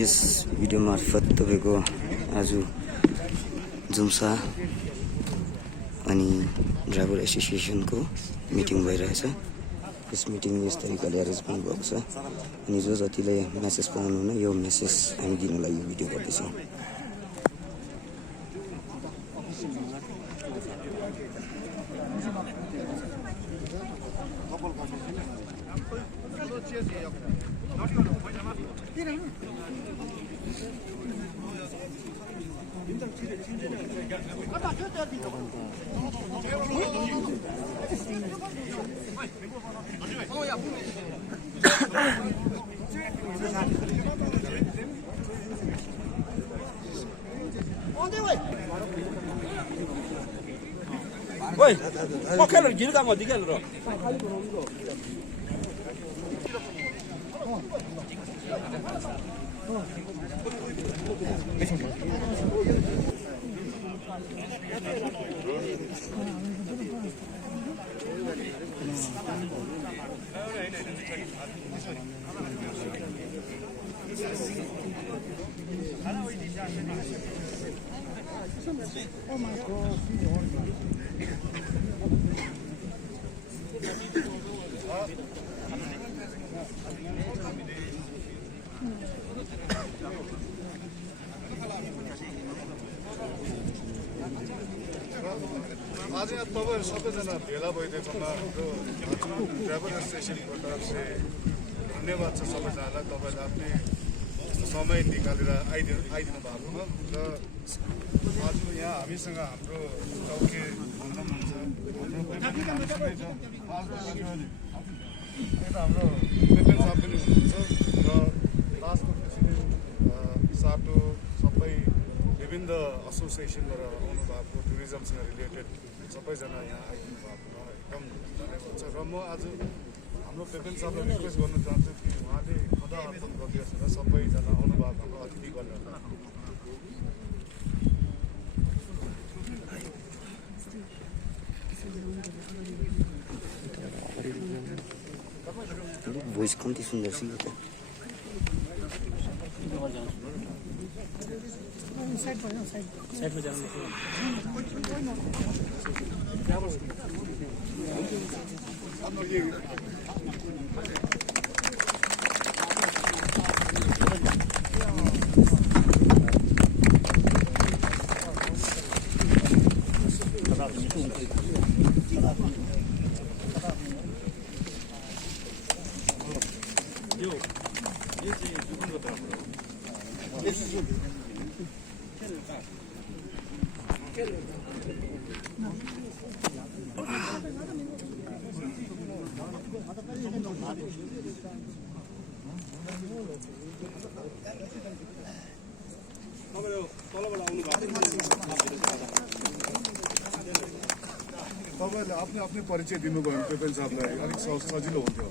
यस video मार्फत तपाईको आज जुम्सा अनि ड्राइभर एसोसिएसनको मिटिङ भइरहेछ। यस मिटिङ यस तरिकाले एरेन्जमेन्ट भएको छ अनि जो जतिले मेसेज पाउनुहुन्न यो मेसेज हामी दिनलाई यो भिडियो गर्दैछौँ। Oi, kok kalau gini kamu tinggal loh. Oh my God. आज यहाँ तपाईहरु सबैजना भेला भइदिएकोमा हाम्रो ड्राइभर एसोसिएसनको तर्फसे धन्यवाद छ सबैजनालाई। तपाईले आफ्नै समय निकालेर आइदिनु भएकोमा र आज यहाँ हामीसँग हाम्रो चौकी हुनुहुन्छ हाम्रो पेपेन साहब पनि हुनुहुन्छ र लास्टको प्रेसिडेन्ट साटो सबै विभिन्न एसोसिएसनबाट आउनु भएको टुरिज्मसँग रिलेटेड सबैजना यहाँ आइदिनु भएकोमा एकदम धन्यवाद छ। र म आज हाम्रो पेपेन साहबलाई रिक्वेस्ट गर्न चाहन्छु कि उहाँले खदा अर्पण गरिदियोस् र सबैजना आउनु भएको अतिथि गर्न भोइस कम्ती सुन्दर छ यो त। साइड में जाओ। तपाईले आफ्नै परिचय दिनुभयो भने पेपेन साहबलाई अलिक सजिलो हुन्थ्यो।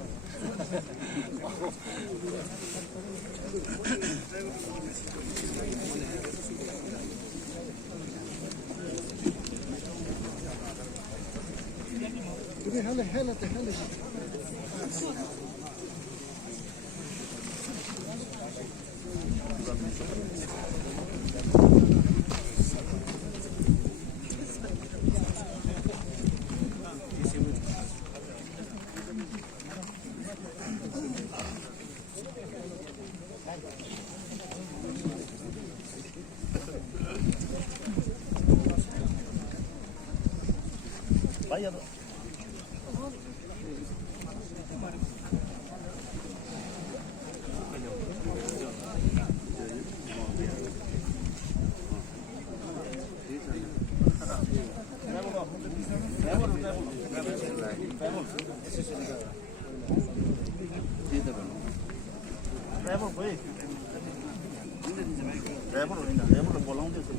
ड्राइभर बोलाउँदै छु।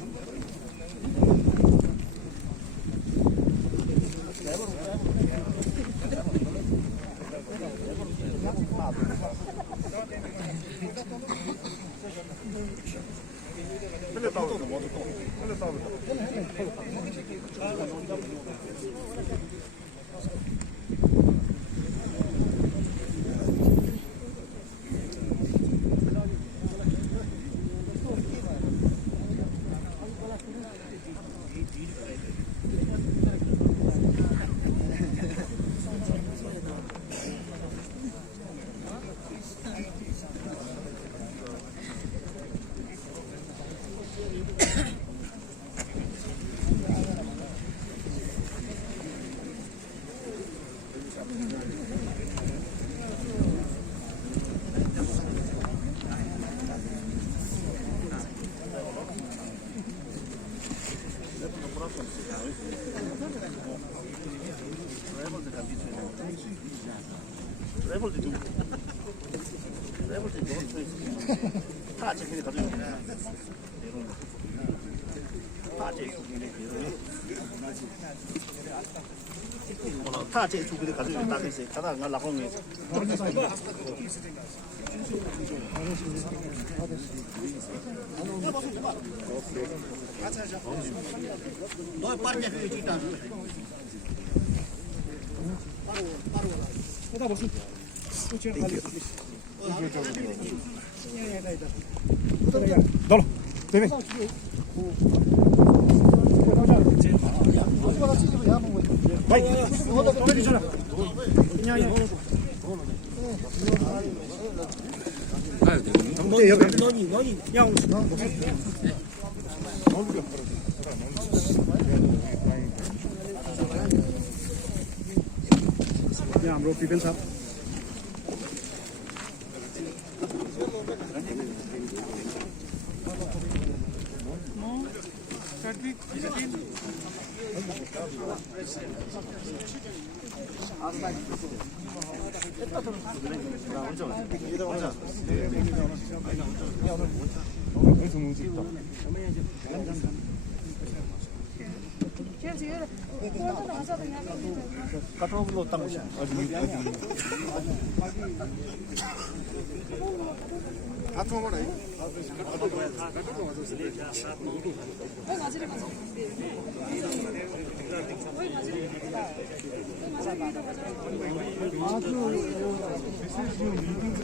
हाम्रो पिपन साहब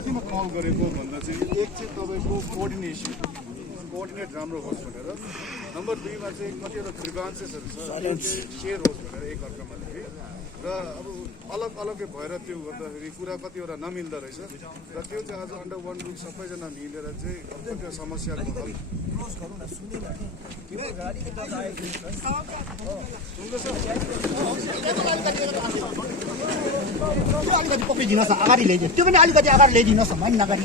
किन कल गरेको भन्दा चाहिँ एक चाहिँ तपाईँको कोअर्डिनेट राम्रो होस् भनेर, नम्बर 2 मा चाहिँ कतिवटा ग्रिभान्सेसहरू छ त्यो चाहिँ सेयर होस् भनेर एकअर्कामा चाहिँ। र अब अलग अलगै भएर त्यो गर्दाखेरि कुरा कतिवटा नमिल्दो रहेछ र त्यो चाहिँ आज अन्डर वान रुट सबैजना मिलेर चाहिँ कतिवटा समस्याको हल अलिकति पक्रिदिनुहोस् न, अगाडि ल्याइदिनु, त्यो पनि अलिकति अगाडि ल्याइदिनुहोस् न, मैले नगाडी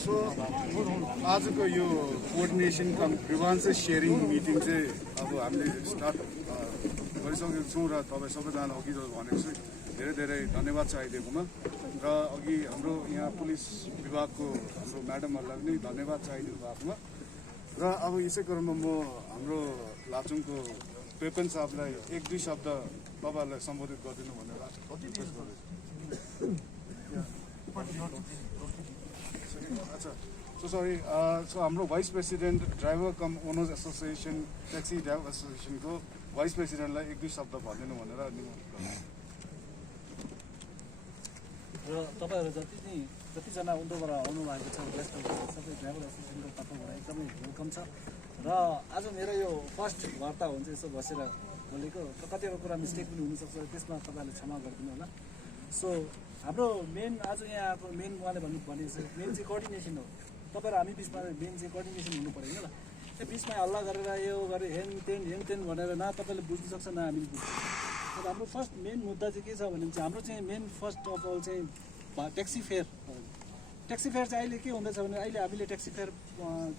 सो आजको यो कोअर्डिनेसन कम ग्रिभान्सेस सेयरिङ मिटिङ चाहिँ अब हामीले स्टार्ट गरिसकेको छौँ र तपाईँ सबैजना अघि भनेको छु धेरै धेरै धन्यवाद छ अहिलेकोमा। र अघि हाम्रो यहाँ पुलिस विभागको हाम्रो म्याडमहरूलाई पनि धन्यवाद छ अहिलेको बातमा। र अब यसै क्रममा म हाम्रो लाचुङको पेपन साहबलाई 1-2 शब्द तपाईँहरूलाई सम्बोधित गरिदिनु भनेर रिक्वेस्ट गर्दैछु। अच्छा, सो सरी, सो हाम्रो vice president driver cum owners association taxi driver एसोसिएसनको भाइस प्रेसिडेन्टलाई 1-2 शब्द भनिदिनु भनेर र तपाईँहरू जतिजना उँधोबाट आउनु भएको छ सबै ड्राइभर एसोसिएसनको तर्फबाट एकदमै वेलकम छ। र आज मेरो यो फर्स्ट वार्ता हुन्छ, यसो बसेर बोलेको कतिवटा कुरा मिस्टेक पनि हुनसक्छ, त्यसमा तपाईँहरूले क्षमा गरिदिनु होला। सो हाम्रो मेन आज यहाँ आएको मेन उहाँले भनेको मेन चाहिँ कोअर्डिनेसन हो। तपाईँहरू हामी बिचमा मेन चाहिँ कोअर्डिनेसन हुनु पऱ्यो होइन। त्यो बिचमा हल्ला गरेर यो गरे हेन तेन भनेर न तपाईँले बुझ्नु सक्छ न हामीले बुझ्छ। तर हाम्रो फर्स्ट मेन मुद्दा चाहिँ के छ भने चाहिँ हाम्रो चाहिँ मेन फर्स्ट अफ अल चाहिँ ट्याक्सी फेयर चाहिँ अहिले के हुँदैछ भने अहिले हामीले ट्याक्सी फेयर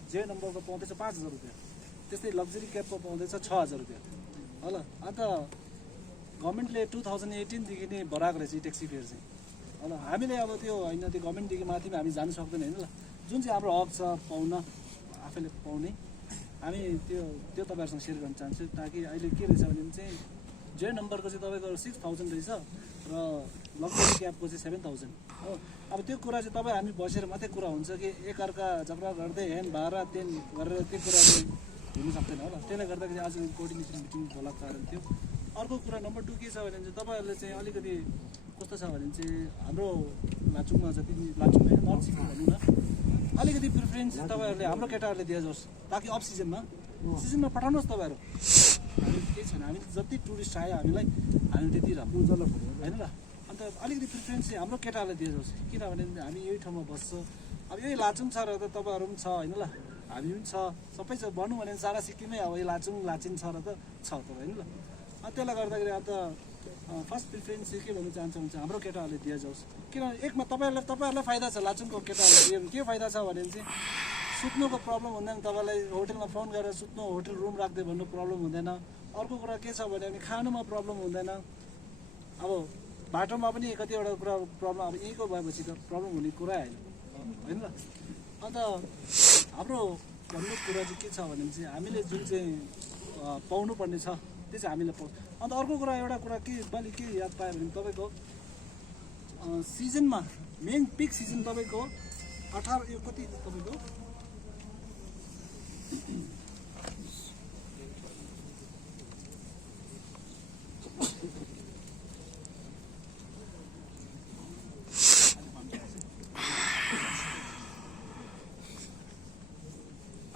जे नम्बरको पाउँदैछ 5,000 रुपियाँ, त्यस्तै लग्जरी क्याबको पाउँदैछ 6,000 रुपियाँ होला। अन्त गभर्मेन्टले 2018देखि नै बढाएको रहेछ ट्याक्सी फेयर चाहिँ होला। हामीले अब त्यो होइन, त्यो गभर्मेन्टदेखि माथि पनि हामी जानु सक्दैन होइन ल। जुन चाहिँ हाम्रो हक छ पाउन, आफैले पाउने, हामी त्यो तपाईँहरूसँग सेयर गर्न चाहन्छु। ताकि अहिले के रहेछ भने चाहिँ जे नम्बरको चाहिँ तपाईँको 6,000 रहेछ र लग्जरी क्याबको चाहिँ 7,000 हो। अब त्यो कुरा चाहिँ तपाईँ हामी बसेर मात्रै कुरा हुन्छ कि एकअर्का झगडा गर्दै हेन भाडा तेन गरेर त्यो कुरा चाहिँ हुनु सक्दैन होला। त्यसले गर्दाखेरि आज कोअर्डिनेसन मिटिङ बोलाएको कारण थियो। अर्को कुरा नम्बर 2 के छ भने चाहिँ तपाईँहरूले चाहिँ अलिकति कस्तो छ भने चाहिँ हाम्रो लाचुङमा जति लाचुङ होइन नर्थ सिक्किम भनौँ न, अलिकति प्रिफरेन्स तपाईँहरूले हाम्रो केटाहरूले दियोस् ताकि अफ सिजनमा पठाउनुहोस् तपाईँहरू। हामी केही छैन, हामी जति टुरिस्ट आयो हामीलाई हामी त्यति राम्रो होइन ल। अन्त अलिकति प्रिफरेन्स चाहिँ हाम्रो केटाहरूले दियोस्, किनभने हामी यही ठाउँमा बस्छ। अब यही लाचुङ छ र त तपाईँहरू पनि छ होइन ल, हामी पनि छ, सबै छ। भनौँ भने सारा सिक्किमै अब यो लाचिन छ र त छ त होइन ल। त्यसले गर्दाखेरि अन्त फर्स्ट प्रिफरेन्स चाहिँ के भन्न चाहन्छ भने चाहिँ हाम्रो केटाहरूले दियोस्। किनभने एकमा तपाईँहरूलाई फाइदा छ, लाचुङको केटाहरूले दियो भने के फाइदा छ भने चाहिँ सुत्नुको प्रब्लम हुँदैन, तपाईँलाई होटेलमा फोन गरेर सुत्नु, होटेल रुम राख्दै भन्नु प्रब्लम हुँदैन। अर्को कुरा के छ भने खानुमा प्रब्लम हुँदैन। अब बाटोमा पनि कतिवटा कुरा प्रब्लम अब यहीँको भएपछि त प्रब्लम हुने कुरा होइन र। अन्त हाम्रो भन्ने कुरा चाहिँ के छ भने चाहिँ हामीले जुन चाहिँ पाउनुपर्ने छ त्यो चाहिँ हामीले पाउँछ। अन्त अर्को कुरा एउटा कुरा के मैले के याद पाएँ भने तपाईँको सिजनमा मेन पिक सिजन तपाईँको 18 यो कति तपाईँको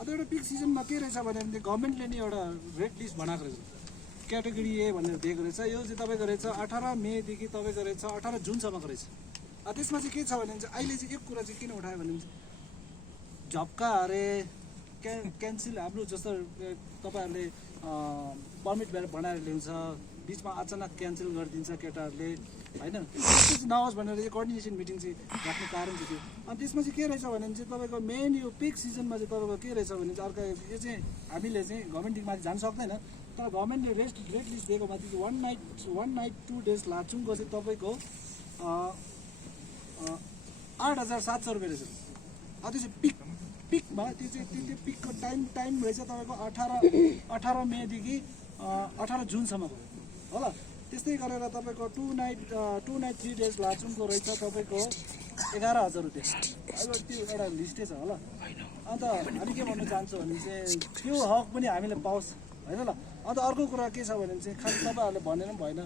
एउटा पिक सिजनमा के रहेछ भने गभर्मेन्टले नि एउटा रेड लिस्ट बनाएको रहेछ, क्याटेगोरी ए भनेर दिएको रहेछ। यो चाहिँ तपाईँको रहेछ 18 मेदेखि तपाईँको रहेछ 18 जुनसम्मको रहेछ। त्यसमा चाहिँ के छ भने चाहिँ अहिले चाहिँ एक कुरा चाहिँ किन उठायो भने झप्का अरे क्यान्सिल हाम्रो जस्तो तपाईँहरूले पर्मिट बनाएर ल्याउँछ बिचमा अचानक क्यान्सल गरिदिन्छ केटाहरूले होइन, त्यस्तो चाहिँ नहोस् भनेर यो कोअर्डिनेसन मिटिङ चाहिँ राख्ने कारण चाहिँ थियो। अनि त्यसमा चाहिँ के रहेछ भने चाहिँ तपाईँको मेन यो पिक सिजनमा चाहिँ तपाईँको के रहेछ भने चाहिँ अर्को यो चाहिँ हामीले चाहिँ गभर्मेन्टमाथि जान सक्दैन, तर गभर्मेन्टले रेड लिस्ट दिएको माथि चाहिँ 1 नाइट 2 डेज लाचुङको चाहिँ तपाईँको 8,700 रुपियाँ रहेछ। त्यो चाहिँ पिकमा त्यो चाहिँ त्यो पिकको टाइम रहेछ तपाईँको 18 मेदेखि 18 जुनसम्मको होला। त्यस्तै गरेर तपाईँको 2 नाइट 3 डेज लाचुङको रहेछ तपाईँको 11,000 रुपियाँ। अहिले त्यो एउटा लिस्टै छ होला। अन्त हामी के भन्न चाहन्छौँ भने चाहिँ त्यो हक पनि हामीले पाओस् होइन ल। अन्त अर्को कुरा के छ भने चाहिँ खालि तपाईँहरूले भनेर पनि भएन,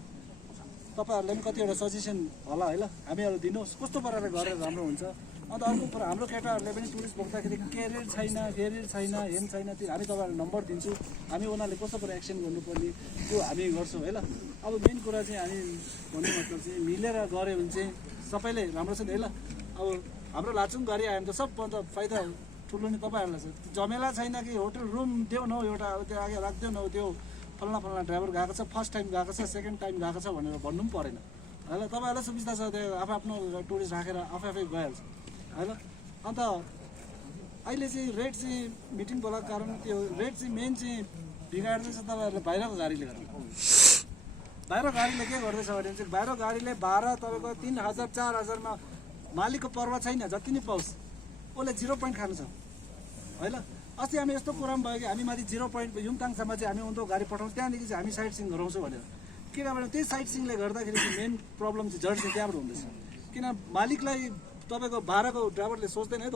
तपाईँहरूले पनि कतिवटा सजेसन होला है ल, हामीहरू दिनुहोस् कस्तो प्रकारले गरेर राम्रो हुन्छ। अन्त अर्को कुरा हाम्रो केटाहरूले पनि टुरिस्ट बोक्दाखेरि केरियर छैन हेन छैन त्यो हामी तपाईँहरूलाई नम्बर दिन्छौँ, हामी उनीहरूले कस्तो प्रकार एक्सन गर्नुपर्ने त्यो हामी गर्छौँ है ल। अब मेन कुरा चाहिँ हामी भन्नु मतलब चाहिँ मिलेर गऱ्यो भने चाहिँ सबैले राम्रो छ नि है ल। अब हाम्रो लाचुङ गाडी आयो भने त सबभन्दा फाइदा ठुलो नि तपाईँहरूलाई छ। झमेला छैन कि होटल रुम देऊ न एउटा त्यो आगे राखिदेऊ न त्यो फल्ना ड्राइभर गएको छ, फर्स्ट टाइम गएको छ, सेकेन्ड टाइम गएको छ भनेर भन्नु पनि परेन है ल। तपाईँहरूलाई सुविधा छ, त्यो आफ्नो टुरिस्ट राखेर आफै गइहाल्छ है ल। अन्त अहिले चाहिँ रेट चाहिँ मिटिङ बोलाएको कारण त्यो रेट चाहिँ मेन चाहिँ बिगाएर चाहिँ तपाईँहरूले बाहिरको गाडीले गर्नु। बाहिर गाडीले के गर्दैछ भने चाहिँ बाहिर गाडीले भाडा तपाईँको 3,000 4,000मा मालिकको पर्वा छैन, जति नै पाओस् उसले 0 पोइन्ट खानु छ है ल। अस्ति हामी यस्तो कुरा पनि भयो कि हामी माथि 0 पोइन्ट युमताङसम्म चाहिँ हामी उनको गाडी पठाउँछौँ, त्यहाँदेखि चाहिँ हामी साइट सिइङ गराउँछौँ भनेर। किनभने त्यही साइट सिइङले गर्दाखेरि चाहिँ मेन प्रब्लम चाहिँ जड चाहिँ त्यहाँबाट हुँदैछ। किन मालिकलाई तपाईँको भाडाको ड्राइभरले सोच्दैन है त।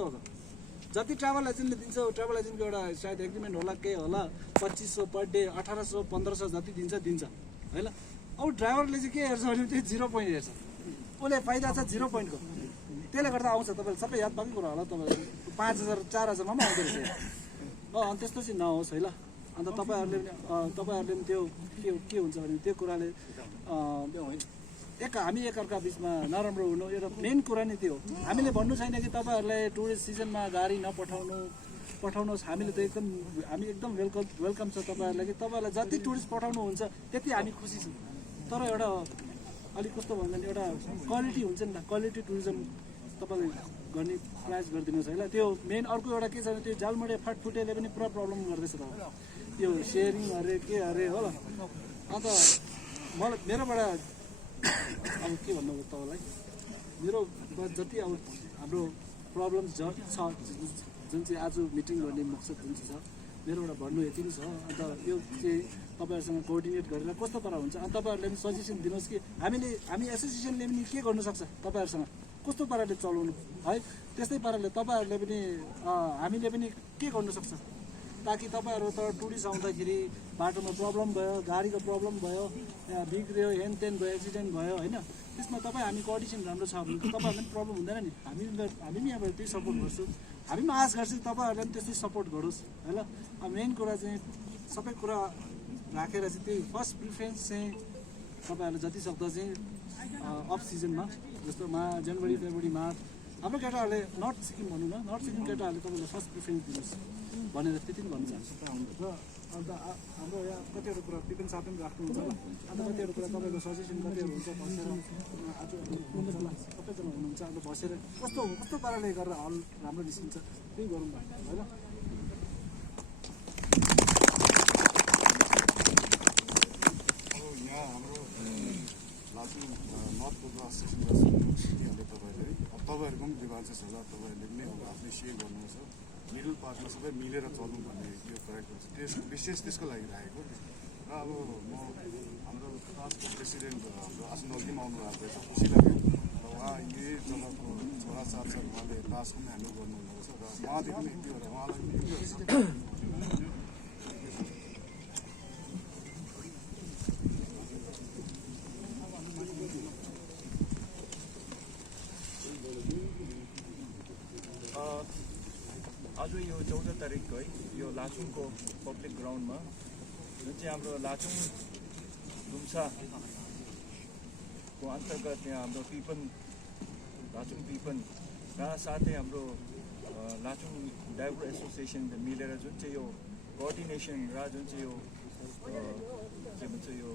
जति ट्राभल एजेन्टले दिन्छ ट्राभल एजेन्टको एउटा सायद एग्रिमेन्ट होला के होला 2500 पर डे 1800 1500 जति दिन्छ है ल। अब ड्राइभरले चाहिँ के हेर्छ भने त्यो 0 पोइन्ट हेर्छ, उसले फाइदा छ 0 पोइन्टको, त्यसले गर्दा आउँछ। तपाईँले सबै याद पाएकै कुरा होला, तपाईँहरू 5,000 4,000मा पनि आउँदो रहेछ। अनि त्यस्तो चाहिँ नहोस् है ल। अन्त तपाईँहरूले पनि त्यो के हुन्छ भने त्यो कुराले हामी एकअर्का बिचमा नराम्रो हुनु एउटा मेन कुरा नै त्यो हो। हामीले भन्नु छैन कि तपाईँहरूलाई टुरिस्ट सिजनमा गाडी पठाउनुहोस्, हामी एकदम वेलकम छ तपाईँहरूलाई कि तपाईँहरूलाई जति टुरिस्ट पठाउनुहुन्छ त्यति हामी खुसी छौँ। तर एउटा अलिक कस्तो भन्दा नि एउटा क्वालिटी हुन्छ नि त, क्वालिटी टुरिज्म तपाईँले गर्ने प्रयास गरिदिनुहोस् है ल। त्यो मेन अर्को एउटा के छ भने त्यो जालमुडे फाटफुटेले पनि पुरा प्रब्लम गर्दैछ तपाईँ, त्यो सेयरिङ अरे के अरे हो ल। अन्त मलाई मेरोबाट अब के भन्नु तपाईँलाई, मेरो जति अब हाम्रो प्रब्लम छ जुन चाहिँ आज मिटिङ गर्ने मकसद जुन चाहिँ छ मेरोबाट भन्नु यति नै छ। अन्त यो चाहिँ तपाईँहरूसँग कोअर्डिनेट गरेर कस्तो पारा हुन्छ, अनि तपाईँहरूले पनि सजेसन दिनुहोस् कि हामी एसोसिएसनले पनि के गर्नुसक्छ तपाईँहरूसँग कस्तो पाराले चलाउनु है। त्यस्तै पाराले तपाईँहरूले पनि हामीले पनि के गर्नुसक्छ ताकि तपाईँहरू त टुरिस्ट आउँदाखेरि बाटोमा प्रब्लम भयो, गाडीको प्रब्लम भयो, बिग्रियो, हेनतेन भयो, एक्सिडेन्ट भयो होइन, त्यसमा हामी कोअर्डिनेसन राम्रो छ भने तपाईँहरूलाई पनि प्रब्लम हुँदैन नि। हामी पनि अब त्यही सपोर्ट गर्छौँ, हामी पनि आश गर्छौँ तपाईँहरूले पनि त्यस्तै सपोर्ट गरोस् है ल। अब मेन कुरा चाहिँ सबै कुरा राखेर चाहिँ त्यही फर्स्ट प्रिफरेन्स चाहिँ तपाईँहरूले जति सक्दो चाहिँ अफ सिजनमा जस्तो जनवरी फेब्रुअरी मार्च हाम्रो केटाहरूले नर्थ सिक्किम भनौँ न, नर्थ सिक्किम केटाहरूले तपाईँले फर्स्ट प्रिफरेन्स दिनुहोस् भनेर त्यति पनि भन्न चाहन्छु। अन्त हाम्रो यहाँ कतिवटा कुरा पिपन साहब पनि राख्नुहुन्छ होला, अन्त कतिवटा कुरा तपाईँको सजेसन कतिहरू हुन्छ बसेर आज सबैजना हुनुहुन्छ, अन्त बसेर कस्तो पाराले गरेर हल राम्रो निस्किन्छ त्यही गरौँ होइन। ट्रान्सपोर्टको एसोसिएसन सिटीहरूले तपाईँले अब तपाईँहरूको पनि डिभान्सेस होला तपाईँहरूले पनि अब आफूले सेयर गर्नुहुन्छ मिडल पार्टमा सबै मिलेर चल्नु भन्ने यो करेक्ट हुन्छ विशेष त्यसको लागि राखेको र अब म हाम्रो क्लासको प्रेसिडेन्ट हाम्रो आसन नजिकमा आउनु भएको छ खुसी लाग्यो र उहाँ यही जग्गाको छोरा साथसाथ उहाँले टास्क पनि ह्यान्डल गर्नुहुँदो रहेछ र उहाँदेखि पनि यतिवटा उहाँलाई पनि यतिवटा आज यो 14 तारिक है यो लाचुङको पब्लिक ग्राउन्डमा जुन चाहिँ हाम्रो लाचुङ दुम्साको अन्तर्गत यहाँ हाम्रो पिपन लाचुङ पिपन र साथै हाम्रो लाचुङ ड्राइभर एसोसिएसनले मिलेर जुन चाहिँ यो कोअर्डिनेसन र जुन चाहिँ यो के भन्छ यो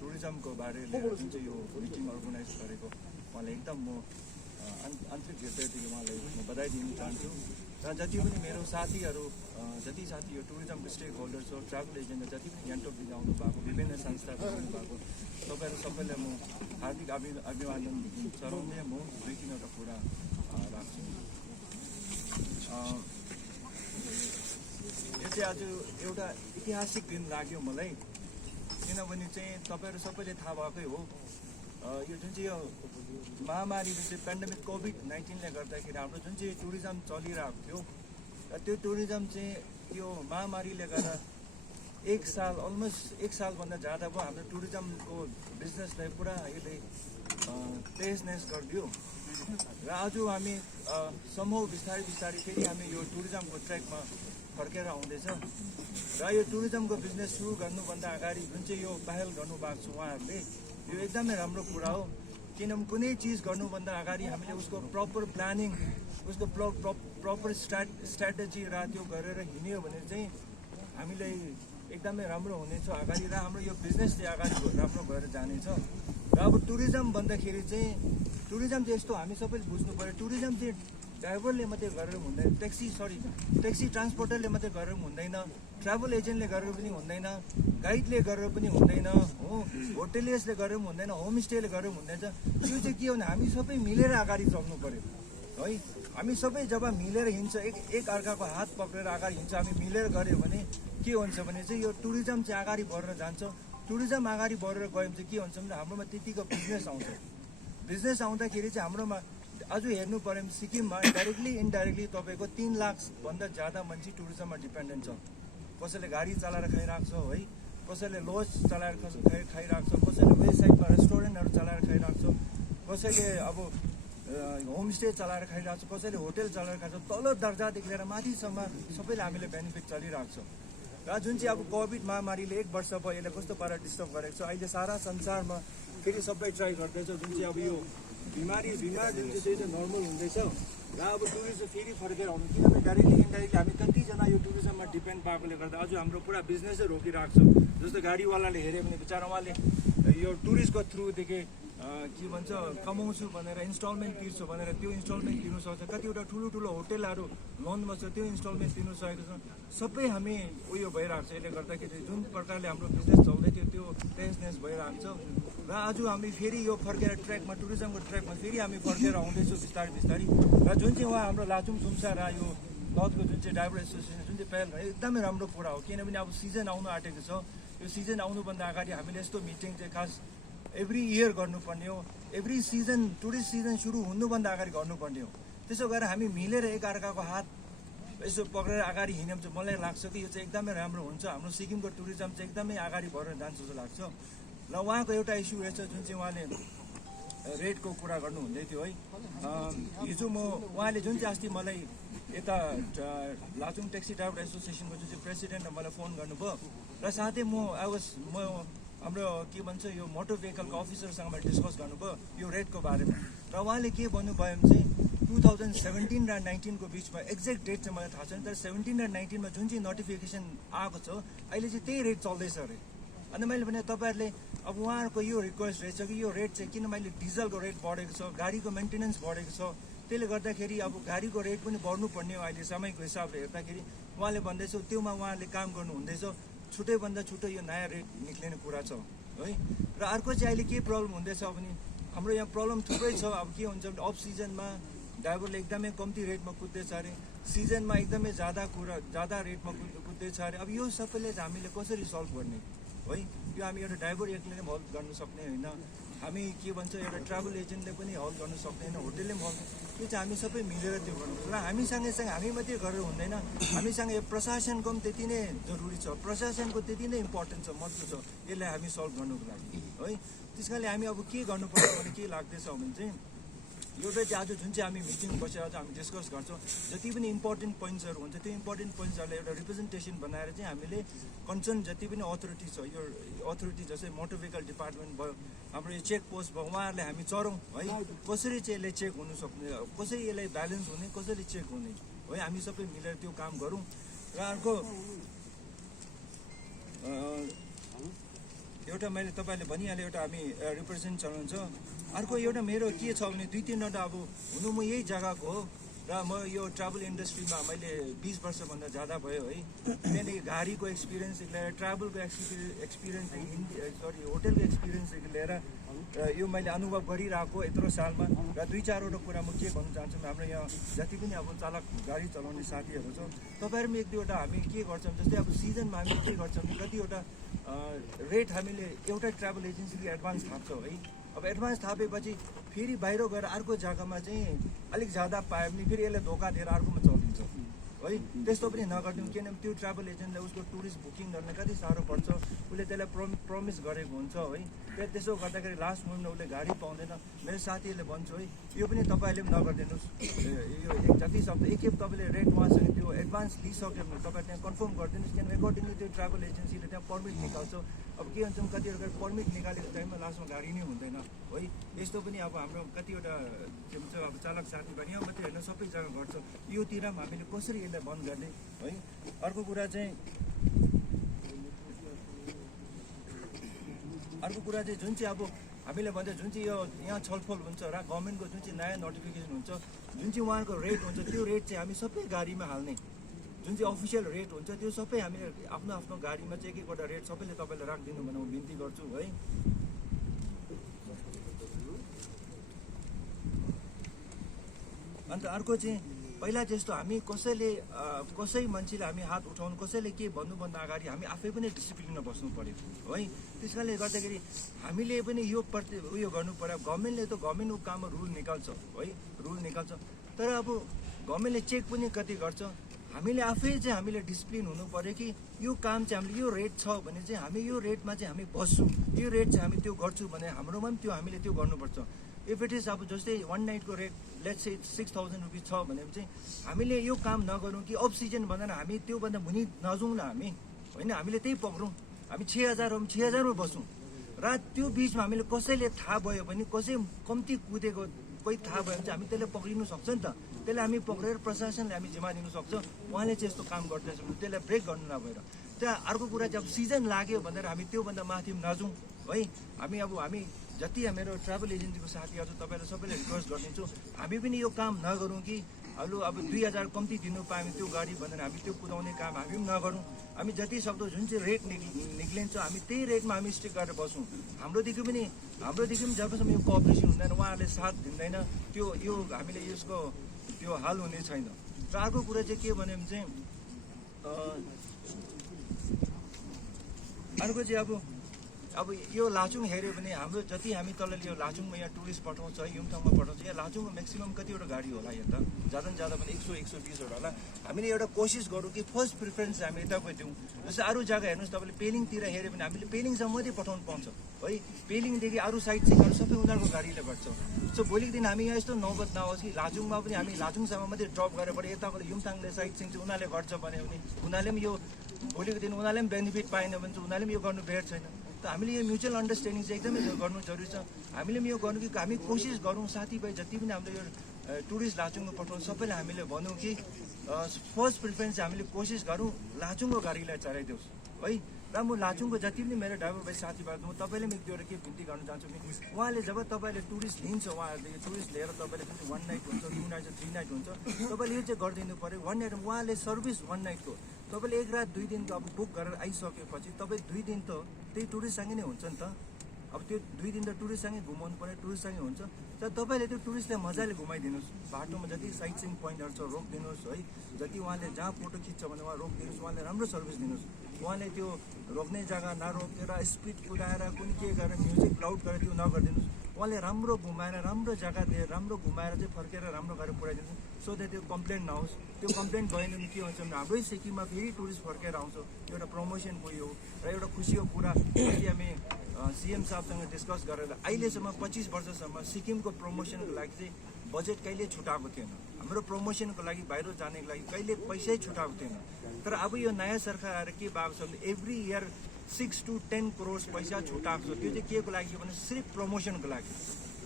टुरिज्मको बारे लिएर जुन चाहिँ यो मिटिङ अर्गनाइज गरेको उहाँले एकदम म आन्तरिक हृदयदेखि उहाँलाई म बधाई दिन चाहन्छु र जति पनि मेरो साथीहरू जति साथी यो टुरिज्मको स्टेक होल्डर्स हो ट्राभल एजेन्ट जति पनि गान्तोकदेखि आउनु भएको विभिन्न संस्थाहरू आउनु भएको तपाईँहरू सबैलाई म हार्दिक अभिवादन चढाउँदै म दुई तिनवटा कुरा राख्छु। यो चाहिँ आज एउटा ऐतिहासिक दिन लाग्यो मलाई किनभने चाहिँ तपाईँहरू सबैले थाहा भएकै हो यो जुन चाहिँ यो महामारी जुन चाहिँ पेन्डेमिक कोभिड-19ले गर्दाखेरि हाम्रो जुन चाहिँ टुरिज्म चलिरहेको थियो र त्यो टुरिज्म चाहिँ यो महामारीले गर्दा अलमोस्ट एक सालभन्दा ज्यादा भयो हाम्रो टुरिज्मको बिजनेसलाई पुरा यसले तेजनेस गरिदियो र आज हामी समूह बिस्तारै फेरि हामी यो टुरिज्मको ट्र्याकमा फर्केर आउँदैछ र यो टुरिज्मको बिजनेस सुरु गर्नुभन्दा अगाडि जुन चाहिँ यो पहल गर्नुभएको छ उहाँहरूले यो एकदमै राम्रो कुरा हो किनभने कुनै चिज गर्नुभन्दा अगाडि हामीले उसको प्रपर प्लानिङ उसको प्रपर स्ट्राटेजी र त्यो गरेर हिँड्यो भने चाहिँ हामीलाई एकदमै राम्रो हुनेछ अगाडि र हाम्रो यो बिजनेस चाहिँ अगाडि राम्रो भएर जानेछ र अब टुरिज्म भन्दाखेरि चाहिँ टुरिज्म चाहिँ यस्तो हामी सबैले बुझ्नु पऱ्यो टुरिज्म चाहिँ ड्राइभरले मात्रै गरेर हुँदैन ट्याक्सी ट्रान्सपोर्टरले मात्रै गरेर हुँदैन ट्राभल एजेन्टले गरेर पनि हुँदैन गाइडले गरेर पनि हुँदैन हो होटेलियर्सले गरेर पनि हुँदैन होमस्टेले गरेर हुँदैन त्यो चाहिँ के हो भने हामी सबै मिलेर अगाडि चल्नु पऱ्यो है हामी सबै जब मिलेर हिँड्छ एक अर्काको हात पक्रेर अगाडि हिँड्छ हामी मिलेर गऱ्यो भने के हुन्छ भने चाहिँ यो टुरिज्म चाहिँ अगाडि बढेर जान्छ टुरिज्म अगाडि बढेर गयो भने चाहिँ के हुन्छ भने हाम्रोमा त्यतिको बिजनेस आउँदाखेरि चाहिँ हाम्रोमा आज हेर्नु पऱ्यो भने सिक्किममा डाइरेक्टली इन्डाइरेक्टली तपाईँको 3 लाखभन्दा ज्यादा मान्छे टुरिज्ममा डिपेन्डेन्ट छ कसैले गाडी चलाएर खाइरहेको छ है कसैले लज चलाएर खाइरहेको छ कसैले वेस्ट साइडमा रेस्टुरेन्टहरू चलाएर खाइरहेको छ कसैले अब होमस्टे चलाएर खाइरहेको छ कसैले होटेल चलाएर खाएको छ तल दर्जादेखि लिएर माथिसम्म सबैले हामीले बेनिफिट चलिरहेको छ र जुन चाहिँ अब कोभिड महामारीले 1 वर्ष भयो यसले कस्तो पारा डिस्टर्ब गरेको छ अहिले सारा संसारमा फेरि सबै ट्राई गर्दैछ जुन चाहिँ अब यो बिमार जुन चाहिँ नर्मल हुँदैछ र अब टुरिज्म फेरि फर्केर आउनु किनभने डाइरेक्टली इन्डाइरेक्टली हामी कतिजना यो टुरिज्ममा डिपेन्ड भएकोले गर्दा आज हाम्रो पुरा बिजनेसै रोकिरहेको छ जस्तो गाडीवालाले हेऱ्यो भने बिचरा उहाँले यो टुरिस्टको थ्रुदेखि के भन्छ कमाउँछु भनेर इन्स्टलमेन्ट तिर्छु भनेर त्यो इन्स्टलमेन्ट तिर्नु सक्छ कतिवटा ठुलो होटेलहरू लोनमा छ त्यो इन्स्टलमेन्ट तिर्नु सकेको छ सबै हामी उयो भइरहेको छ यसले गर्दाखेरि जुन प्रकारले हाम्रो बिजनेस चल्दै थियो त्यो टेन्सनेस भइरहेको छ र आज हामी फेरि यो फर्केर ट्र्याकमा टुरिज्मको ट्र्याकमा फेरि हामी फर्केर आउँदैछौँ बिस्तारै र जुन चाहिँ उहाँ हाम्रो लाचुङ दुम्सा र यो नर्थको जुन चाहिँ ड्राइभर एसोसिएसन जुन चाहिँ पहल एकदमै राम्रो कुरा हो किनभने अब सिजन आउनु आँटेको छ यो सिजन आउनुभन्दा अगाडि हामीले यस्तो मिटिङ चाहिँ खास एभ्री इयर गर्नुपर्ने हो एभ्री सिजन टुरिस्ट सिजन सुरु हुनुभन्दा अगाडि गर्नुपर्ने हो त्यसो गरेर हामी मिलेर एक अर्काको हात यसो पक्रेर अगाडि हिँड्यौँ चाहिँ मलाई लाग्छ कि यो चाहिँ एकदमै राम्रो हुन्छ हाम्रो सिक्किमको टुरिज्म चाहिँ एकदमै अगाडि बढेर जान्छ जस्तो लाग्छ र उहाँको एउटा इस्यु रहेछ जुन चाहिँ उहाँले रेटको कुरा गर्नुहुँदै थियो है हिजो उहाँले जुन चाहिँ अस्ति मलाई यता लाचुङ ट्याक्सी ड्राइभर एसोसिएसनको जुन चाहिँ प्रेसिडेन्टले मलाई फोन गर्नुभयो र साथै म हाम्रो के भन्छ यो मोटर भेहिकलको अफिसरसँग मैले डिस्कस गर्नुभयो यो रेटको बारेमा र उहाँले के भन्नुभयो भने चाहिँ 2017 र 19 को बिचमा एक्ज्याक्ट डेट चाहिँ मलाई थाहा छैन तर 17 र 19 मा जुन चाहिँ नोटिफिकेसन आएको छ अहिले चाहिँ त्यही रेट चल्दैछ अरे अनि मैले भने तपाईँहरूले अब उहाँहरूको यो रिक्वेस्ट रहेछ कि यो रेट चाहिँ किन मैले डिजलको रेट बढेको छ गाडीको मेन्टेनेन्स बढेको छ त्यसले गर्दाखेरि अब गाडीको रेट पनि बढ्नुपर्ने हो अहिले समयको हिसाबले हेर्दाखेरि उहाँले भन्दैछ त्योमा उहाँले काम गर्नु हुँदैछ छुट्टैभन्दा छुट्टै यो नयाँ रेट निक्लिने कुरा छ है र अर्को चाहिँ अहिले के प्रब्लम हुँदैछ भने हाम्रो यहाँ प्रब्लम थुप्रै छ। अब के हुन्छ भने अफ सिजनमा ड्राइभरले एकदमै कम्ती रेटमा कुद्दैछ अरे, सिजनमा एकदमै ज्यादा रेटमा कुद्दैछ अरे। अब यो सबैले चाहिँ हामीले कसरी सल्भ गर्ने है? यो हामी एउटा ड्राइभर एक्लै पनि हल्प गर्न सक्ने होइन, हामी के भन्छ एउटा ट्राभल एजेन्टले पनि हल्प गर्न सक्दैन, होटेलले पनि हल्प। त्यो चाहिँ हामी सबै मिलेर त्यो गर्नुपर्छ र हामी सँगै हामी मात्रै गरेर हुँदैन, हामीसँग यो प्रशासनको पनि त्यति नै जरुरी छ, प्रशासनको त्यति नै इम्पोर्टेन्ट छ, महत्त्व छ यसलाई हामी सल्भ गर्नुको लागि है। त्यस कारणले हामी अब के गर्नुपर्छ भने के लाग्दैछ भने चाहिँ एउटा चाहिँ आज जुन चाहिँ हामी मिटिङ बसेर चाहिँ हामी डिस्कस गर्छौँ, जति पनि इम्पोर्टेन्ट पोइन्ट्सहरू हुन्छ त्यो इम्पोर्टेन्ट पोइन्ट्सहरूलाई एउटा रिप्रेजेन्टेसन बनाएर चाहिँ हामीले कन्सर्न जति पनि अथोरिटी छ, यो अथोरिटी जस्तै मोटर भेहिकल डिपार्टमेन्ट भयो, हाम्रो यो चेक पोस्ट भयो, उहाँहरूलाई हामी चढौँ है, कसरी चाहिँ यसलाई चेक हुनु सक्ने, कसरी यसलाई ब्यालेन्स हुने, कसरी चेक हुने है, हामी सबै मिलेर त्यो काम गरौँ। र अर्को एउटा मैले तपाईँले भनिहालेँ, एउटा हामी रिप्रेजेन्ट चलाउँछ। अर्को एउटा मेरो के छ भने 2-3वटा अब हुनु म यही जग्गाको हो र म यो ट्राभल इन्डस्ट्रीमा मैले 20 वर्षभन्दा ज़्यादा भयो है। त्यहाँदेखि गाडीको एक्सपिरियन्सदेखि लिएर ट्राभलको एक्सपिरियन्सदेखि होटेलको एक्सपिरियन्सदेखि लिएर यो मैले अनुभव गरिरहेको यत्रो सालमा। र 2-4वटा कुरा म के भन्न चाहन्छु, हाम्रो यहाँ जति पनि अब चालक गाडी चलाउने साथीहरू छ, तपाईँहरू पनि 1-2वटा हामी के गर्छौँ, जस्तै अब सिजनमा हामी के गर्छौँ कि कतिवटा रेट हामीले एउटा ट्राभल एजेन्सीले एडभान्स थाप्छौँ है। अब एडभान्स थापेपछि फेरि बाहिर गएर अर्को जग्गामा चाहिँ अलिक ज्यादा पायो भने फेरि यसलाई धोका दिएर अर्कोमा चलिदिन्छ है। त्यस्तो पनि नगरिदिउँ, किनभने त्यो ट्राभल एजेन्टले उसको टुरिस्ट बुकिङ गर्न कति साह्रो पर्छ, उसले त्यसलाई प्रमिस गरेको हुन्छ है। त्यसो गर्दाखेरि लास्ट मोमेन्टमा उसले गाडी पाउँदैन। मेरो साथीहरूले भन्छु है, यो पनि तपाईँहरूले पनि नगरिदिनुहोस्, यो जति सक्दो एकखेप तपाईँले रेट उहाँसँग त्यो एडभान्स लिइसक्यो भने तपाईँ त्यहाँ कन्फर्म गरिदिनुहोस्, किनभने एकोर्डिङली त्यो ट्राभल एजेन्सीले त्यहाँ पर्मिट निकाल्छ। अब के हुन्छ कतिवटा पर्मिट निकालेको टाइममा लास्टमा गाडी नै हुँदैन है। यस्तो पनि अब हाम्रो कतिवटा के भन्छ अब चालक साथीभाइ यहाँ मात्रै होइन सबै जग्गा गर्छ, योतिर पनि हामीले कसरी यसलाई बन्द गर्ने है। अर्को कुरा चाहिँ जुन चाहिँ अब हामीले भन्छ जुन चाहिँ यो यहाँ छलफल हुन्छ र गभर्मेन्टको जुन चाहिँ नयाँ नोटिफिकेसन हुन्छ, जुन चाहिँ उहाँको रेट हुन्छ, त्यो रेट चाहिँ हामी सबै गाडीमा हाल्ने, जुन चाहिँ अफिसियल रेट हुन्छ त्यो सबै हामीले आफ्नो आफ्नो गाडीमा चाहिँ एक-एकवटा रेट सबैले तपाईँले राखिदिनु भने म बिन्ती गर्छु है। अन्त अर्को चाहिँ पहिला जस्तो हामी कसै मान्छेले हामी हात उठाउनु, कसैले के भन्नुभन्दा अगाडि हामी आफै पनि डिसिप्लिनमा बस्नु पर्यो है। त्यस कारणले गर्दाखेरि हामीले पनि यो उयो गर्नु पर्यो। गभर्मेन्टले त गभर्मेन्टको काममा रुल निकाल्छ है, रुल निकाल्छ, तर अब गभर्मेन्टले चेक पनि कति गर्छ। हामीले आफै चाहिँ हामीले डिसिप्लिन हुनु पर्यो कि यो काम चाहिँ हामीले यो रेट छ भने चाहिँ हामी यो रेटमा चाहिँ हामी बस्छौँ, यो रेट चाहिँ हामी त्यो गर्छौँ भने हाम्रोमा पनि त्यो हामीले त्यो गर्नुपर्छ। इफ इट इज अब जस्तै 1 नाइटको रेट लेट्स से 6,000 रुपिस छ भने चाहिँ हामीले यो काम नगरौँ कि अफ सिजन भनेर हामी त्योभन्दा मुनि नजाउँ न हामी होइन, हामीले त्यही पक्रौँ, हामी 6,000 हो 6,000मा बसौँ। र त्यो बिचमा हामीले कसैले थाहा भयो भने कसै कम्ती कुदेको कोही थाहा भयो भने चाहिँ हामी त्यसलाई पक्रिनु सक्छ नि त, त्यसलाई हामी पक्रेर प्रशासनले हामी जिम्मा दिनु सक्छ। उहाँले चाहिँ यस्तो काम गर्दैछ भने त्यसलाई ब्रेक गर्नु नभएर। त्यहाँ अर्को कुरा चाहिँ अब सिजन लाग्यो भनेर हामी त्योभन्दा माथि नजाउँ है। हामी जति मेरो ट्राभल एजेन्सीको साथीहरू छ तपाईँलाई सबैलाई रिक्वेस्ट गरिदिन्छु, हामी पनि यो काम नगरौँ कि अब 2,000 कम्ती दिनु पायो त्यो गाडी भनेर हामी त्यो कुदाउने काम हामी पनि नगरौँ। हामी जति सक्दो जुन चाहिँ रेट निक्लिन्छ हामी त्यही रेटमा हामी स्टिक गरेर बसौँ। हाम्रोदेखि पनि जबसम्म यो कोअपरेसन हुँदैन, उहाँहरूले साथ दिँदैन, त्यो यो हामीले यसको त्यो हाल हुने छैन। र अर्को कुरा चाहिँ के भने चाहिँ अर्को चाहिँ अब यो लाचुङ हेऱ्यो भने हाम्रो जति हामी तलले यो लाचुङमा यहाँ टुरिस्ट पठाउँछ, युमथाङमा पठाउँछ, यहाँ लाचुङमा म्याक्सिमम् कतिवटा गाडी होला यहाँ त, ज्यादा पनि 100-120वटा होला। हामीले एउटा कोसिस गरौँ कि फर्स्ट प्रिफरेन्स हामी यताको दिउँ। जस्तै अरू जग्गा हेर्नुहोस् तपाईँले पेलिङतिर हेऱ्यो भने हामीले पेलिङसम्म मात्रै पठाउनु पाउँछ है। पेलिङदेखि अरू साइड सिनहरू सबै उनीहरूको गाडीले गर्छ। सो भोलिको दिन हामी यहाँ यस्तो नौबत नहोस् कि लाचुङमा पनि हामी लाचुङसम्म मात्रै ड्रप गरेर यताको युमथाङले साइड सिन चाहिँ उनीहरूले गर्छ भने उनीहरूले पनि यो भोलिको दिन उनीहरूले पनि बेनिफिट पाएन भने चाहिँ उनीहरूले पनि यो गर्नु बेर छैन। त हामीले यो म्युचुअल अन्डरस्ट्यान्डिङ चाहिँ एकदमै गर्नु जरुरी छ। हामीले पनि यो गर्नु कि हामी कोसिस गरौँ, साथीभाइ जति पनि हाम्रो यो टुरिस्ट लाचुङमा पठाउँ सबैलाई हामीले भनौँ कि फर्स्ट प्रिफरेन्स हामीले कोसिस गरौँ लाचुङको गाडीलाई चलाइदियोस् है। र म लाचुङको जति पनि मेरो ड्राइभर भाइ साथीभाइ म तपाईँले पनि एक के बिन्ती गर्न चाहन्छु कि उहाँले जब तपाईँले टुरिस्ट लिन्छ, उहाँहरूले यो टुरिस्ट लिएर तपाईँले जुन 1 नाइट हुन्छ, 2 नाइट 3 नाइट हुन्छ, तपाईँले यो चाहिँ गरिदिनु पऱ्यो। 1 नाइट उहाँले सर्भिस 1 नाइटको तपाईँले 1 रात 2 दिनको अब बुक गरेर आइसकेपछि तपाईँ 2 दिन त त्यही टुरिस्टसँगै नै हुन्छ नि त। अब त्यो 2 दिन त टुरिस्टसँगै घुमाउनु पर्ने, टुरिस्टसँगै हुन्छ। तर तपाईँले त्यो टुरिस्टलाई मजाले घुमाइदिनुहोस्, बाटोमा जति साइट सिइङ पोइन्टहरू छ रोकिदिनुहोस् है, जति उहाँले जहाँ फोटो खिच्छ भने उहाँ रोकिदिनुहोस्, उहाँले राम्रो सर्भिस दिनुहोस्। उहाँले त्यो रोक्ने जग्गा नरोकेर स्पिड कुदाएर कुन के गरेर म्युजिक लाउड गरेर त्यो नगरिदिनुहोस्। उहाँले राम्रो घुमाएर राम्रो जग्गा दिएर राम्रो घुमाएर चाहिँ फर्केर राम्रो गरेर पुऱ्याइदिनुहोस्, सो द्याट त्यो कम्प्लेन नहोस्। त्यो कम्प्लेन भएन भने के हुन्छ भने हाम्रै सिक्किममा फेरि टुरिस्ट फर्केर आउँछ, एउटा प्रमोसन भयो र एउटा खुसीको कुरा। अस्ति हामी सीएम साहबसँग डिस्कस गरेर अहिलेसम्म 25 वर्षसम्म सिक्किमको प्रमोसनको लागि चाहिँ बजेट कहिले छुटाएको थिएन। हाम्रो प्रमोसनको लागि बाहिर जानेको लागि कहिले पैसै छुटाएको थिएन। तर अब यो नयाँ सरकार आएर के भएको छ भने एभ्री इयर 6 to 10 करोड पैसा छुटाएको छ। त्यो चाहिँ के को लागि भने सिर्फ प्रमोसनको लागि।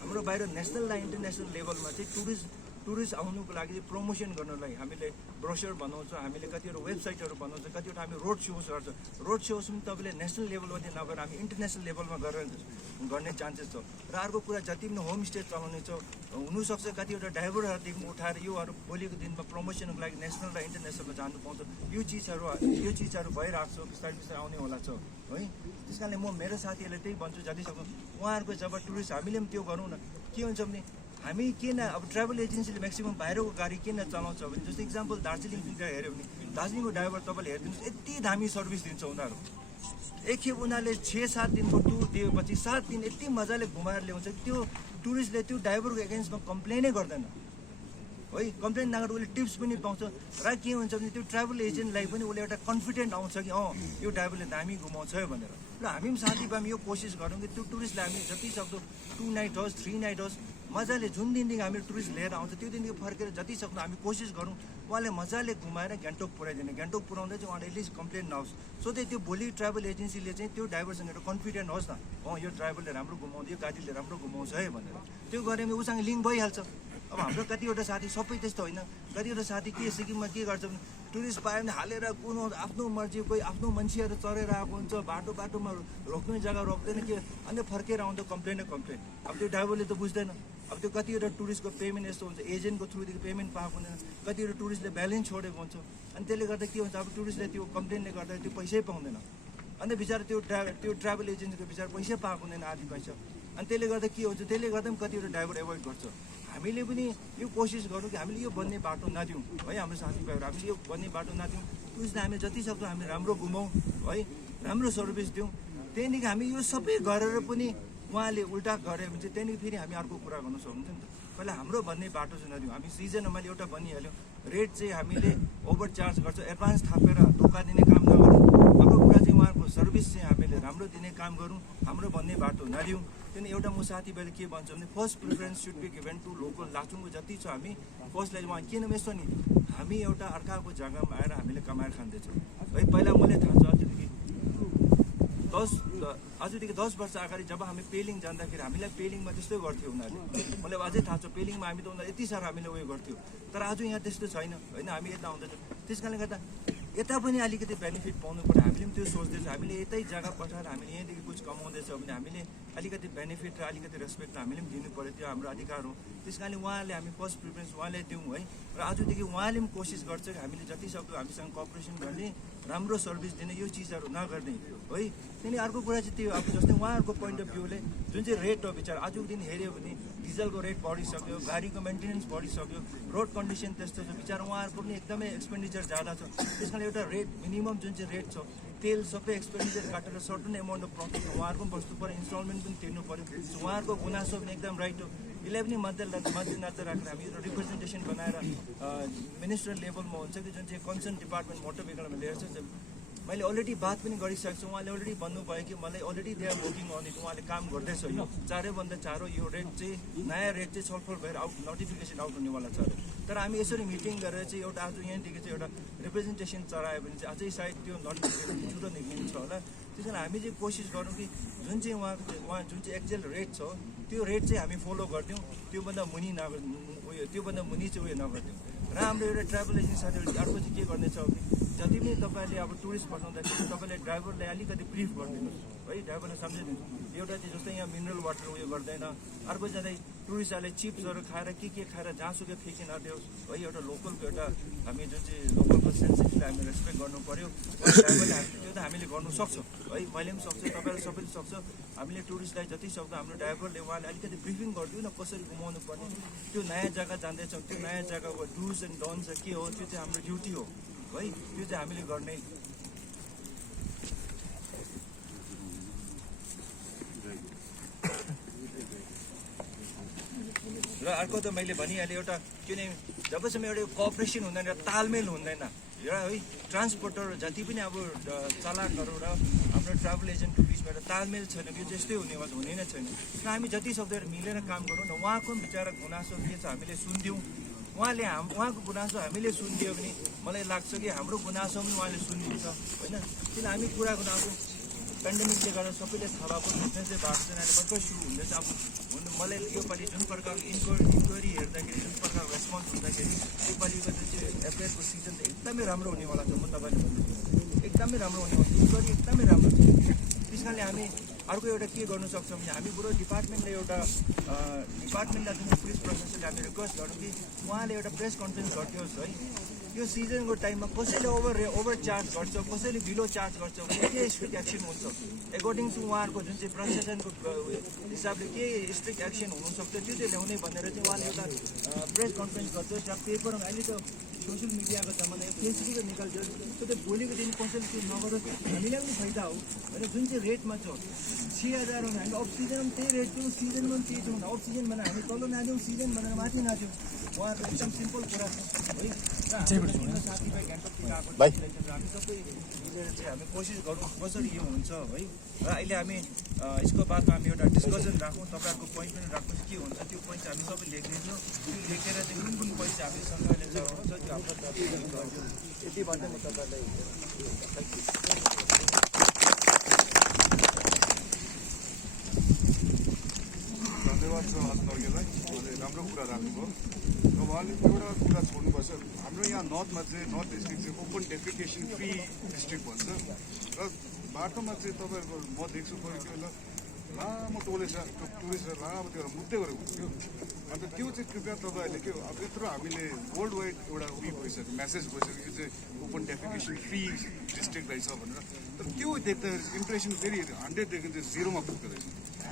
हाम्रो बाहिर नेसनल र इन्टरनेसनल लेभलमा चाहिँ टुरिस्ट आउनुको लागि चाहिँ प्रमोसन गर्नलाई हामीले ब्रोसर बनाउँछौँ, हामीले कतिवटा वेबसाइटहरू बनाउँछौँ, कतिवटा हामी रोड सोज गर्छौँ। रोड सोज पनि तपाईँले नेसनल लेभलमा चाहिँ नगरेर हामी इन्टरनेसनल लेभलमा गर्ने चान्सेस छ। र अर्को कुरा जति पनि होमस्टे चलाउने छ हुनसक्छ कतिवटा ड्राइभरहरूदेखि उठाएर योहरू भोलिको दिनमा प्रमोसनको लागि नेसनल र इन्टरनेसनलमा जानु पाउँछ। यो चिजहरू भइरहेको छ, बिस्तारै बिस्तारै आउने होला छ है। त्यस कारणले म मेरो साथीहरूले त्यही भन्छु, जतिसक्दो उहाँहरूको जब टुरिस्ट हामीले पनि त्यो गरौँ न। के हुन्छ भने हामी किन अब ट्राभल एजेन्सीले म्याक्सिमम् बाहिरको गाडी किन चलाउँछ भने जस्तो इक्जाम्पल दार्जिलिङ हेऱ्यो भने दार्जिलिङको ड्राइभर तपाईँले हेरिदिनुहोस् यति दामी सर्भिस दिन्छ उनीहरू। एकखेप उनीहरूले 6-7 दिनको टुर दिएपछि 7 दिन यति मजाले घुमाएर ल्याउँछ त्यो टुरिस्टले त्यो ड्राइभरको एगेन्स्टमा कम्प्लेनै गर्दैन है। कम्प्लेन नगरेर उसले टिप्स पनि पाउँछ र के हुन्छ भने त्यो ट्राभल एजेन्टलाई पनि उसले एउटा कन्फिडेन्ट आउँछ कि यो ड्राइभरले दामी घुमाउँछ भनेर। र हामी पनि साथीभाइ यो कोसिस गरौँ कि त्यो टुरिस्टलाई हामी जति सक्दो 2 नाइट होस् 3 नाइट होस् मजाले जुन दिनदेखि हामी टुरिस्ट लिएर आउँछ त्यो दिनदेखि फर्केर जति सक्दो हामी कोसिस गरौँ उहाँले मजाले घुमाएर गान्तोक पुऱ्याइदिने। गान्तोक पुऱ्याउँदा चाहिँ उहाँले एटलिस्ट कम्प्लेन नहोस्, सो द्याट त्यो भोलि ट्राभल एजेन्सीले चाहिँ त्यो ड्राइभरसँग एउटा कन्फिडेन्ट होस् न, यो ड्राइभरले राम्रो घुमाउँछ, यो गाडीले राम्रो घुमाउँछ है भनेर। त्यो गऱ्यो भने उसँग लिङ्क भइहाल्छ। अब हाम्रो कतिवटा साथी सबै त्यस्तो होइन, कतिवटा साथी के सिक्किममा के गर्छ भने टुरिस्ट पायो भने हालेर कुनो आफ्नो मर्जी, कोही आफ्नो मान्छेहरू चढेर आएको हुन्छ, बाटोमा रोक्ने जग्गा रोक्दैन के, अन्त फर्केर आउँदा कम्प्लेन। अब त्यो ड्राइभरले त बुझ्दैन। अब त्यो कतिवटा टुरिस्टको पेमेन्ट यस्तो हुन्छ एजेन्टको थ्रुदेखि पेमेन्ट पाएको हुँदैन, कतिवटा टुरिस्टले ब्यालेन्स छोडेको हुन्छ। अनि त्यसले गर्दा के हुन्छ अब टुरिस्टले त्यो कम्प्लेनले गर्दा त्यो पैसै पाउँदैन। अन्त बिचरा त्यो ट्राभल एजेन्सीको बिचरा पैसै पाएको हुँदैन आधी पैसा। अनि त्यसले गर्दा के हुन्छ, त्यसले गर्दा पनि कतिवटा ड्राइभर एभोइड गर्छ। हामीले पनि यो कोसिस गरौँ कि हामीले यो बन्ने बाटो नदिउँ है। हाम्रो साथीभाइहरू हामीले यो बन्ने बाटो नदिउँ, टुरिस्टलाई हामी जति सक्दो हामी राम्रो घुमाउँ है, राम्रो सर्भिस दिउँ। त्यहाँदेखि हामी यो सबै गरेर पनि उहाँले उल्टा गऱ्यो भने चाहिँ त्यहाँदेखि फेरि हामी अर्को कुरा गर्न सक्छौँ नि त। पहिला हाम्रो भन्ने बाटो चाहिँ नदिउँ। हामी सिजनमा मैले एउटा भनिहाल्यो, रेट चाहिँ हामीले ओभर चार्ज गर्छौँ, एडभान्स थापेर धोका दिने काम नगरौँ। अर्को कुरा चाहिँ उहाँहरूको सर्भिस चाहिँ हामीले राम्रो दिने काम गरौँ, हाम्रो भन्ने बाटो नदिउँ। त्यहाँदेखि एउटा म साथीभाइले के भन्छ भने first preference should be given to local. लाचुङको जति छ हामी फर्स्टलाई उहाँ किन यस्तो नि, हामी एउटा अर्काको जग्गामा आएर हामीले कमाएर खाँदैछौँ है। पहिला मलाई थाहा छ आजदेखि 10 वर्ष अगाडि जब हामी पेलिङ जाँदाखेरि हामीलाई पेलिङमा त्यस्तै गर्थ्यो उनीहरूले। मलाई अझै थाहा छ पेलिङमा हामी त उनीहरू यति साह्रो हामीले उयो गर्थ्यो, तर आज यहाँ त्यस्तो छैन होइन। हामी यता आउँदैछौँ, त्यस कारणले गर्दा यता पनि अलिकति बेनिफिट पाउनु पर्यो। हामीले पनि त्यो सोच्दैछौँ, हामीले यतै जग्गा पठाएर हामीले यहीँदेखि कुछ कमाउँदैछ भने हामीले अलिकति बेनिफिट र अलिकति रेस्पेक्ट हामीले पनि दिनु पऱ्यो, त्यो हाम्रो अधिकार हो। त्यस कारणले उहाँले हामी फर्स्ट प्रिफरेन्स उहाँले दिउँ है। र आजदेखि उहाँले पनि कोसिस गर्छ कि हामीले जति सक्दो हामीसँग कोअपरेसन गर्ने, राम्रो सर्भिस दिने, यो चिजहरू नगर्ने है। त्यहाँदेखि अर्को कुरा चाहिँ त्यो अब जस्तै उहाँहरूको पोइन्ट अफ भ्यूले जुन चाहिँ रेट हो विचार आजको दिन हेऱ्यो भने डिजलको रेट बढिसक्यो, गाडीको मेन्टेनेन्स बढिसक्यो, रोड कन्डिसन त्यस्तो छ, विचार उहाँहरूको पनि एकदमै एक्सपेन्डिचर ज्यादा छ। त्यस कारण एउटा रेट मिनिमम जुन चाहिँ रेट छ तेल सबै एक्सपेन्डिचर काटेर सर्टन एमाउन्ट अफ प्रफिट उहाँहरूको पनि बस्नु पऱ्यो, इन्स्टलमेन्ट पनि तिर्नु पऱ्यो। उहाँहरूको गुनासो पनि एकदम राइट हो। यसलाई पनि मध्यनजर राखेर हामी एउटा रिप्रेजेन्टेसन बनाएर मिनिस्टर लेभलमा हुन्छ कि जुन चाहिँ कन्सर्न डिपार्टमेन्ट मोटर भेहिकलमा लिएर छ। मैले अलरेडी बात पनि गरिसकेको छु, उहाँले अलरेडी भन्नुभयो कि मलाई already they are working on it, उहाँले काम गर्दैछ। यो 4.4 यो रेट चाहिँ नयाँ रेट चाहिँ छलफल भएर नोटिफिकेसन आउट हुनेवाला छ। तर हामी यसरी मिटिङ गरेर चाहिँ एउटा आज यहाँदेखि चाहिँ एउटा रिप्रेजेन्टेसन चलायो भने चाहिँ अझै सायद त्यो नोटिफिकेसन छिटो निक्लिन्छ होला। त्यस कारण हामी चाहिँ कोसिस गरौँ कि जुन चाहिँ उहाँ जुन चाहिँ एक्चुअल रेट छ त्यो रेट चाहिँ हामी फलो गरिदिउँ, त्योभन्दा मुनि त्योभन्दा मुनि चाहिँ उयो नगरिदिउँ। र हाम्रो एउटा ट्राभल एजेन्सी साथीहरूले अर्को चाहिँ के गर्नेछ भने जति पनि तपाईँले अब टुरिस्ट पठाउँदाखेरि तपाईँले ड्राइभरलाई अलिकति ब्रिफ गरिदिनुहोस् है ड्राइभरले सम्झिदिन्छु एउटा चाहिँ जस्तै यहाँ मिनरल वाटर उयो गर्दैन अर्को चाहिँ टुरिस्टहरूले चिप्सहरू खाएर के खाएर जहाँसुकै फ्याँकिनदियोस् है एउटा लोकलको एउटा हामी जुन चाहिँ लोकलको सेन्सिटिभलाई हामी रेस्पेक्ट गर्नु पऱ्यो ड्राइभरले त्यो त हामीले गर्नु सक्छौँ है मैले पनि सक्छु तपाईँले सबैले सक्छ हामीले टुरिस्टलाई जति सक्दो हाम्रो ड्राइभरले उहाँले अलिकति ब्रिफिङ गरिदिउँ न कसरी घुमाउनु पर्ने त्यो नयाँ जग्गा जाँदैछौँ त्यो नयाँ जग्गाको डुज एन्ड डन्स के हो त्यो चाहिँ हाम्रो ड्युटी हो है त्यो चाहिँ हामीले गर्ने र अर्को त मैले भनिहालेँ एउटा किन जबसम्म एउटा कोअपरेसन हुँदैन तालमेल हुँदैन एउटा है ट्रान्सपोर्टर जति पनि अब चालकहरू र हाम्रो ट्राभल एजेन्टको बिचमा एउटा तालमेल छैन यो त्यस्तै हुने नै छैन हामी जति सक्दो मिलेर काम गरौँ न उहाँको विचार गुनासो के छ हामीले सुनिदिउँ उहाँले उहाँको गुनासो हामीले सुनिदियो भने मलाई लाग्छ कि हाम्रो गुनासो पनि उहाँले सुनिदिन्छ होइन किन हामी कुरा गुनासो पेन्डेमिकले गर्दा सबैले थाहा भएको बिजनेस चाहिँ भएको छैन अहिले भर्खर सुरु हुँदैछ अब मलाई योपालि जुन प्रकारको इन्क्वायरी हेर्दाखेरि जुन प्रकारको रेस्पोन्स हुँदाखेरि योपालिको जुन चाहिँ एप्रिलको सिजन त एकदमै राम्रो हुनेवाला छ म तपाईँले भन्दैछु एकदमै राम्रो हुनेवाला छ इन्क्वायरी एकदमै राम्रो छ त्यस कारणले हामी अर्को एउटा के गर्नु सक्छौँ भने हामी बरु डिपार्टमेन्टलाई जुन पुलिस प्रशासनले हामी रिक्वेस्ट गरौँ कि उहाँले एउटा प्रेस कन्फरेन्स गरिदियोस् है यो सिजनको टाइममा कसैले ओभर चार्ज गर्छ कसैले बिलो चार्ज गर्छ के स्ट्रिक्ट एक्सन हुन्छ एकर्डिङ टु उहाँहरूको जुन चाहिँ प्रशासनको हिसाबले के स्ट्रिक्ट एक्सन हुनसक्छ त्यो चाहिँ ल्याउने भनेर चाहिँ उहाँले एउटा प्रेस कन्फरेन्स गर्छ त्यहाँ पेपरमा अहिले त सोसियल मिडियाको जमाना फेसबुकमा निकाल्छ त्यो त भोलिको दिन कसैले त्यो नगरोस् हामीलाई पनि फाइदा हो होइन जुन चाहिँ रेटमा छ 6000 हो हामी अफ सिजनमा त्यही रेट दिउँ सिजनमा पनि त्यही दिउँ अफ सिजन भनेर हामी तल नदिउँ सिजन भनेर माथि नदिउँ उहाँहरूको एकदम सिम्पल कुरा छ है साथीभाइ गान्तोकतिर आएको हामी सबै मिलेर चाहिँ हामी कोसिस गरौँ कसरी यो हुन्छ है र अहिले हामी यसको बादमा हामी एउटा डिस्कसन राखौँ तपाईँहरूको पोइन्ट पनि राख्नु के हुन्छ त्यो पोइन्ट हामी सबै लेखिदिन्छौँ त्यो लेखेर चाहिँ कुन पोइन्ट चाहिँ हामी सरकारले चलाउँछ त्यो हाम्रो गर्छौँ यति भन्दै म तपाईँलाई धन्यवाद छ हस्नर्गेलाई उहाँले राम्रो कुरा राख्नुभयो र उहाँले एउटा कुरा छोड्नुपर्छ हाम्रो यहाँ नर्थमा चाहिँ नर्थ डिस्ट्रिक्ट चाहिँ ओपन डेफिकेसन फ्री डिस्ट्रिक्ट भन्छ र बाटोमा चाहिँ तपाईँहरूको म देख्छु कोही कोही बेला लामो टोलेछ टुरिस्ट लामो त्यो मुद्दै गरेको हुन्थ्यो अन्त त्यो चाहिँ कृपया तपाईँहरूले के अब यत्रो हामीले वर्ल्ड वाइड एउटा उयो भइसक्यो मेसेज भइसक्यो यो चाहिँ ओपन डेफिकेसन फ्री डिस्ट्रिक्ट रहेछ भनेर तर त्यो देख्दाखेरि इम्प्रेसन फेरि 100देखि चाहिँ 0मा पुग्दो रहेछ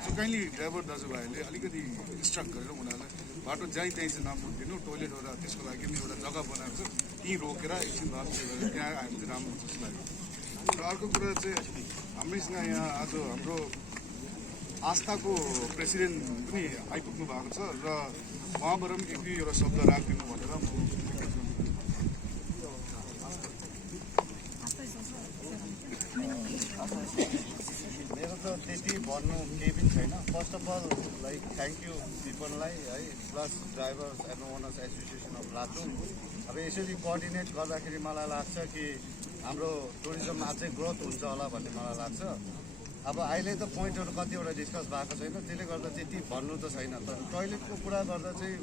सो काइन्डली ड्राइभर दाजुभाइहरूले अलिकति इन्स्ट्रक्ट गरेर उनीहरूलाई बाटो जहीँ त्यहीँ चाहिँ नपुगिदिनु टोइलेट एउटा त्यसको लागि पनि एउटा जग्गा बनाएको छ त्यहीँ रोकेर एकछिन भए गरेर त्यहाँ आयो भने चाहिँ राम्रो हुन्छ जस्तो लाग्यो र अर्को कुरा चाहिँ हामीसँग यहाँ आज हाम्रो आस्थाको प्रेसिडेन्ट पनि आइपुग्नु भएको छ र उहाँबाट पनि एक दुई एउटा शब्द राखिदिनु भनेर मेरो त त्यति भन्नु केही पनि छैन first of all like thank you पिपललाई है plus drivers and owners association of Lachung अब यसरी कोअर्डिनेट गर्दाखेरि मलाई लाग्छ कि हाम्रो टुरिज्म अझै ग्रोथ हुन्छ होला भन्ने मलाई लाग्छ अब अहिले त पोइन्टहरू कतिवटा डिस्कस भएको छैन त्यसले गर्दा त्यति भन्नु त छैन तर टोइलेटको कुरा गर्दा चाहिँ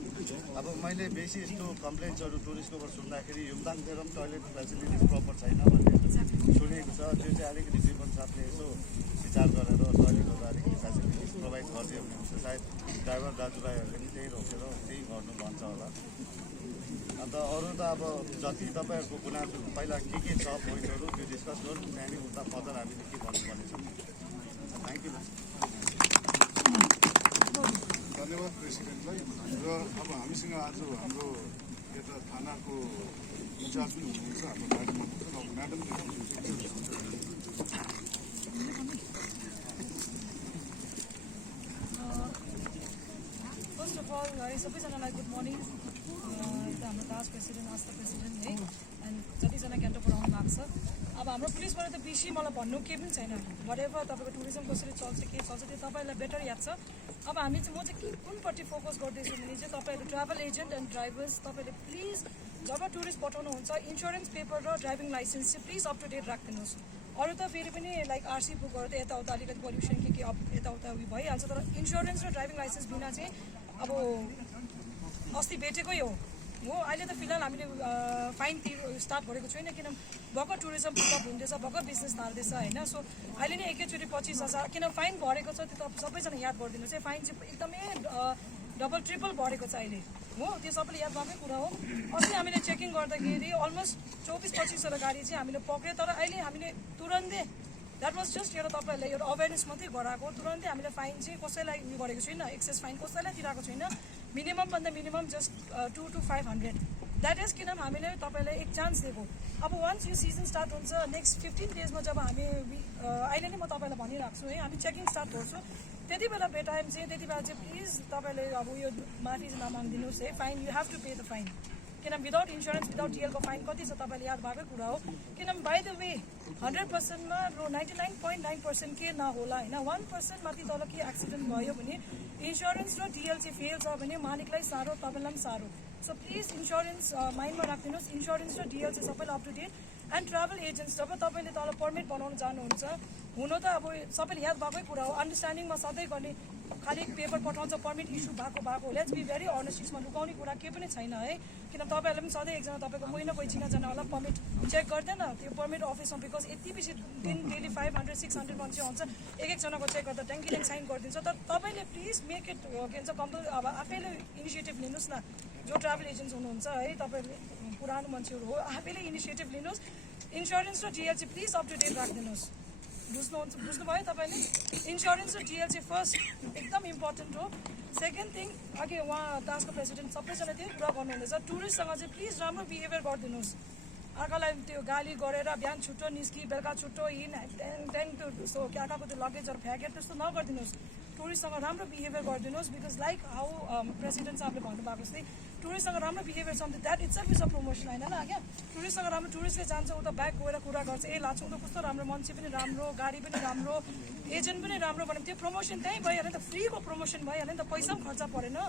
अब मैले बेसी यस्तो कम्प्लेन्ट्सहरू टुरिस्टकोबाट सुन्दाखेरि युमदाङतिर पनि टोइलेट फेसिलिटिज प्रपर छैन भन्ने सुनेको छ त्यो चाहिँ अलिकति जीवन साथले यसो विचार गरेर टोइलेटहरू अलिकति फेसिलिटिज प्रोभाइड गरिदियो भने हुन्छ सायद ड्राइभर दाजुभाइहरूले पनि त्यही रोकेर त्यही गर्नु भन्छ होला अन्त अरू त अब जति तपाईँहरूको गुनासो पहिला के छ पोइन्टहरू त्यो डिस्कस गरौँ त्यहाँदेखि उता फर्दर हामीले के गर्नुपर्ने छ थ्याङ्क यू धन्यवाद प्रेसिडेन्टलाई र अब हामीसँग आज हाम्रो यता थानाको इन्चार्ज पनि हुनुहुन्छ हाम्रो म्याडम हुनुहुन्छ अब म्याडम फर्स्ट अफ अल है सबैजनालाई गुड मर्निङ हाम्रो दास प्रेसिडेन्ट आस्था प्रेसिडेन्ट है एन्ड जतिजना गान्तोकबाट आउनु भएको छ अब हाम्रो पुलिसबाट त बेसी मलाई भन्नु केही पनि छैन वटेभर तपाईँको टुरिज्म कसरी चल्छ के चल्छ त्यो तपाईँलाई बेटर याद छ अब हामी चाहिँ म चाहिँ कुनपट्टि फोकस गर्दैछु भने चाहिँ तपाईँहरू ट्राभल एजेन्ट एन्ड ड्राइभर्स तपाईँले प्लिज जब टुरिस्ट पठाउनुहुन्छ इन्सुरेन्स पेपर र ड्राइभिङ लाइसेन्स चाहिँ प्लिज अप टु डेट राखिदिनुहोस् अरू त फेरि पनि लाइक आरसी बुक गरेर यताउता अलिकति पोल्युसन के यताउता उयो भइहाल्छ तर इन्सुरेन्स र ड्राइभिङ लाइसेन्स बिना चाहिँ अब अस्ति भेटेकै हो हो अहिले त फिलहाल हामीले फाइन स्टार्ट गरेको छैन किन भर्खर टुरिज्म पिकअप हुँदैछ भर्खर बिजनेस थाल्दैछ होइन सो अहिले नै एकैचोटि 25,000 किन फाइन भरेको छ त्यो सबैजना याद गरिदिनुहोस् है फाइन चाहिँ एकदमै डबल ट्रिपल बढेको छ अहिले हो त्यो सबैले याद भएकै कुरा हो अस्ति हामीले चेकिङ गर्दाखेरि अलमोस्ट 24-25 गाडी चाहिँ हामीले पक्रियो तर अहिले हामीले तुरन्तै द्याट वाज जस्ट एउटा तपाईँहरूलाई एउटा अवेरनेस मात्रै गराएको तुरन्तै हामीले फाइन चाहिँ कसैलाई उयो गरेको छैन एक्सेस फाइन कसैलाई तिरेको छैन मिनिमम भन्दा minimum just 2 to 500 that is किनभने हामीले तपाईँलाई एक चान्स दिएको अब वान्स यो सिजन स्टार्ट हुन्छ नेक्स्ट 15 डेजमा जब हामी अहिले नै म तपाईँलाई भनिरहेको छु है हामी चेकिङ स्टार्ट गर्छु त्यति बेला बेटाइम चाहिँ त्यति बेला चाहिँ प्लिज तपाईँले अब यो माफी चाहिँ नमागिदिनुहोस् है fine you have to pay the fine किनभने विदाउट इन्सुरेन्स विदाउट डिएलको फाइन कति छ तपाईँले याद भएकै कुरा हो किनभने बाई द वे 100%मा 99.9% के नहोला होइन 1% माथि तल के एक्सिडेन्ट भयो भने इन्सुरेन्स र डिएल चाहिँ फेल छ भने मालिकलाई साह्रो तपाईँलाई पनि साह्रो सो प्लिज इन्सुरेन्स माइन्डमा राखिदिनुहोस् इन्सुरेन्स र डिएल चाहिँ सबैलाई up to date and travel agents जब तपाईँले तल पर्मिट बनाउनु जानुहुन्छ हुन त अब सबैले याद भएकै कुरा हो अन्डरस्ट्यान्डिङमा सधैँ गर्ने खालि पेपर पठाउँछ पर्मिट इस्यु भएको लेट्स बी भेरी अनेस्ट यसमा लुकाउने कुरा केही पनि छैन है किन तपाईँहरूले पनि सधैँ एकजना तपाईँको कोही न कोही चिनाजना होला पर्मिट चेक गर्दैन त्यो पर्मिट अफिसमा बिकज यति बेसी दिन डेली 500-600 मान्छे आउँछ एकजनाको चेक गर्दा ट्याङ्की साइन गरिदिन्छ तर तपाईँले प्लिज मेक इट के भन्छ कम्पल अब आफैले इनिसिएटिभ लिनुहोस् न जो ट्राभल एजेन्ट्स हुनुहुन्छ है तपाईँहरूले पुरानो मान्छेहरू हो आफैले इनिसिएटिभ लिनुहोस् इन्सुरेन्स र डिएल चाहिँ प्लिज अप टु डेट राखिदिनुहोस् बुझ्नुभयो तपाईँले इन्सुरेन्स र डिएल चाहिँ फर्स्ट एकदम इम्पोर्टेन्ट हो सेकेन्ड थिङ अघि उहाँ दासको प्रेसिडेन्ट सबैजना त्यही कुरा गर्नुहुँदैछ टुरिस्टसँग चाहिँ प्लिज राम्रो बिहेभियर गरिदिनुहोस् अर्कालाई त्यो गाली गरेर बिहान छुट्टो निस्कि बेलुका छुट्टो त्यहाँदेखि त्यो अर्काको त्यो लगेजहरू फ्याँकेर त्यस्तो नगरिदिनुहोस् टुरिस्टसँग राम्रो बिहेभियर गरिदिनुहोस् बिकज लाइक हाउ प्रेसिडेन्ट साहबले भन्नुभएको जस्तै टुरिस्टसँग राम्रो बिहेभियर छ भने that itself is a promotion होइन क्या टुरिस्टसँग राम्रो टुरिस्टले जान्छ उता ब्याक गएर कुरा गर्छ ए लाचुङ त कस्तो राम्रो मान्छे पनि राम्रो गाडी पनि राम्रो एजेन्ट पनि राम्रो भने त्यो प्रमोसन त्यहीँ भइहाल्यो नि त फ्रीको प्रमोसन भइहाल्यो नि त पैसा पनि खर्च परेन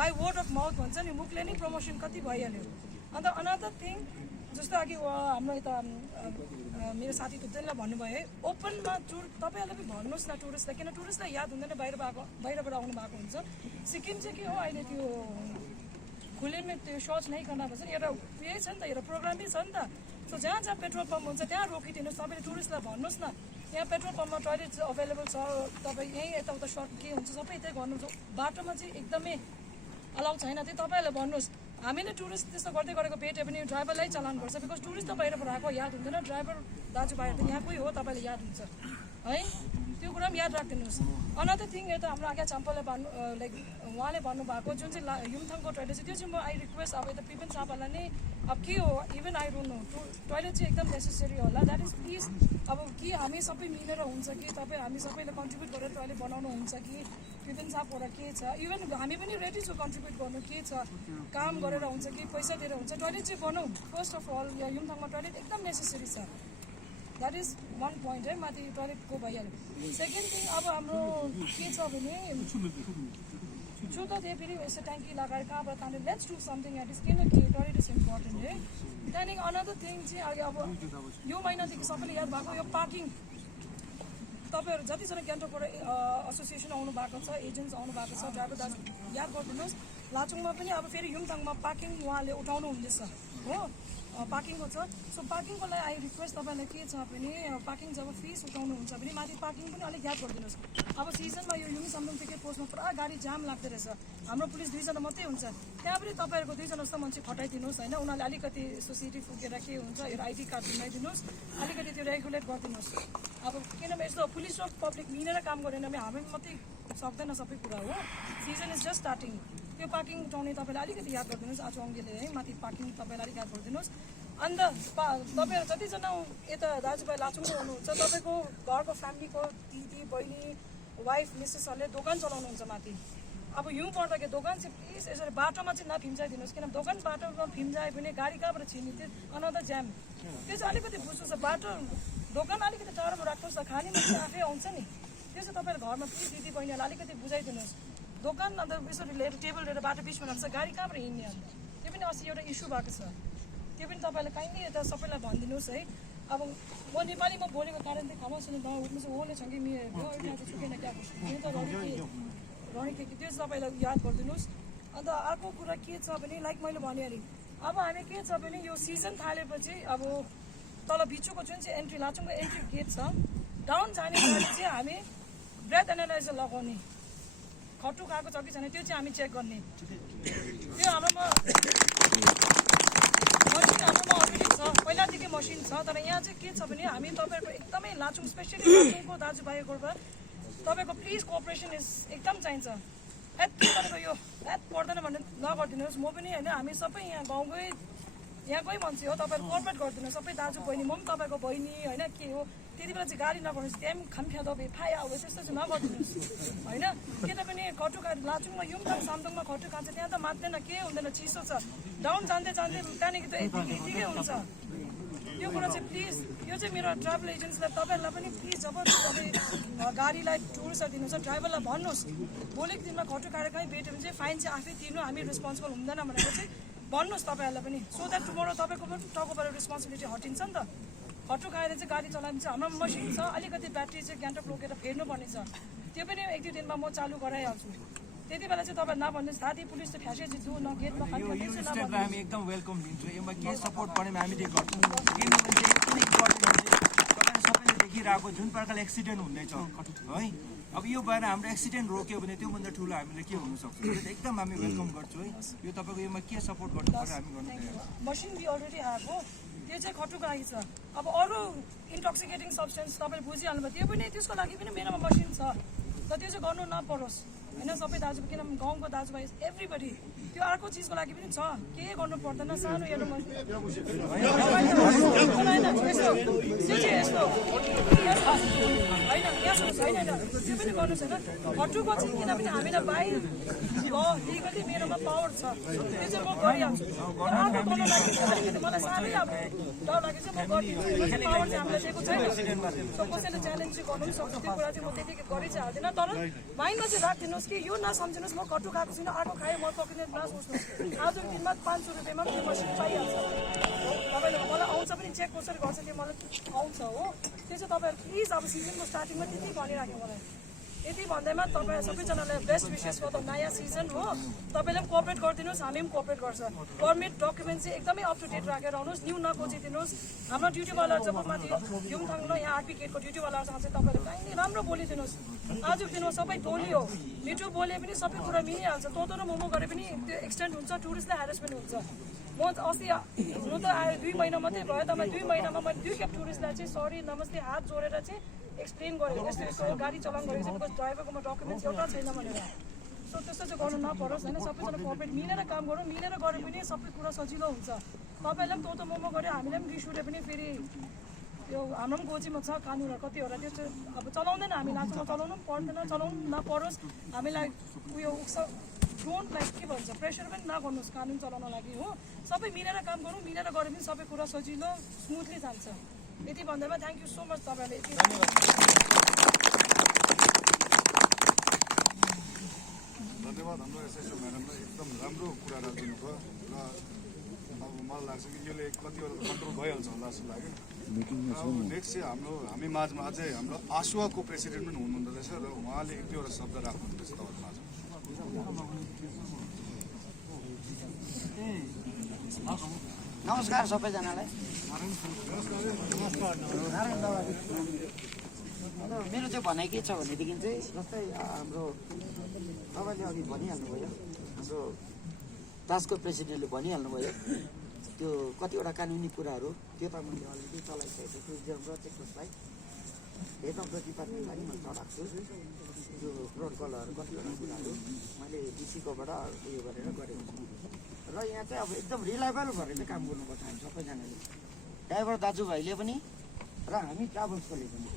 बाई वर्ड अफ माउथ भन्छ नि मुखले नै प्रमोसन कति भइहाल्यो अन्त अनदर थिङ जस्तो अघि हाम्रो यता मेरो साथी तुप्देनलाई भन्नुभयो है ओपनमा तपाईँहरूले पनि भन्नुहोस् न टुरिस्टलाई किन टुरिस्टलाई याद हुँदैन बाहिरबाट आउनु भएको हुन्छ सिक्किम चाहिँ के हो अहिले त्यो खुलेमा त्यो सर्च नै गर्न भन्छ नि एउटा यही छ नि त एउटा प्रोग्रामै छ नि त सो जहाँ जहाँ पेट्रोल पम्प हुन्छ त्यहाँ रोकिदिनुहोस् तपाईँले टुरिस्टलाई भन्नुहोस् न यहाँ पेट्रोल पम्पमा टोइलेट अभाइलेबल छ तपाईँ यहीँ यताउता सर्ट के हुन्छ सबै त्यही गर्नुहुन्छ बाटोमा चाहिँ एकदमै अलाउ छैन त्यही तपाईँहरूले भन्नुहोस् हामीले टुरिस्ट त्यस्तो गर्दै गरेको भेट्यो भने ड्राइभरलाई चलान गर्छ बिकज टुरिस्ट त बाहिरबाट आएको याद हुँदैन ड्राइभर दाजुभाइहरू त यहाँकै हो तपाईँलाई याद हुन्छ है त्यो कुरा पनि याद राखिदिनुहोस् अनदर थिङ यता हाम्रो आज्ञा चाम्पाले लाइक उहाँले भन्नुभएको जुन चाहिँ युमथाङको टोइलेट छ त्यो चाहिँ म आई रिक्वेस्ट अब यता पिपन सापालाई नै अब के हो even I don't know toilet चाहिँ एकदम नेसेसरी होला द्याट इज प्लिज अब कि हामी सबै मिलेर हुन्छ कि तपाईँ हामी सबैले कन्ट्रिब्युट गरेर टोइलेट बनाउनु हुन्छ कि पिपन सापबाट के छ इभन हामी पनि रेडी छु कन्ट्रिब्युट गर्नु के छ काम गरेर हुन्छ कि पैसा दिएर हुन्छ टोइलेट चाहिँ बनाऊ फर्स्ट अफ अल यहाँ युमथाङमा टोइलेट एकदम नेसेसरी छ द्याट इज वान पोइन्ट है माथि टोइलेटको भइहाल्यो सेकेन्ड थिङ अब हाम्रो के छ भने छु त त्यही फेरि यसो ट्याङ्की लगाएर कहाँबाट तान्यो let's do something it is किन टोइलेट इज इम्पोर्टेन्ट है त्यहाँदेखि अनदर थिङ चाहिँ अहिले अब यो महिनादेखि सबैले याद भएको यो पार्किङ तपाईँहरू जतिजना गान्तोकबाट एसोसिएसन आउनु भएको छ एजेन्ट्स आउनु भएको छ ड्राइभर दाजु याद गरिदिनुहोस् लाचुङमा पनि अब फेरि युमथाङमा पार्किङ उहाँले उठाउनु हुँदैछ हो पार्किङको छ सो पार्किङको लागि आई रिक्वेस्ट तपाईँलाई के छ भने पार्किङ जब फिस उठाउनुहुन्छ भने माथि पार्किङ पनि अलिक याद गरिदिनुहोस् अब सिजनमा यो युमी सामदाङ टिकट पोस्टमा पुरा गाडी जाम लाग्दो रहेछ हाम्रो पुलिस 2 जना मात्रै हुन्छ त्यहाँ पनि तपाईँहरूको 2 जना जस्तो मान्छे खटाइदिनुहोस् होइन उनीहरूले अलिकति सोसाइटी फुकेर के हुन्छ एउटा आइडी कार्ड बनाइदिनुहोस् अलिकति त्यो रेगुलेट गरिदिनुहोस् अब किनभने यस्तो पुलिस र पब्लिक मिलेर काम गरेन भने हामी मात्रै सक्दैन सबै कुरा हो सिजन इज जस्ट स्टार्टिङ त्यो पार्किङ उठाउने तपाईँले अलिकति याद गरिदिनुहोस् आज अङ्गीले है माथि पार्किङ तपाईँलाई अलिक याद गरिदिनुहोस् अन्त तपाईँहरू जतिजना यता दाजुभाइ लाचुङको हुनुहुन्छ तपाईँको घरको फ्यामिलीको दिदी बहिनी वाइफ मिसेसहरूले दोकान चलाउनुहुन्छ माथि अब हिउँ पर्दाखेरि दोकान चाहिँ प्लिज यसरी बाटोमा चाहिँ नफिम्जाइदिनुहोस् किनभने दोकान बाटोमा फिम्जायो भने गाडी कहाँबाट छिर्ने त्यो अनदर ज्याम त्यो चाहिँ अलिकति बुझ्नु छ बाटो दोकान अलिकति टाढोमा राख्नुहोस् न खाने मान्छे आफै आउँछ नि त्यो चाहिँ तपाईँहरू घरमा प्लिज दिदी बहिनीहरूलाई अलिकति बुझाइदिनुहोस् दोकान अन्त यसरी लिएर टेबल लिएर बाटो बिचमा राख्छ गाडी कहाँबाट हिँड्ने अन्त त्यो पनि अस्ति एउटा इस्यु भएको छ त्यो पनि तपाईँले काइन्डली यता सबैलाई भनिदिनुहोस् है अब म नेपालीमा बोलेको कारण चाहिँ खाना सुने उसमा चाहिँ ओले छ कि मेरो छुकेन क्या त्यो त रणिके कि त्यो चाहिँ तपाईँलाई याद गरिदिनुहोस् अन्त अर्को कुरा के छ भने लाइक मैले भने नि अब हामी के छ भने यो सिजन थालेपछि अब तल बिचुको जुन चाहिँ एन्ट्री लाचुङको एन्ट्री गेट छ डाउन जाने गाडी चाहिँ हामी ब्रेथ एनालाइजर लगाउने खटु खाएको छ कि छैन त्यो चाहिँ हामी चेक गर्ने त्यो हाम्रोमा मसिन हाम्रोमा अलरेडी छ पहिलादेखि मसिन छ तर यहाँ चाहिँ के छ भने हामी तपाईँहरूको एकदमै लाचुङ स्पेसली लाचुङको दाजुभाइहरूबाट तपाईँको प्लिज कोअपरेसन इज एकदम चाहिन्छ तपाईँको यो पर्दैन भने नगरिदिनुहोस् म पनि होइन हामी सबै यहाँ गाउँकै यहाँकै मान्छे हो तपाईँहरू कोअपरेट गरिदिनुहोस् सबै दाजु बहिनी म पनि तपाईँको बहिनी होइन के हो त्यति बेला चाहिँ गाडी नगर्नुहोस् त्यहाँ पनि खामख्या दबाई फाया अब त्यस्तो चाहिँ नगरिदिनुहोस् होइन किनभने खटु लाचुङमा युमथाङ सामथाङमा खटु खान्छ त्यहाँ त मात्दैन के हुँदैन चिसो छ डाउन जाँदै जाँदै त्यहाँदेखि त यतिकै हुन्छ त्यो कुरा चाहिँ प्लिज यो चाहिँ मेरो ट्राभल एजेन्सीलाई तपाईँहरूलाई पनि प्लिज जब तपाईँ गाडीलाई टुरिस्टहरू दिनुहुन्छ ड्राइभरलाई भन्नुहोस् भोलिको दिनमा खटु खाएर कहीँ भेट्यो भने चाहिँ फाइन चाहिँ आफै तिर्नु हामी रेस्पोन्सिबल हुँदैन भनेर चाहिँ भन्नुहोस् तपाईँहरूलाई पनि सो द्याट टुमोरो तपाईँको पनि टाउकोबाट रेस्पोन्सिबिलिटी हटिन्छ नि त खटु खाएर चाहिँ गाडी चलायो भने चाहिँ हाम्रो मसिन छ अलिकति ब्याट्री चाहिँ गान्तोक रोकेर फेर्नुपर्ने छ त्यो पनि 1-2 दिनमा म चालु गराइहाल्छु त्यति बेला चाहिँ तपाईँ नभन्नुहोस् दादी पुलिस त फ्यासै जित्छु न गेट हामी एकदम वेलकम दिन्छौँ यसमा के सपोर्ट पऱ्यो हामीले गर्छौँ किनभने चाहिँ एकदमै इम्पोर्टेन्ट हुन्छ तपाईँले सबैले देखिरहेको जुन प्रकारले एक्सिडेन्ट हुँदैछ है अब यो भएर हाम्रो एक्सिडेन्ट रोक्यो भने त्योभन्दा ठुलो हामीले के हुनसक्छ त्यो त एकदम हामी वेलकम गर्छौँ है यो तपाईँको यसमा के सपोर्ट गर्नु पर्यो हामी गर्नु मसिन बी अलरेडी आएको त्यो चाहिँ खटुको लागि छ अब अरू इन्टोक्सिकेटिङ सब्सटेन्स तपाईँले बुझिहाल्नु भयो त्यो पनि त्यसको लागि पनि मेरोमा मसिन छ र त्यो चाहिँ गर्नु नपरोस् होइन सबै दाजु किनभने गाउँको दाजुभाइ एभ्रीबडी त्यो अर्को चिजको लागि पनि छ के गर्नु पर्दैन सानो हेर्नु होइन त्यो पनि गर्नुहोस् होइन खटुको चाहिँ किनभने हामीलाई बाहिर ल लिगली मेरोमा पावर छ त्यो चाहिँ म गरिहाल्छु अर्को गर्नु लागि अलिकति मलाई साह्रै अब डर লাগে चाहिँ म गरिदिन्छु पावर चाहिँ हामीलाई दिएको छैन सो कसैले च्यालेन्ज चाहिँ गर्नु पनि सक्छ त्यो कुरा चाहिँ म त्यतिकै गरि चाहिँ हाल्दिनँ तर माइन्डमा चाहिँ राखिदिनुहोस् कि यो नसम्झिनुहोस् म खटु खाएको छुइनँ अर्को खाएँ म पक्रिने नसोच्नुहोस् आजको दिनमा 500 रुपियाँमा त्यो मसिन पाइहाल्छ तपाईँले मलाई आउँछ पनि चेक कसरी गर्छ त्यो मलाई आउँछ हो त्यो चाहिँ तपाईँहरू प्लिज अब सिजनको स्टार्टिङमा त्यति भनिराख्यो मलाई यति भन्दैमा तपाईँ सबैजनालाई बेस्ट विशेष गर्दा नयाँ सिजन हो तपाईँले पनि कोअपरेट गरिदिनुहोस् हामी पनि कोअपरेट गर्छ पर्मिट डकुमेन्ट चाहिँ एकदमै अप टु डेट राखेर आउनुहोस् न्यू नखोजिदिनुहोस् हाम्रो ड्युटीवालाहरू जब माथि युमथाङ र यहाँ आरपी गेटको ड्युटीवालाहरूसँग चाहिँ तपाईँले कहीँ राम्रो बोलिदिनुहोस् आजको दिनमा सबै टोली हो मिठो बोले पनि सबै कुरा मिलिहाल्छ तोतो र मोमो गरे पनि त्यो एक्सटेन्ड हुन्छ टुरिस्टलाई हेरेसमेन्ट हुन्छ म अस्ति हुनु त आयो 2 महिना मात्रै भयो त 2 महिनामा मैले 2 खेप टुरिस्टलाई चाहिँ सरी नमस्ते हात जोडेर चाहिँ एक्सप्लेन गरेँ यस्तो यस्तो गाडी चलाउनु गरेको छ बिकज ड्राइभरकोमा डकुमेन्ट्स एउटा छैन भनेर सो त्यस्तो चाहिँ गर्नु नपरोस् होइन सबैजना कोअपरेट मिलेर काम गरौँ मिलेर गऱ्यो भने सबै कुरा सजिलो हुन्छ तपाईँलाई पनि तोतो मोमो गऱ्यो हामीलाई पनि रिस उठ्यो पनि फेरि त्यो हाम्रो पनि गोजीमा छ कानुनहरू कतिवटा त्यो चाहिँ अब चलाउँदैन हामी लाचुङमा चलाउनु पनि पर्दैन चलाउनु नपरोस् हामीलाई उयो डोन्ट लाइक के भन्छ प्रेसर पनि नगर्नुहोस् कानुन चलाउन लागि हो सबै मिलेर काम गरौँ मिलेर गऱ्यो भने सबै कुरा सजिलो स्मुथली जान्छ यति भन्दैमा थ्याङ्क यू सो मच तपाईँहरूले यति धन्यवाद हाम्रो एसएसओ म्याडमलाई एकदम राम्रो कुरा राखिदिनु भयो र अब मलाई लाग्छ कि यसले कतिवटा कन्ट्रोल भइहाल्छ होला जस्तो लाग्यो नेक्स्ट चाहिँ हामी माझमा अझै हाम्रो आसुवाको प्रेसिडेन्ट पनि हुनुहुँदो रहेछ र उहाँले 1-2 वटा शब्द राख्नुहुँदैछ तपाईँको माझमा नमस्कार सबैजनालाई मेरो चाहिँ भनाइ के छ भनेदेखि चाहिँ जस्तै हाम्रो तपाईँले अघि भनिहाल्नुभयो हाम्रो टास्कको प्रेसिडेन्टले भनिहाल्नुभयो त्यो कतिवटा कानुनी कुराहरू त्यो त मैले अलरेडी चलाइसकेको छु टुरिज्म र चेकपोस्टलाई हेर्नको डिपार्टमेन्टलाई पनि मैले चलाएको छु त्यो प्रोटोकलहरू कतिवटा कुराहरू मैले डिसीकोबाट उयो गरेर गरेको छु र यहाँ चाहिँ अब एकदम रिलायबल भएर चाहिँ काम गर्नुपर्छ हामी सबैजनाले ड्राइभर दाजुभाइले पनि र हामी ट्राभल्सकोले पनि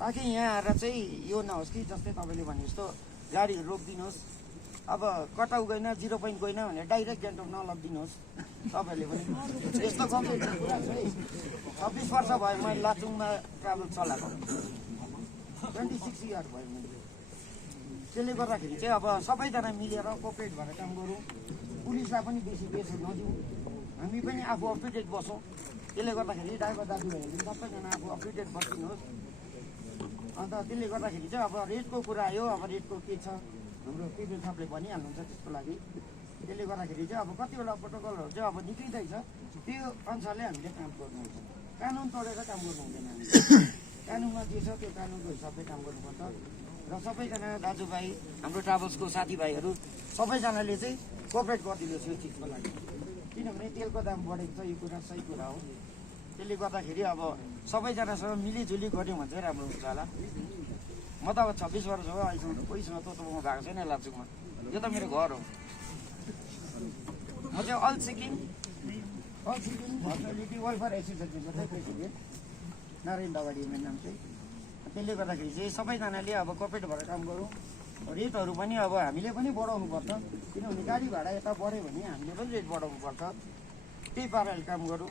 ताकि यहाँ आएर चाहिँ यो नहोस् कि जस्तै तपाईँले भने जस्तो गाडीहरू रोकिदिनुहोस् अब कटाउ गएन 0 पोइन्ट गएन भने डाइरेक्ट गान्तोक नलगिदिनुहोस् तपाईँहरूले पनि यस्तो कम्प्लेन कुरा छ है 26 वर्ष भयो मैले लाचुङमा ट्राभल चलाएको 26 इयर भयो मैले त्यसले गर्दाखेरि चाहिँ अब सबैजना मिलेर कोअपरेट भएर काम गरौँ पुलिसलाई पनि बेसी प्रेसर नदिउँ हामी पनि आफू अप टु डेट बसौँ त्यसले गर्दाखेरि ड्राइभर दाजुभाइहरूले सबैजना आफू अप टु डेट बसिदिनुहोस् अन्त त्यसले गर्दाखेरि चाहिँ अब रेटको कुरा आयो अब रेटको के छ हाम्रो केबिन सबले भनिहाल्नुहुन्छ त्यसको लागि। त्यसले गर्दाखेरि चाहिँ अब कतिवटा प्रोटोकलहरू चाहिँ अब निक्लिँदैछ, त्यो अनुसारले हामीले काम गर्नुहुन्छ। कानुन तोडेर काम गर्नु हुँदैन, हामीले कानुनमा जे छ त्यो कानुनको हिसाबले काम गर्नुपर्छ। र सबैजना दाजुभाइ, हाम्रो ट्राभल्सको साथीभाइहरू सबैजनाले चाहिँ कोअपरेट गरिदिनुहोस् यो चिजको लागि, किनभने तेलको दाम बढेको छ, यो कुरा सही कुरा हो। त्यसले गर्दाखेरि अब सबैजनासँग मिलिजुली गऱ्यौँ भने चाहिँ राम्रो हुन्छ होला। म त अब 26 वर्ष हो, अहिलेसम्म कोहीसँग तोतोमा भएको छैन लाचुङमा, यो त मेरो घर हो। म चाहिँ अल सिक्किम हस्पिटालिटी वेलफेयर एसोसिएसनको चाहिँ प्रेसिडेन्ट, नारायण दावाडी मेरो नाम चाहिँ। त्यसले गर्दाखेरि चाहिँ सबैजनाले अब कोअपरेट भएर काम गरौँ। रेटहरू पनि अब हामीले पनि बढाउनु पर्छ, किनभने गाडी भाडा यता बढ्यो भने हामीले पनि रेट बढाउनु पर्छ। त्यही पाराले काम गरौँ।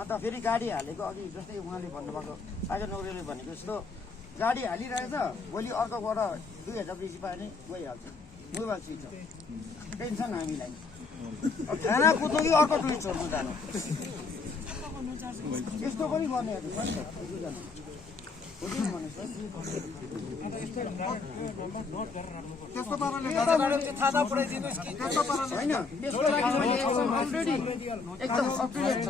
अन्त फेरि गाडी हालेको अघि जस्तै उहाँले भन्नुभएको सागर नौकरीले भनेको जस्तो गाडी हालिरहेछ, भोलि अर्कोबाट 2000 बेसी पायो भने गइहाल्छ, मोबाइल स्विच अफ, टेन्सन हामीलाई। खाना कुद्नु कि अर्को टुरिस्ट छोड्नु जानु, यस्तो पनि गर्नेहरू छ नि त। त्यस्तो पाराले होइन, त्यसको लागि मैले अलरेडी एकदम सफ्टवेयर छ।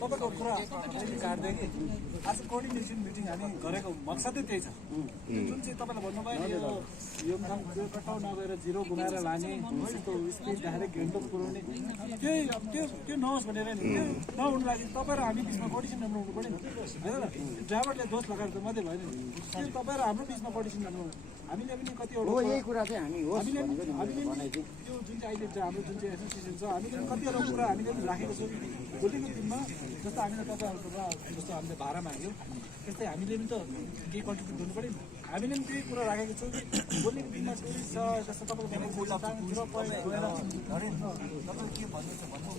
तपाईँको कुरा काट्दै कि आज कोअर्डिनेसन मिटिङ हामी गरेको मकसदै त्यही छ। जुन चाहिँ तपाईँले भन्नुभयो यो काम कटाउ नगएर जिरो गुमाएर लाने, त्यस्तो स्पिड डाइरेक्ट गान्तोक पुऱ्याउने, त्यो नहोस् भनेर नि। त्यो नहुनु लागि तपाईँ र हामी बिचमा कोअर्डिनेसन राम्रो हुनु पऱ्यो नि, होइन र? ड्राइभरले दोष लगाएर त मात्रै भएन नि, त्यो तपाईँ र हाम्रो बिचमा कोअर्डिनेसन राम्रो। हामीले पनि कतिवटा यही कुरा चाहिँ हामी होस् हामीले त्यो जुन चाहिँ अहिले हाम्रो जुन चाहिँ एसोसिएसन छ, हामीले पनि कतिवटा कुरा हामीले पनि राखेको छौँ। भोलिको दिनमा जस्तो हामीले तपाईँहरूकोमा जस्तो हामीले भाडा माग्यौँ, त्यस्तै हामीले पनि त केही कन्ट्रिब्युट गर्नु पऱ्यो नि। हामीले पनि त्यही कुरा राखेको छौँ कि भोलिको दिनमा टुरिस्ट छ, जस्तो तपाईँले भनेको 0.0 गएर तपाईँ के भन्नुहुन्छ भन्नु।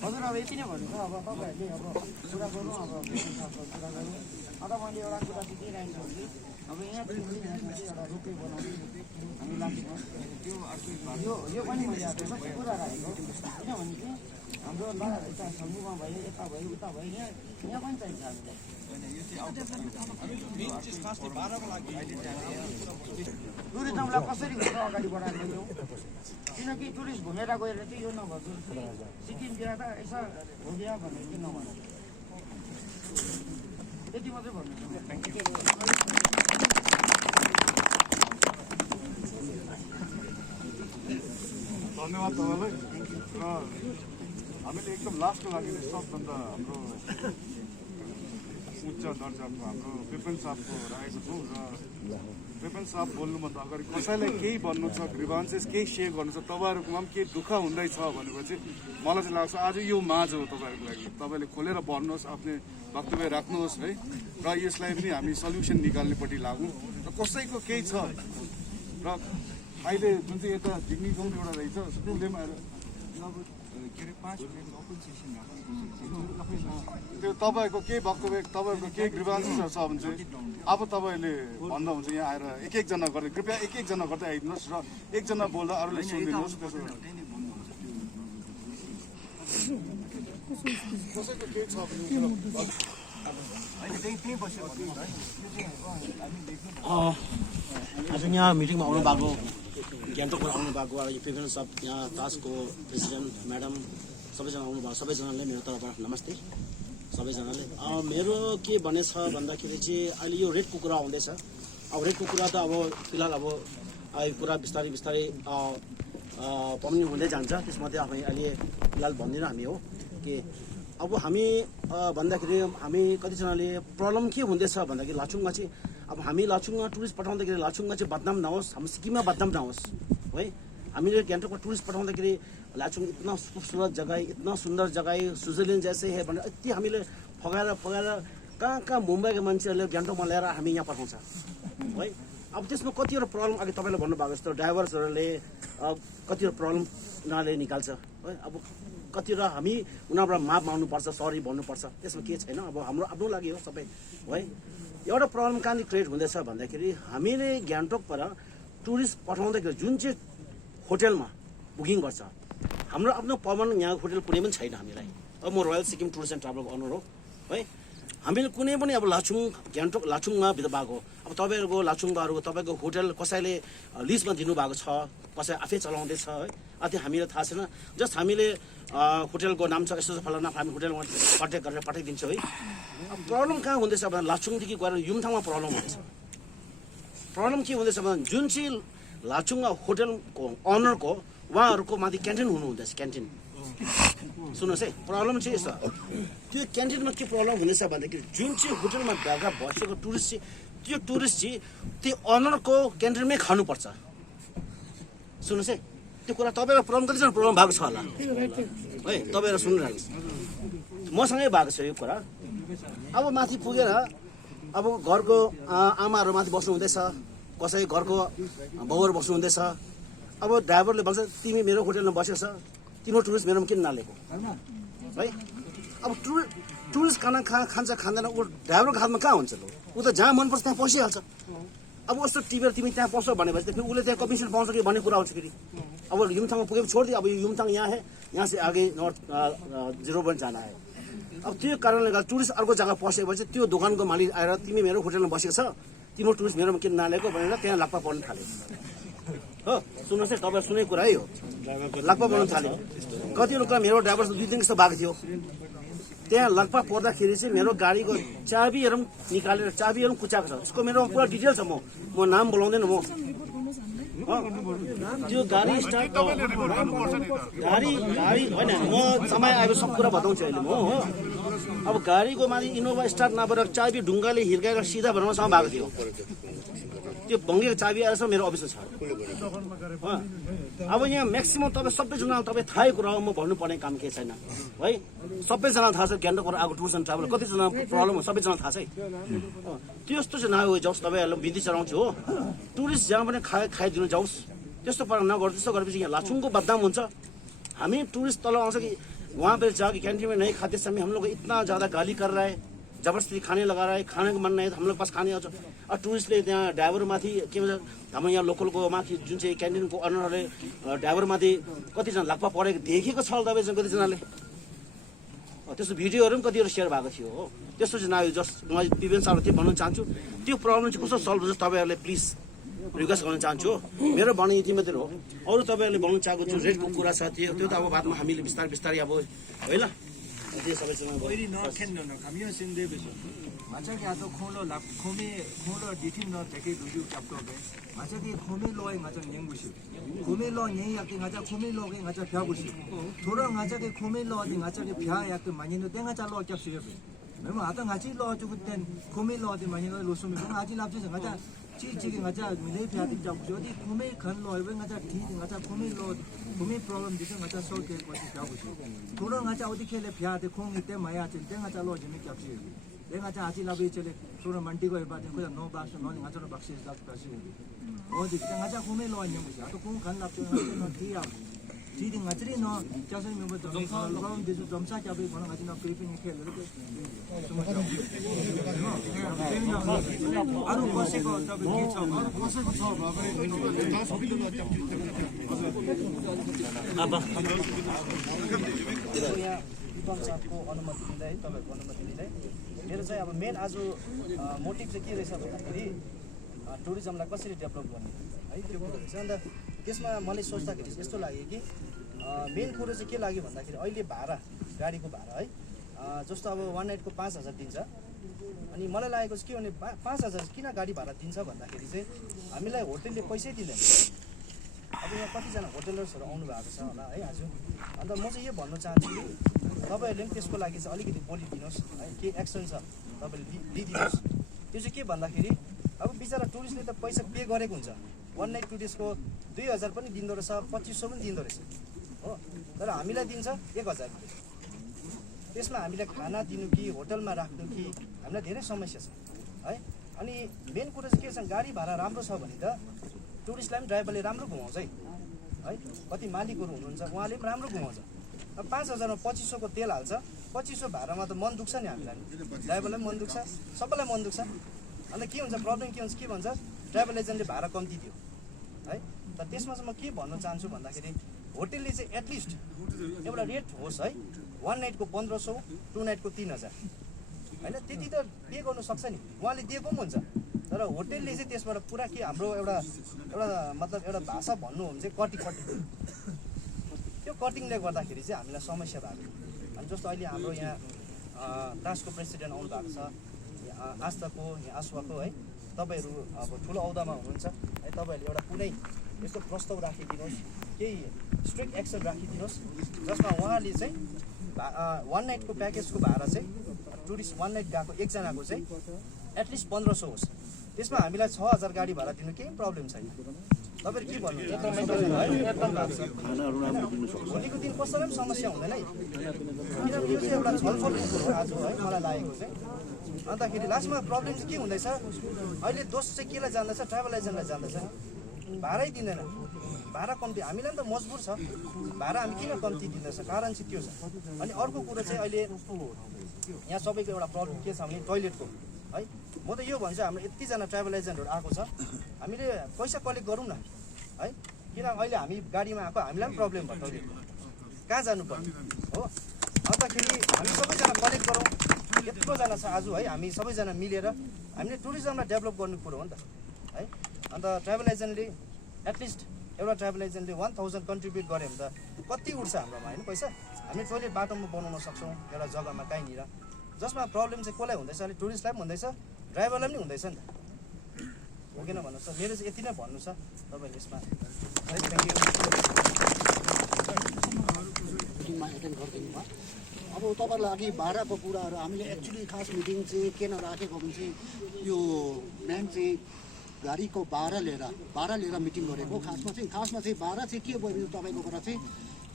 हजुर अब यति नै भन्नु छ। अब तपाईँहरूले अब कुरा गरौँ, अब कुरा गरौँ। अन्त मैले एउटा कुरा चाहिँ के राखेको छु कि अब यहाँदेखि एउटा रोपे बनाउने हामी लाग्छौँ। यो पनि मैले अब सबै कुरा राखेको, किनभने चाहिँ हाम्रो यता समूहमा भयो, यता भयो, उता भयो, यहाँ पनि चाहिन्छ हामीलाई। टुरिज्मलाई कसरी गरेर अगाडि बढाएर लैजाउँ, किनकि टुरिस्ट घुमेर गएर चाहिँ यो नभएको सिक्किम गएर त यसो हो गया भनेर चाहिँ नभन्नु, त्यति मात्रै भन्नु। धन्यवाद तपाईँलाई। र हामीले एकदम लास्टको लागि सबभन्दा हाम्रो उच्च दर्जाको हाम्रो विपिन साहबको राखेको छौँ। र विपिन साहब बोल्नुभन्दा अगाडि कसैलाई केही भन्नु छ, ग्रिभान्सेस केही सेयर गर्नु छ, तपाईँहरूकोमा पनि केही दुःख हुँदैछ भनेपछि मलाई चाहिँ लाग्छ आज यो माझ हो तपाईँहरूको लागि। तपाईँले खोलेर भन्नुहोस्, आफ्नो वक्तव्य राख्नुहोस् है, र यसलाई पनि हामी सल्युसन निकाल्नेपट्टि लागौँ। र कसैको केही छ र अहिले जुन चाहिँ यता झिङ्गी गाउँ एउटा रहेछ, उसले पनि आएर त्यो तपाईँहरूको केही वक्तव्य, तपाईँहरूको केही ग्रिभान्सेसहरू छ भने चाहिँ अब तपाईँले भन्दा हुन्छ यहाँ आएर एक एकजना गर्दै, कृपया एक एकजना गर्दै आइदिनुहोस् र एकजना बोल्दा अरूले सुनिदिनुहोस्। त्यसो कसैको केही छ भने आज यहाँ मिटिङमा आउनु भएको, गान्तोकबाट आउनु भएको विपिन साहब, यहाँ तासको प्रेसिडेन्ट म्याडम सबैजना आउनुभएको, सबैजनालाई मेरो तर्फबाट नमस्ते सबैजनाले। मेरो के भने छ भन्दाखेरि चाहिँ अहिले यो रेटको कुरा आउँदैछ। अब रेटको कुरा त अब फिलहाल अब यो कुरा बिस्तारै बिस्तारै पर्मनेन्ट हुँदै जान्छ। त्यसमध्ये अहिले फिलहाल भन्दिनँ हामी हो कि अब हामी भन्दाखेरि हामी कतिजनाले प्रब्लम के हुँदैछ भन्दाखेरि लाचुङमा चाहिँ अब हामी लाचुङमा टुरिस्ट पठाउँदाखेरि लाचुङमा चाहिँ बदनाम नहोस्, हाम्रो सिक्किममा बदनाम नहोस् है। हामीले गान्तोकमा टुरिस्ट पठाउँदाखेरि लाचुङ इतना खूबसूरत जगह, इतना सुन्दर जगह, स्विजरल्यान्ड जैसे है भनेर यति हामीले फगाएर कहाँ कहाँ मुम्बईका मान्छेहरूले गान्तोकमा ल्याएर हामी यहाँ पठाउँछ है। अब त्यसमा कतिवटा प्रब्लम अघि तपाईँले भन्नुभएको जस्तो ड्राइभर्सहरूले कतिवटा प्रब्लम उनीहरूले निकाल्छ है। अब कतिवटा हामी उनीहरूबाट माफ माग्नुपर्छ, सरी भन्नुपर्छ, त्यसमा के छैन। अब हाम्रो आफ्नो लागि हो सबै है। एउटा प्रब्लम कहाँनिर क्रिएट हुँदैछ भन्दाखेरि हामीले गान्तोकबाट टुरिस्ट पठाउँदाखेरि जुन चाहिँ होटेलमा बुकिङ गर्छ, हाम्रो आफ्नो पर्मनेन्ट यहाँ होटेल कुनै पनि छैन हामीलाई। अब म रोयल सिक्किम टुरिस्ट एन्ड ट्राभलको अनर हो है। हामीले कुनै पनि अब लाचुङ गान्तोक लाचुङमा भित्र भएको अब अब तपाईँहरूको लाचुङबाहरूको तपाईँको होटल कसैले लिजमा दिनुभएको छ, कसै आफै चलाउँदैछ है, अति हामीलाई थाहा छैन। जस्ट हामीले होटलको नाम छ यस्तो फलाना, हामी होटलमा कन्ट्याक्ट गरेर पठाइदिन्छौँ है। अब प्रब्लम कहाँ हुँदैछ भने लाचुङदेखि गएर युमथाङमा प्रब्लम हुँदैछ। प्रब्लम के हुँदैछ भने जुन चाहिँ लाचुङ होटलको अनरको उहाँहरूको माथि क्यान्टिन हुनुहुँदैछ, क्यान्टिन। सुन्नुहोस् है, प्रब्लम चाहिँ यस्तो, त्यो क्यान्टिनमा के प्रब्लम हुँदैछ भन्दाखेरि जुन चाहिँ होटलमा भएका बसेको टुरिस्ट चाहिँ त्यो टुरिस्ट चाहिँ त्यो अनरको क्यान्टिनमै खानुपर्छ। सुन्नुहोस् है, त्यो कुरा तपाईँको प्रब्लम कतिजना प्रब्लम भएको छ होला है, तपाईँहरू सुनिरहनुहोस्। मसँगै भएको छ यो कुरा। अब माथि पुगेर अब घरको आमाहरू माथि बस्नु हुँदैछ, कसै घरको बाउहरू बस्नु हुँदैछ। अब ड्राइभरले भन्छ तिमी मेरो होटलमा बसेको छ, तिम्रो टुरिस्ट मेरोमा किन नलिएको है। अब टुरिस्ट खाना खान्छ खाँदैन, ऊ ड्राइभरको हातमा कहाँ हुन्छ ल, ऊ त जहाँ मनपर्छ त्यहाँ पसिहाल्छ। अब कस्तो टिपेर तिमी त्यहाँ पस्छौ भनेपछि त फेरि उसले त्यहाँ कमिसन पाउँछ कि भन्ने कुरा आउँछ फेरि। अब युमथाङमा पुगेपछि छोडिदियो, अब युमथाङ यहाँ है, यहाँ से आगे नर्थ 0 point जाना है। अब त्यो कारणले गर्दा टुरिस्ट अर्को जग्गा पसेपछि त्यो दोकानको मालिक आएर तिमी मेरो होटलमा बसेको छ, तिम्रो टुरिस्ट मेरोमा किन नलिएको भनेर त्यहाँ लाक्पा पर्न थाल्यो हो। सुन्नुहोस् है, तपाईँ सुनेको कुरा है हो, लाक्पा पर्न थाल्यो। कतिवटा कुरा मेरो ड्राइभर 2 दिन जस्तो भएको थियो, त्यहाँ लाक्पा पर्दाखेरि चाहिँ मेरो गाडीको चाबीहरू निकालेर चाबीहरू कुचाएको छ। त्यसको मेरो पुरा डिटेल छ, म नाम बोलाउँदैन म। त्यो गाडी स्टार्ट गाडी होइन, म समय आएको सब कुरा बताउँछु अहिले म हो। अब गाडीको माथि इनोभा स्टार्ट नभएर चाबी ढुङ्गाले हिर्काएर सिधा बनाउनसम्म भएको थियो। त्यो भङ्गेको चाबी आएछ मेरो अफिसमा छ। अब यहाँ म्याक्सिमम तपाईँ सबैजना तपाईँ थाहै कुरा हो, म भन्नुपर्ने काम केही छैन है। सबैजना थाहा छ गान्तोकबाट आएको टुर्स एन्ड ट्राभल कतिजना प्रब्लम हो सबैजना थाहा छ है। त्यस्तो चाहिँ नहो जाओस्, तपाईँहरूलाई बिन्ती चलाउँछु हो, टुरिस्ट जहाँ पनि खाइदिनु जाओस्, त्यस्तो पारा नगर्नु। त्यस्तो गरेपछि यहाँ लाचुङको बदनाम हुन्छ। हामी टुरिस्ट तल आउँछ कि वहाँ पे जाके कैंटीन में नहीं खाते समय हम लोग इतना ज़्यादा गाली कर रहा है, जबरदस्ती खाने लगा रहा है, खाने को मन नहीं है तो हम लोग पास खाने आउँछ। और टुरिस्टले त्यहाँ ड्राइभरमाथि के भन्छ, हाम्रो यहाँ लोकलको माथि जुन चाहिँ क्यान्टिनको अनरले ड्राइभरमाथि कतिजना लाक्पा परेको देखेको छ तपाईँसँग कतिजनाले। त्यस्तो भिडियोहरू पनि कतिवटा सेयर भएको थियो हो। त्यस्तो चाहिँ नआयो। जस्ट म पिभेन साहबले त्यो भन्न चाहन्छु, त्यो प्रब्लम चाहिँ कस्तो सल्भ हुन्छ तपाईँहरूले प्लिज रिक्वेस्ट गर्न चाहन्छु। मेरो भनाइ यति मात्रै हो। अरू तपाईँहरूले भन्नु चाहेको जुन रेटको कुरा छ त्यो त अब बादमा हामीले बिस्तारै अब होइन त्यो सबैसँग 마차기 아도 콩로 랍 콩로 디팀 너 되게 루주 잡도게 마차기 코밀로에 가자 냥부시 코밀로 냥약기 가자 코밀로게 가자 벼부시 도랑 가자게 코밀로에 가자게 벼약 많이는 땡가 잘로 잡시요 매번 아도 같이 로 주고 땐 코밀로에 많이는 로스미 아지 랍지 가자 지지게 가자 미래 벼디 잡고 어디 코밀 간로에 가자 디디 가자 코밀로 코밀 프로그램 디서 가자 소게 거기 벼부시 도랑 가자 어디 켈레 벼데 콩이 때 마야 땡가 잘로 지미 잡시요 내가 아직 라비 저래 소라 만티고 해봐도 그냥 노 박스 너는 가져로 박스 잡고 가시 어디 그냥 가자 고메로 왔냐 보지 아또 공 간납도 너 뒤야 뒤딩 가지리 너 자선 멤버 좀 그럼 뒤서 좀 사자비 거는 가지 너 브리핑 이렇게 이렇게 아루 버스고 또 기차 아루 버스고 저 마블이 다 소비도 아빠 विपक्षको अनुमति दिँदै तपाईँहरूको अनुमति दिँदै मेरो चाहिँ अब मेन आज मोटिभ चाहिँ के रहेछ भन्दाखेरि टुरिज्मलाई कसरी डेभलप गर्ने है त्यो कुरो रहेछ। अन्त त्यसमा मलाई सोच्दाखेरि यस्तो लाग्यो कि मेन कुरो चाहिँ के लाग्यो भन्दाखेरि अहिले भाडा गाडीको भाडा है जस्तो अब 1 नाइटको 5,000 दिन्छ। अनि मलाई लागेको चाहिँ के भने 5,000 किन गाडी भाडा दिन्छ भन्दाखेरि चाहिँ हामीलाई होटलले पैसै दिँदैन। अब यहाँ कतिजना होटेलर्सहरू आउनु भएको छ होला है आज। अन्त म चाहिँ यो भन्न चाहन्छु कि तपाईँहरूले पनि त्यसको लागि चाहिँ अलिकति बोलिदिनुहोस् है, के एक्सन छ तपाईँले लिइदिनुहोस्। त्यो चाहिँ के भन्दाखेरि अब बिचरा टुरिस्टले त पैसा पे गरेको हुन्छ, 1 नाइट टुरिस्टको 2,000 पनि दिँदो रहेछ, 2,500 पनि दिँदो रहेछ हो। तर हामीलाई दिन्छ 1,000। त्यसमा हामीलाई खाना दिनु कि होटलमा राख्नु कि हामीलाई धेरै समस्या छ है। अनि मेन कुरो चाहिँ के छ, गाडी भाडा राम्रो छ भने त टुरिस्टलाई पनि ड्राइभरले राम्रो घुमाउँछ है। कति मालिकहरू हुनुहुन्छ उहाँले पनि राम्रो घुमाउँछ। अब 5,000 मा 2,500 को तेल हाल्छ, 2,500 भाडामा त मन दुख्छ नि हामीलाई, ड्राइभरलाई पनि मन दुख्छ, सबैलाई मन दुख्छ। अन्त के हुन्छ प्रब्लम के हुन्छ, के भन्छ ट्राभल एजेन्टले भाडा कम्ती दियो है। तर त्यसमा चाहिँ म के भन्न चाहन्छु भन्दाखेरि होटलले चाहिँ एटलिस्ट एउटा रेट होस् है, 1 नाइटको 1,500, 2 नाइटको 3,000 होइन, त्यति त पे गर्नु सक्छ नि, उहाँले दिएको पनि हुन्छ। तर होटेलले चाहिँ त्यसबाट पुरा के हाम्रो एउटा मतलब एउटा भाषा भन्नु हो भने चाहिँ कटिङ त्यो कटिङले गर्दाखेरि चाहिँ हामीलाई समस्या भएको। अनि जस्तो अहिले हाम्रो यहाँ टास्कको प्रेसिडेन्ट आउनु भएको छ, आस्थाको यहाँ आसुवाको है, तपाईँहरू अब ठुलो औदामा हुनुहुन्छ है, तपाईँहरूले एउटा कुनै यस्तो प्रस्ताव राखिदिनुहोस्, केही स्ट्रिक्ट एक्सन राखिदिनुहोस् जसमा उहाँले चाहिँ 1 नाइटको प्याकेजको भाडा चाहिँ टुरिस्ट 1 नाइट गएको एकजनाको चाहिँ एटलिस्ट 1500 होस्। त्यसमा हामीलाई 6000 गाडी भाडा दिनु केही प्रब्लम छैन। तपाईँहरू के भन्नुहुन्छ? भोलिको दिन कसैलाई पनि समस्या हुँदैन है, किनभने यो चाहिँ एउटा छलफलको कुरो हो आज है मलाई लागेको चाहिँ। अन्तखेरि लास्टमा प्रब्लम चाहिँ के हुँदैछ, अहिले दोष चाहिँ केलाई जान्दछ? ट्राभल एजेन्टलाई जान्दछ। भाडै दिँदैन, भाडा कम्ती। हामीलाई त मजबुर छ, भाडा हामी किन कम्ती दिँदैछ? कारण चाहिँ त्यो छ। अनि अर्को कुरो चाहिँ अहिले यहाँ सबैको एउटा प्रब्लम के छ भने टोइलेटको है। म त यो भन्छु, हाम्रो यतिजना ट्राभल एजेन्टहरू आएको छ, हामीले पैसा कलेक्ट गरौँ न है, किन अहिले हामी गाडीमा आएको हामीलाई पनि प्रब्लम भयो टोइलेटको, कहाँ जानुपर्ने हो। अन्तखेरि हामी सबैजना कलेक्ट गरौँ, यत्रोजना छ आज है, हामी सबैजना मिलेर हामीले टुरिज्मलाई डेभलप गर्नु कुरो हो नि त है। अन्त ट्राभल एजेन्टले एटलिस्ट एउटा ट्राभल एजेन्टले 1000 कन्ट्रिब्युट गऱ्यो भने त कति उठ्छ हाम्रोमा होइन पैसा। हामी टोइलेट बाटोमा बनाउन सक्छौँ एउटा जग्गामा कहीँनिर, जसमा प्रब्लम चाहिँ कसलाई हुँदैछ? अहिले टुरिस्टलाई पनि हुँदैछ, ड्राइभरलाई पनि हुँदैछ नि त, हो किन भन्नुहोस् त। मेरो चाहिँ यति नै भन्नु छ तपाईँहरूले यसमा। Thank you. मिटिङमा एटेन्ड गरिदिनु भयो। अब तपाईँहरूलाई अघि भाडाको कुराहरू हामीले एक्चुली खास मिटिङ चाहिँ किन राखेको भने चाहिँ यो मेन चाहिँ गाडीको भाडा लिएर मिटिङ गरेको। खासमा चाहिँ भाडा चाहिँ के भयो तपाईँकोबाट चाहिँ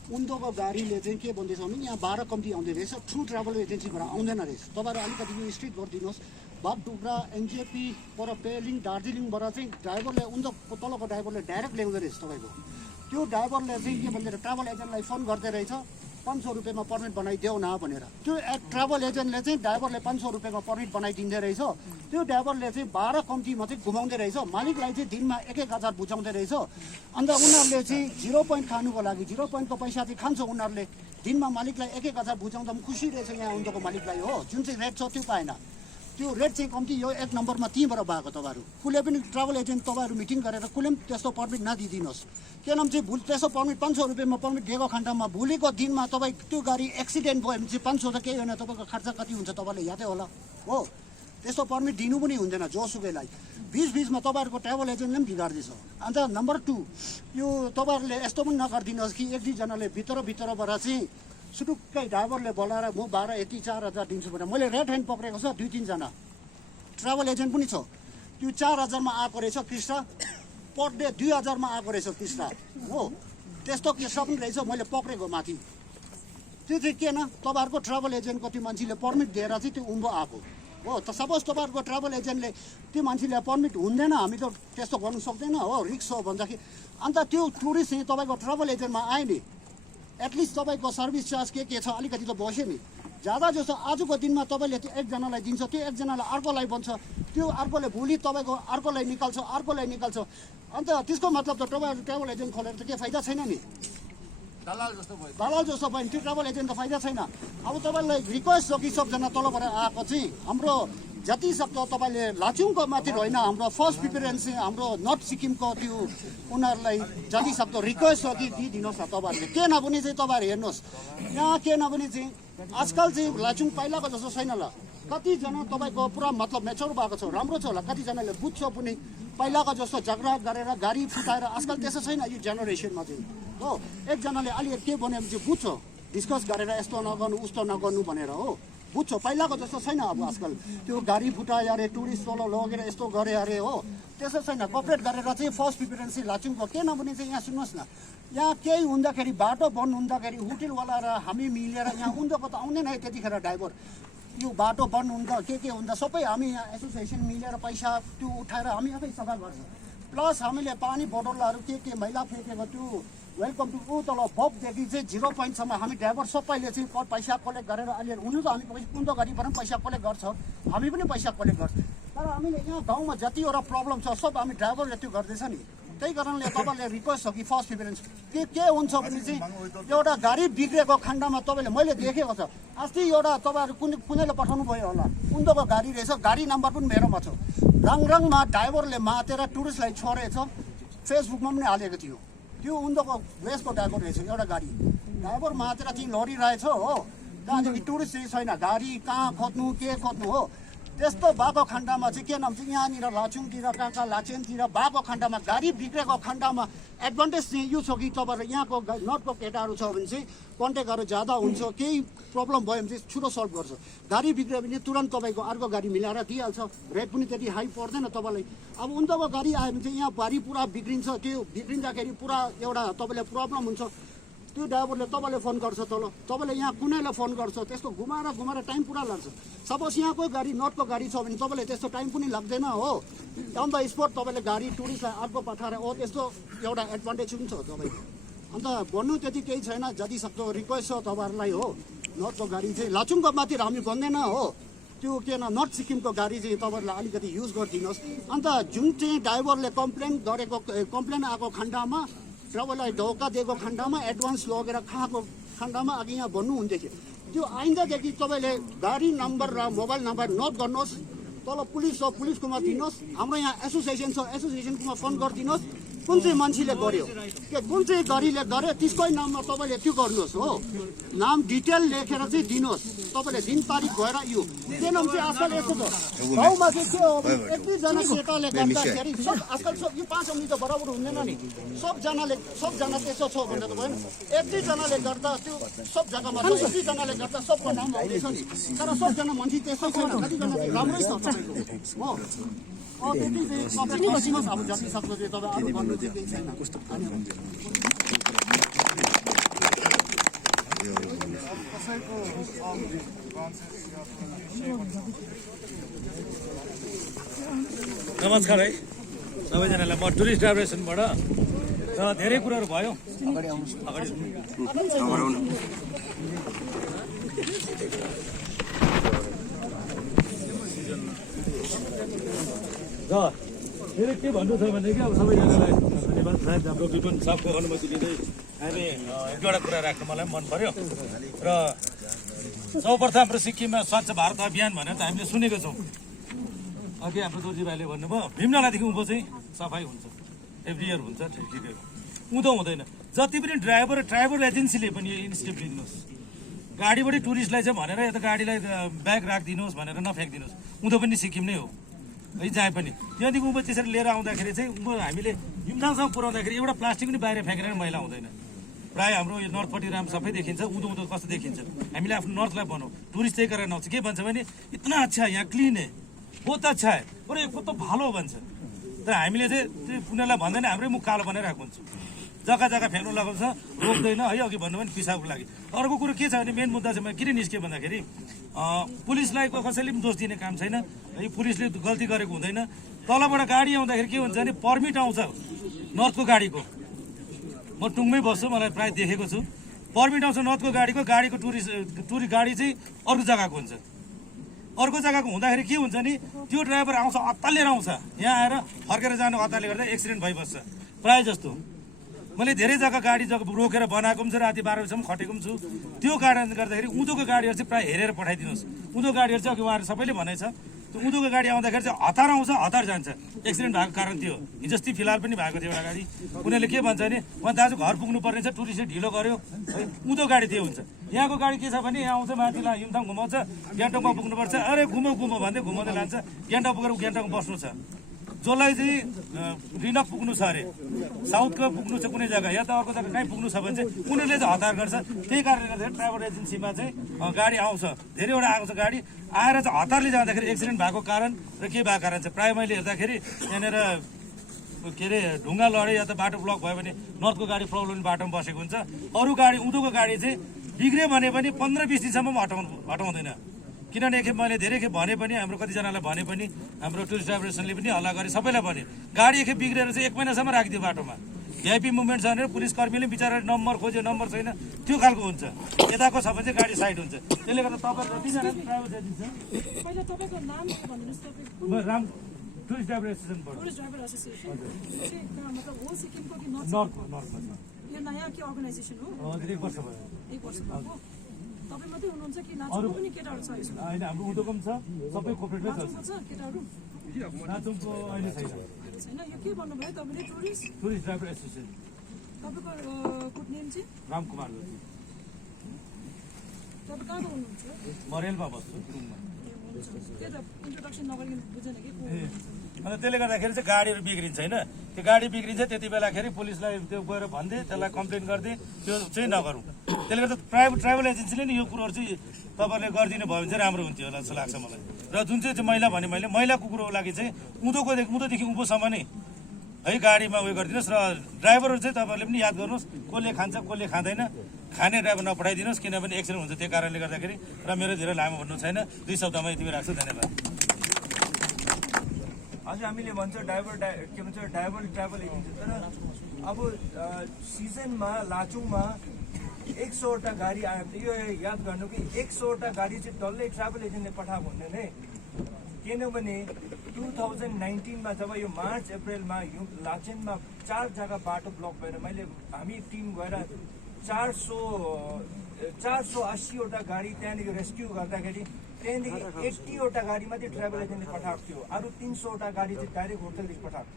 उनीहरूको गाडीले चाहिँ के भन्दैछ भने यहाँ भाडा कम्ती आउँदै रहेछ, थ्रु ट्राभल एजेन्सीबाट आउँदैन रहेछ। तपाईँहरू अलिकति यो स्ट्रिक्ट गरिदिनुहोस्। बागडोग्रा एनजेपी पर पेलिङ दार्जिलिङबाट चाहिँ ड्राइभरले उनीहरूको तलको ड्राइभरले डाइरेक्ट ल्याउँदो रहेछ तपाईँको। त्यो ड्राइभरले चाहिँ के भन्दै ट्राभल एजेन्टलाई फोन गर्दै रहेछ 500 रुपियाँमा पर्मिट बनाइदेऊ न भनेर। त्यो ट्राभल एजेन्टले चाहिँ ड्राइभरले 500 रुपियाँमा पर्मिट बनाइदिँदै रहेछ। त्यो ड्राइभरले चाहिँ भाडा कम्तीमा चाहिँ घुमाउँदै रहेछ, मालिकलाई चाहिँ दिनमा 1000 बुझाउँदै रहेछ। अन्त उनीहरूले चाहिँ 0 पोइन्ट खानुको लागि 0 पोइन्टको पैसा चाहिँ खान्छ उनीहरूले। दिनमा मालिकलाई 1000 बुझाउँदा पनि खुसी रहेछ यहाँ उनीहरूको मालिकलाई हो। जुन चाहिँ रेट छ त्यो पाएन, त्यो रेट चाहिँ कम्ती यो 1 नम्बरमा त्यहीँबाट भएको। तपाईँहरू कुनै पनि ट्राभल एजेन्ट तपाईँहरू मिटिङ गरेर कुनै पनि त्यस्तो पर्मिट नदिदिनुहोस्। के नाम चाहिँ भुल त्यस्तो पर्मिट 500 रुपियाँमा पर्मिट दिएको खण्डमा भोलिको दिनमा तपाईँ त्यो गाडी एक्सिडेन्ट भयो भने चाहिँ 500 त केही होइन, तपाईँको खर्च कति हुन्छ तपाईँले यादै होला हो। त्यस्तो पर्मिट दिनु पनि हुँदैन जोसुकैलाई। बिचमा तपाईँहरूको ट्राभल एजेन्टले पनि बिगार्दैछ। अन्त नम्बर 2 यो तपाईँहरूले यस्तो पनि नगरिदिनुहोस् कि 1-2जनाले भित्रबाट चाहिँ सुटुक्कै ड्राइभरले बोलाएर म भाडा यति 4000 दिन्छु भनेर। मैले रेड ह्यान्ड पक्रेको छ 2-3जना ट्राभल एजेन्ट पनि छ। त्यो 4000मा आएको रहेछ किस्ता, पर डे 2000मा आएको रहेछ किस्ता हो। त्यस्तो किस्ता पनि रहेछ मैले पक्रेको माथि। त्यो चाहिँ के न तपाईँहरूको ट्राभल एजेन्टको त्यो मान्छेले पर्मिट दिएर चाहिँ त्यो उँभो आएको हो। त सपोज तपाईँहरूको ट्राभल एजेन्टले त्यो मान्छेले पर्मिट हुँदैन, हामी त त्यस्तो गर्नु सक्दैन हो, रिक्स हो भन्दाखेरि। अन्त त्यो टुरिस्ट चाहिँ तपाईँको ट्राभल एजेन्टमा आयो नि, एटलिस्ट तपाईँको सर्भिस चार्ज के छ अलिकति त बस्यो नि। ज्यादा जस्तो आजको दिनमा तपाईँले त्यो एकजनालाई दिन्छ, त्यो एकजनालाई अर्कोलाई बन्छ, त्यो अर्कोले भोलि तपाईँको अर्कोलाई निकाल्छ। अन्त त्यसको मतलब त तपाईँहरू ट्राभल एजेन्ट खोलेर त के फाइदा छैन नि, दलाल जस्तो भयो नि त्यो ट्राभल एजेन्ट त फाइदा छैन। अब तपाईँलाई रिक्वेस्ट छ कि सबजना तलबाट आएको चाहिँ हाम्रो जति सक्दो तपाईँले लाचुङको माथि होइन, हाम्रो फर्स्ट प्रिफरेन्स चाहिँ हाम्रो नर्थ सिक्किमको त्यो उनीहरूलाई जति सक्दो रिक्वेस्ट छ कि दिइदिनुहोस् न तपाईँहरूले। के नभने चाहिँ तपाईँहरू हेर्नुहोस् यहाँ, के नभने चाहिँ आजकल चाहिँ लाचुङ पहिलाको जस्तो छैन ल। कतिजना तपाईँको पुरा मतलब मेच्योर भएको छ, राम्रो छ होला, कतिजनाले बुझ्छ पनि। पहिलाको जस्तो झगडा गरेर गाडी फुटाएर आजकल त्यसो छैन यो जेनेरेसनमा चाहिँ हो। एकजनाले अलिकति के भन्यो भने चाहिँ बुझ्छ, डिस्कस गरेर यस्तो नगर्नु उस्तो नगर्नु भनेर हो, बुझ्छ। पहिलाको जस्तो छैन अब आजकल त्यो गाडी फुटायो अरे, टुरिस्ट तल लगेर यस्तो गरे अरे हो, त्यसो छैन। कोअपरेट गरेर चाहिँ फर्स्ट प्रिफरेन्स लाचुङको। के नभने चाहिँ यहाँ सुन्नुहोस् न, यहाँ केही हुँदाखेरि बाटो बन्द हुँदाखेरि होटेलवाला र हामी मिलेर यहाँ उनीहरूको त आउँदैन है त्यतिखेर ड्राइभर। यो बाटो बन्द हुँदा के हुँदा सबै हामी यहाँ एसोसिएसन मिलेर पैसा त्यो उठाएर हामी आफै सफा गर्छ। प्लस हामीले पानी बोतलहरू के मैला फ्याँकेको त्यो वेलकम टु ऊ तल बबदेखि चाहिँ 0 पोइन्टसम्म हामी ड्राइभर सबैले चाहिँ पैसा कलेक्ट गरेर अहिले हुनु त हामी कुन त गाडीबाट पनि पैसा कलेक्ट गर्छ, हामी पनि पैसा कलेक्ट गर्छ। तर हामीले यहाँ गाउँमा जतिवटा प्रब्लम छ सब हामी ड्राइभरले त्यो गर्दैछ नि। त्यही कारणले तपाईँले रिक्वेस्ट छ कि फर्स्ट प्रिफरेन्स के हुन्छ भने चाहिँ एउटा गाडी बिग्रेको खण्डमा तपाईँले मैले देखेको छ अस्ति एउटा तपाईँहरू कुनैले पठाउनु भयो होला, उनीहरूको गाडी रहेछ, गाडी नम्बर पनि मेरोमा छ। रङरङमा ड्राइभरले मातेर टुरिस्टलाई छोडेछ फेसबुकमा पनि हालेको थियो त्यो उनीहरूको वेस्टको ड्राइभर रहेछ एउटा गाडी ड्राइभर मातेर चाहिँ लडिरहेछ हो त्यहाँदेखि टुरिस्ट चाहिँ छैन गाडी कहाँ खोज्नु के खोज्नु हो त्यस्तो भएको खण्डमा चाहिँ के नाम चाहिँ यहाँनिर लाचुङतिर कहाँ लाचेनतिर भएको खण्डमा गाडी बिग्रेको खण्डमा एडभान्टेज चाहिँ यो छ कि तपाईँहरू यहाँको नर्थको केटाहरू छ भने चाहिँ कन्ट्याक्टहरू ज्यादा हुन्छ केही प्रब्लम भयो भने चाहिँ छिटो सल्भ गर्छ गाडी बिग्रियो भने तुरन्त तपाईँको अर्को गाडी मिलाएर दिइहाल्छ रेट पनि त्यति हाई पर्दैन तपाईँलाई अब उनीहरूको गाडी आयो भने चाहिँ यहाँ भारी पुरा बिग्रिन्छ त्यो बिग्रिँदाखेरि पुरा एउटा तपाईँलाई प्रब्लम हुन्छ त्यो ड्राइभरले तपाईँले फोन गर्छ तल तपाईँले यहाँ कुनैलाई फोन गर्छ त्यस्तो घुमाएर टाइम पुरा लाग्छ सपोज यहाँकै गाडी नर्थको गाडी छ भने तपाईँले त्यस्तो टाइम पनि लाग्दैन हो अन द स्पोट तपाईँले गाडी टुरिस्टलाई अर्को पठाएर हो त्यस्तो एउटा एडभान्टेज पनि छ तपाईँको अन्त भन्नु त्यति केही छैन जति सक्दो रिक्वेस्ट छ तपाईँहरूलाई हो नर्थको गाडी चाहिँ लाचुङको माथि हामी भन्दैन हो त्यो के न नर्थ सिक्किमको गाडी चाहिँ तपाईँहरूलाई अलिकति युज गरिदिनुहोस् अन्त जुन चाहिँ ड्राइभरले कम्प्लेन आएको खण्डमा ट्राभललाई धोका दिएको खण्डमा एडभान्स लगेर खाएको खण्डमा अघि यहाँ भन्नुहुन्थ्यो थियो त्यो आइन्दादेखि तपाईँले गाडी नम्बर र मोबाइल नम्बर नोट गर्नुहोस् तल पुलिस छ पुलिसकोमा दिनुहोस् हाम्रो यहाँ एसोसिएसन छ एसोसिएसनकोमा फोन गरिदिनुहोस् कुन चाहिँ मान्छेले गर्यो के कुन चाहिँ गाडीले गर्यो त्यसकै नाममा तपाईँले त्यो गर्नुहोस् हो नाम डिटेल लेखेर चाहिँ दिनुहोस् तपाईँले दिन तारिक भएर यो के नाम चाहिँ आजकल यस्तो छ गाउँमा चाहिँ के हो एक दुईजना केटाले गर्दाखेरि सब आजकल सब यो 5 औँली त बराबर हुँदैन नि सबजना त्यसो छ भनेर त भएन एक दुईजनाले गर्दा त्यो सब जग्गामा छ एक दुईजनाले गर्दा सबको नाम आउँदैछ नि तर सबजना मान्छे त्यस्तो छैन कतिजना चाहिँ राम्रै छ तपाईँको हो त्यति चाहिँ तपाईँ बसिनुहोस् अब जति सक्दो चाहिँ तपाईँ अरू भन्नु चाहिँ केही छैन कसैको नमस्कार है सबैजनालाई म टुरिस्ट ट्राभलेसनबाट र धेरै कुराहरू भयो अगाडि र फेरि के भन्नु छ भनेदेखि अब सबैजनालाई धन्यवाद सायद हाम्रो विपिन सबको अनुमति लिँदै हामी एक दुईवटा कुरा राख्न मलाई मन पर्यो र सर्वप्रथम हाम्रो सिक्किममा स्वच्छ भारत अभियान भनेर त हामीले सुनेको छौँ अघि हाम्रो दोर्जी भाइले भन्नुभयो भीमनालादेखि उँभो चाहिँ सफाइ हुन्छ एभ्री इयर हुन्छ ठिकै उँधो हुँदैन जति पनि ट्राभल एजेन्सीले पनि यो इनिसिएटिभ लिनुहोस् गाडीबाट टुरिस्टलाई चाहिँ भनेर यता गाडीलाई ब्याग राखिदिनुहोस् भनेर नफ्याँकिदिनुहोस् उँधो पनि सिक्किम नै हो है जहाँ पनि त्यहाँदेखि उँभो त्यसरी लिएर आउँदाखेरि चाहिँ उँभो हामीले हिमथाङसम्म पुऱ्याउँदाखेरि एउटा प्लास्टिक पनि बाहिर फ्याँकेर मैला हुँदैन प्रायः हाम्रो यो नर्थपट्टि राम सबै देखिन्छ उँधो उँधो कस्तो देखिन्छ हामीले आफ्नो नर्थलाई भनौँ टुरिस्ट त्यही गरेर आउँछ के भन्छ भने इतना अच्छा है यहाँ क्लिन है बहुत अच्छा है और यो कस्तो भालो भन्छ तर हामीले चाहिँ त्यो उनीहरूलाई भन्दैन हाम्रै मुख कालो बनाइरहेको हुन्छौँ जग्गा फ्याँक्नु लगाउँछ रोक्दैन है अघि भन्नु भने पिसाबको लागि अर्को कुरो के छ भने मेन मुद्दा चाहिँ किन निस्क्यो भन्दाखेरि पुलिसलाई कसैले पनि दोष दिने काम छैन है पुलिसले गल्ती गरेको हुँदैन तलबाट गाडी आउँदाखेरि के हुन्छ भने पर्मिट आउँछ नर्थको गाडीको म टुङमै बस्छु मलाई प्रायः देखेको छु पर्मिट आउँछ नर्थको गाडीको टुरिस्ट गाडी चाहिँ अर्को जग्गाको हुन्छ अर्को जग्गाको हुँदाखेरि के हुन्छ नि त्यो ड्राइभर आउँछ हतालेर आउँछ यहाँ आएर फर्केर जानु हतारले गर्दा एक्सिडेन्ट भइबस्छ प्रायः जस्तो मैले धेरै जग्गा गाडी रोकेर बनाएको पनि छु राति 12 बजीसम्म खटेको पनि छु त्यो कारणले गर्दाखेरि उँधोको गाडीहरू चाहिँ प्रायः हेरेर पठाइदिनुहोस् उँधो गाडीहरू चाहिँ अघि उहाँहरू सबैले भनेछ त्यो उँधोको गाडी आउँदाखेरि चाहिँ हतार आउँछ हतार जान्छ एक्सिडेन्ट भएको कारण त्यो हिजोस्ति फिलहाल पनि भएको थियो एउटा गाडी उनीहरूले के भन्छ भने उहाँ दाजु घर पुग्नु पर्ने छ टुरिस्टले ढिलो गर्यो है उँधो गाडी त्यो हुन्छ यहाँको गाडी के छ भने यहाँ आउँछ माथिलाई हिमथाङ घुमाउँछ ग्यान्टोकमा पुग्नुपर्छ अरे घुमो भन्दै घुमाउँदै लान्छ ग्यान्टोक पुगेर ग्यान्टोकमा बस्नु छ जसलाई चाहिँ रिनक पुग्नु छ अरे साउथको पुग्नु छ कुनै जग्गा या त अर्को जग्गा कहीँ पुग्नु छ भने चाहिँ उनीहरूले चाहिँ हतार गर्छ त्यही कारणले गर्दाखेरि ट्राभल एजेन्सीमा चाहिँ गाडी आउँछ धेरैवटा आएको छ गाडी आएर चाहिँ हतारले जाँदाखेरि एक्सिडेन्ट भएको कारण र के भएको कारण चाहिँ प्रायः मैले हेर्दाखेरि यहाँनिर के अरे ढुङ्गा लडे या त बाटो ब्लक भयो भने नर्थको गाडी प्रब्लम बाटोमा बसेको हुन्छ अरू गाडी उँधोको गाडी चाहिँ बिग्रियो भने पनि 15-20 दिनसम्म हटाउँदैन किनभने एकखेप मैले धेरै खेप भने पनि हाम्रो कतिजनालाई भने पनि हाम्रो टुरिस्ट ट्राभलेसनले पनि हल्ला गरे सबैलाई भने गाडी एकखेप बिग्रेर चाहिँ 1 महिनासम्म राखिदियो बाटोमा भिआइपी मुभमेन्ट छ भने पुलिस कर्मीले बिचारा नम्बर खोज्यो नम्बर छैन त्यो खालको हुन्छ यताको छ भने चाहिँ गाडी साइड हुन्छ त्यसले गर्दा तपाईँहरू जतिजना ट्राभल एजेन्सी पहिला तपाईँको नाम के भन्नुस् तपाईँ म राम टुरिस्ट ट्राभल एसोसिएसनबाट टुरिस्ट ड्राइभर एसोसिएसन मतलब होल सिक्किमको कि नर्थमा यो नयाँ के अर्गनाइजेसन हो 1 वर्ष भयो 1 वर्ष भएको तपाईँ मात्रै हुनुहुन्छ कि लाचुङको पनि केटाहरू छ यसमा होइन हाम्रो उँधोको पनि छ सबै कोअपरेटिभै छ केटाहरू लाचुङको अहिले छैन छैन यो के भन्नुभयो तपाईँले टुरिस्ट टुरिस्ट ड्राइभर एसोसिएसन तपाईँको गुड नेम चाहिँ रामकुमार जोशी तपाईँ कहाँको हुनुहुन्छ म रेलमा बस्छु रुममा त्यही त इन्ट्रोडक्सन नगरिकन बुझेन कि को अन्त त्यसले गर्दाखेरि चाहिँ गाडीहरू बिग्रिन्छ होइन त्यो गाडी बिग्रिन्छ त्यति बेलाखेरि पुलिसलाई त्यो गएर भनिदिए त्यसलाई कम्प्लेन गरिदिए त्यो चाहिँ नगरौँ त्यसले गर्दा ट्राभल एजेन्सीले नि यो कुरोहरू चाहिँ तपाईँहरूले गरिदिनु भयो भने चाहिँ राम्रो हुन्थ्यो होला जस्तो लाग्छ मलाई र जुन चाहिँ मैला भने मैले मैला कुकुरको लागि चाहिँ उँधोदेखि उँभोसम्म नै है गाडीमा उयो गरिदिनुहोस् र ड्राइभरहरू चाहिँ तपाईँहरूले पनि याद गर्नुहोस् कसले खान्छ कसले खाँदैन खाने ड्राइभर नपठाइदिनुहोस् किनभने एक्सिडेन्ट हुन्छ त्यो कारणले गर्दाखेरि र मेरो धेरै लामो भन्नु छैन 2 शब्दमा यति राख्छु धन्यवाद आज हामीले भन्छ के भन्छ ड्राइभर ट्राभल एजेन्सी तर अब सिजनमा लाचुङमा 100वटा गाडी आयो भने यो याद गर्नु कि 100वटा गाडी चाहिँ डल्लै ट्राभल एजेन्टले पठाएको हुँदैन है किनभने 2019मा जब यो मार्च अप्रिलमा यो लाचेनमा 4 जग्गा बाटो ब्लक भएर हामी टिम गएर 480वटा गाडी त्यहाँदेखि रेस्क्यु गर्दाखेरि त्यहाँदेखि 80वटा गाडी मात्रै ट्राभल एजेन्टले पठाएको थियो अरू 300वटा गाडी चाहिँ डाइरेक्ट होटलदेखि पठाएको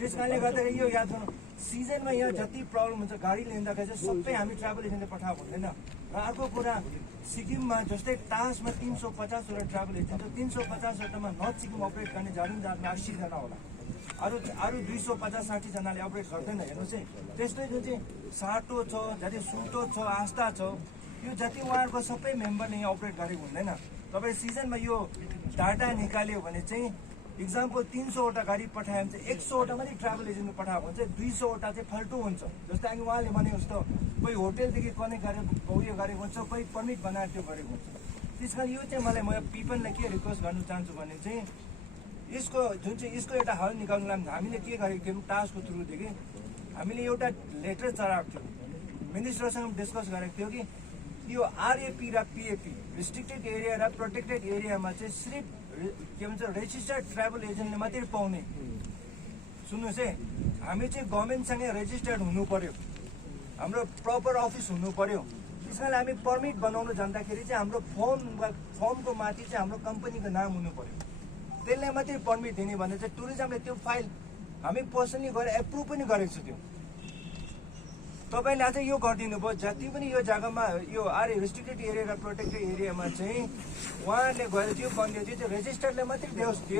त्यस कारणले गर्दाखेरि यो याद गर्नु सिजनमा यहाँ जति प्रब्लम हुन्छ गाडी लिँदाखेरि चाहिँ सबै हामी ट्राभल एजेन्टले पठाएको हुँदैन र अर्को कुरा सिक्किममा जस्तै टासमा 350वटा ट्राभल एजेन्ट छ 350वटामा नर्थ सिक्किम अपरेट गर्ने जाडमा 80जना होला अरू 250-60जनाले अपरेट गर्दैन हेर्नुहोस् है त्यस्तै जुन चाहिँ साटो छ जति सुटो छ आस्था छ यो जति उहाँहरूको सबै मेम्बरले यहाँ अपरेट गरेको हुँदैन तपाईँ सिजनमा यो डाटा निकाल्यो भने चाहिँ इक्जाम्पल 300वटा गाडी पठायो भने चाहिँ 100वटा मात्रै ट्राभल एजेन्टमा पठाएको हुन्छ 200वटा चाहिँ फाल्टु हुन्छ जस्तै अघि उहाँले भनेको जस्तो कोही होटेलदेखि कनेक्ट गरेर उयो गरेको हुन्छ कोही पर्मिट बनाएर त्यो गरेको हुन्छ त्यस कारण यो चाहिँ म पिपललाई के रिक्वेस्ट गर्न चाहन्छु भने चाहिँ यसको एउटा हल निकाल्नु लागि हामीले के गरेको थियौँ टास्कको थ्रुदेखि हामीले एउटा लेटर चढाएको थियौँ मिनिस्टरसँग डिस्कस गरेको थियो कि यो आरएपी र पिएपी रिस्ट्रिक्टेड एरिया र प्रोटेक्टेड एरियामा चाहिँ सिर्फ के भन्छ रेजिस्टर्ड ट्राभल एजेन्टले मात्रै पाउने सुन्नुहोस् है हामी चाहिँ गभर्मेन्टसँगै रेजिस्टर्ड हुनु पर्यो हाम्रो प्रपर अफिस हुनु पर्यो त्यस कारण हामी पर्मिट बनाउनु जाँदाखेरि चाहिँ हाम्रो फर्मको माथि चाहिँ हाम्रो कम्पनीको नाम हुनु पर्यो त्यसले मात्रै पर्मिट दिने भने चाहिँ टुरिज्मले त्यो फाइल हामी पर्सनली गएर एप्रुभ पनि गरेको छु त्यो तपाईँले अझै यो गरिदिनु भयो जति पनि यो जग्गामा यो रेस्ट्रिक्टेड एरिया र प्रोटेक्टेड एरियामा चाहिँ उहाँहरूले गएर त्यो बनियो त्यो चाहिँ रेजिस्टरले मात्रै दियोस् न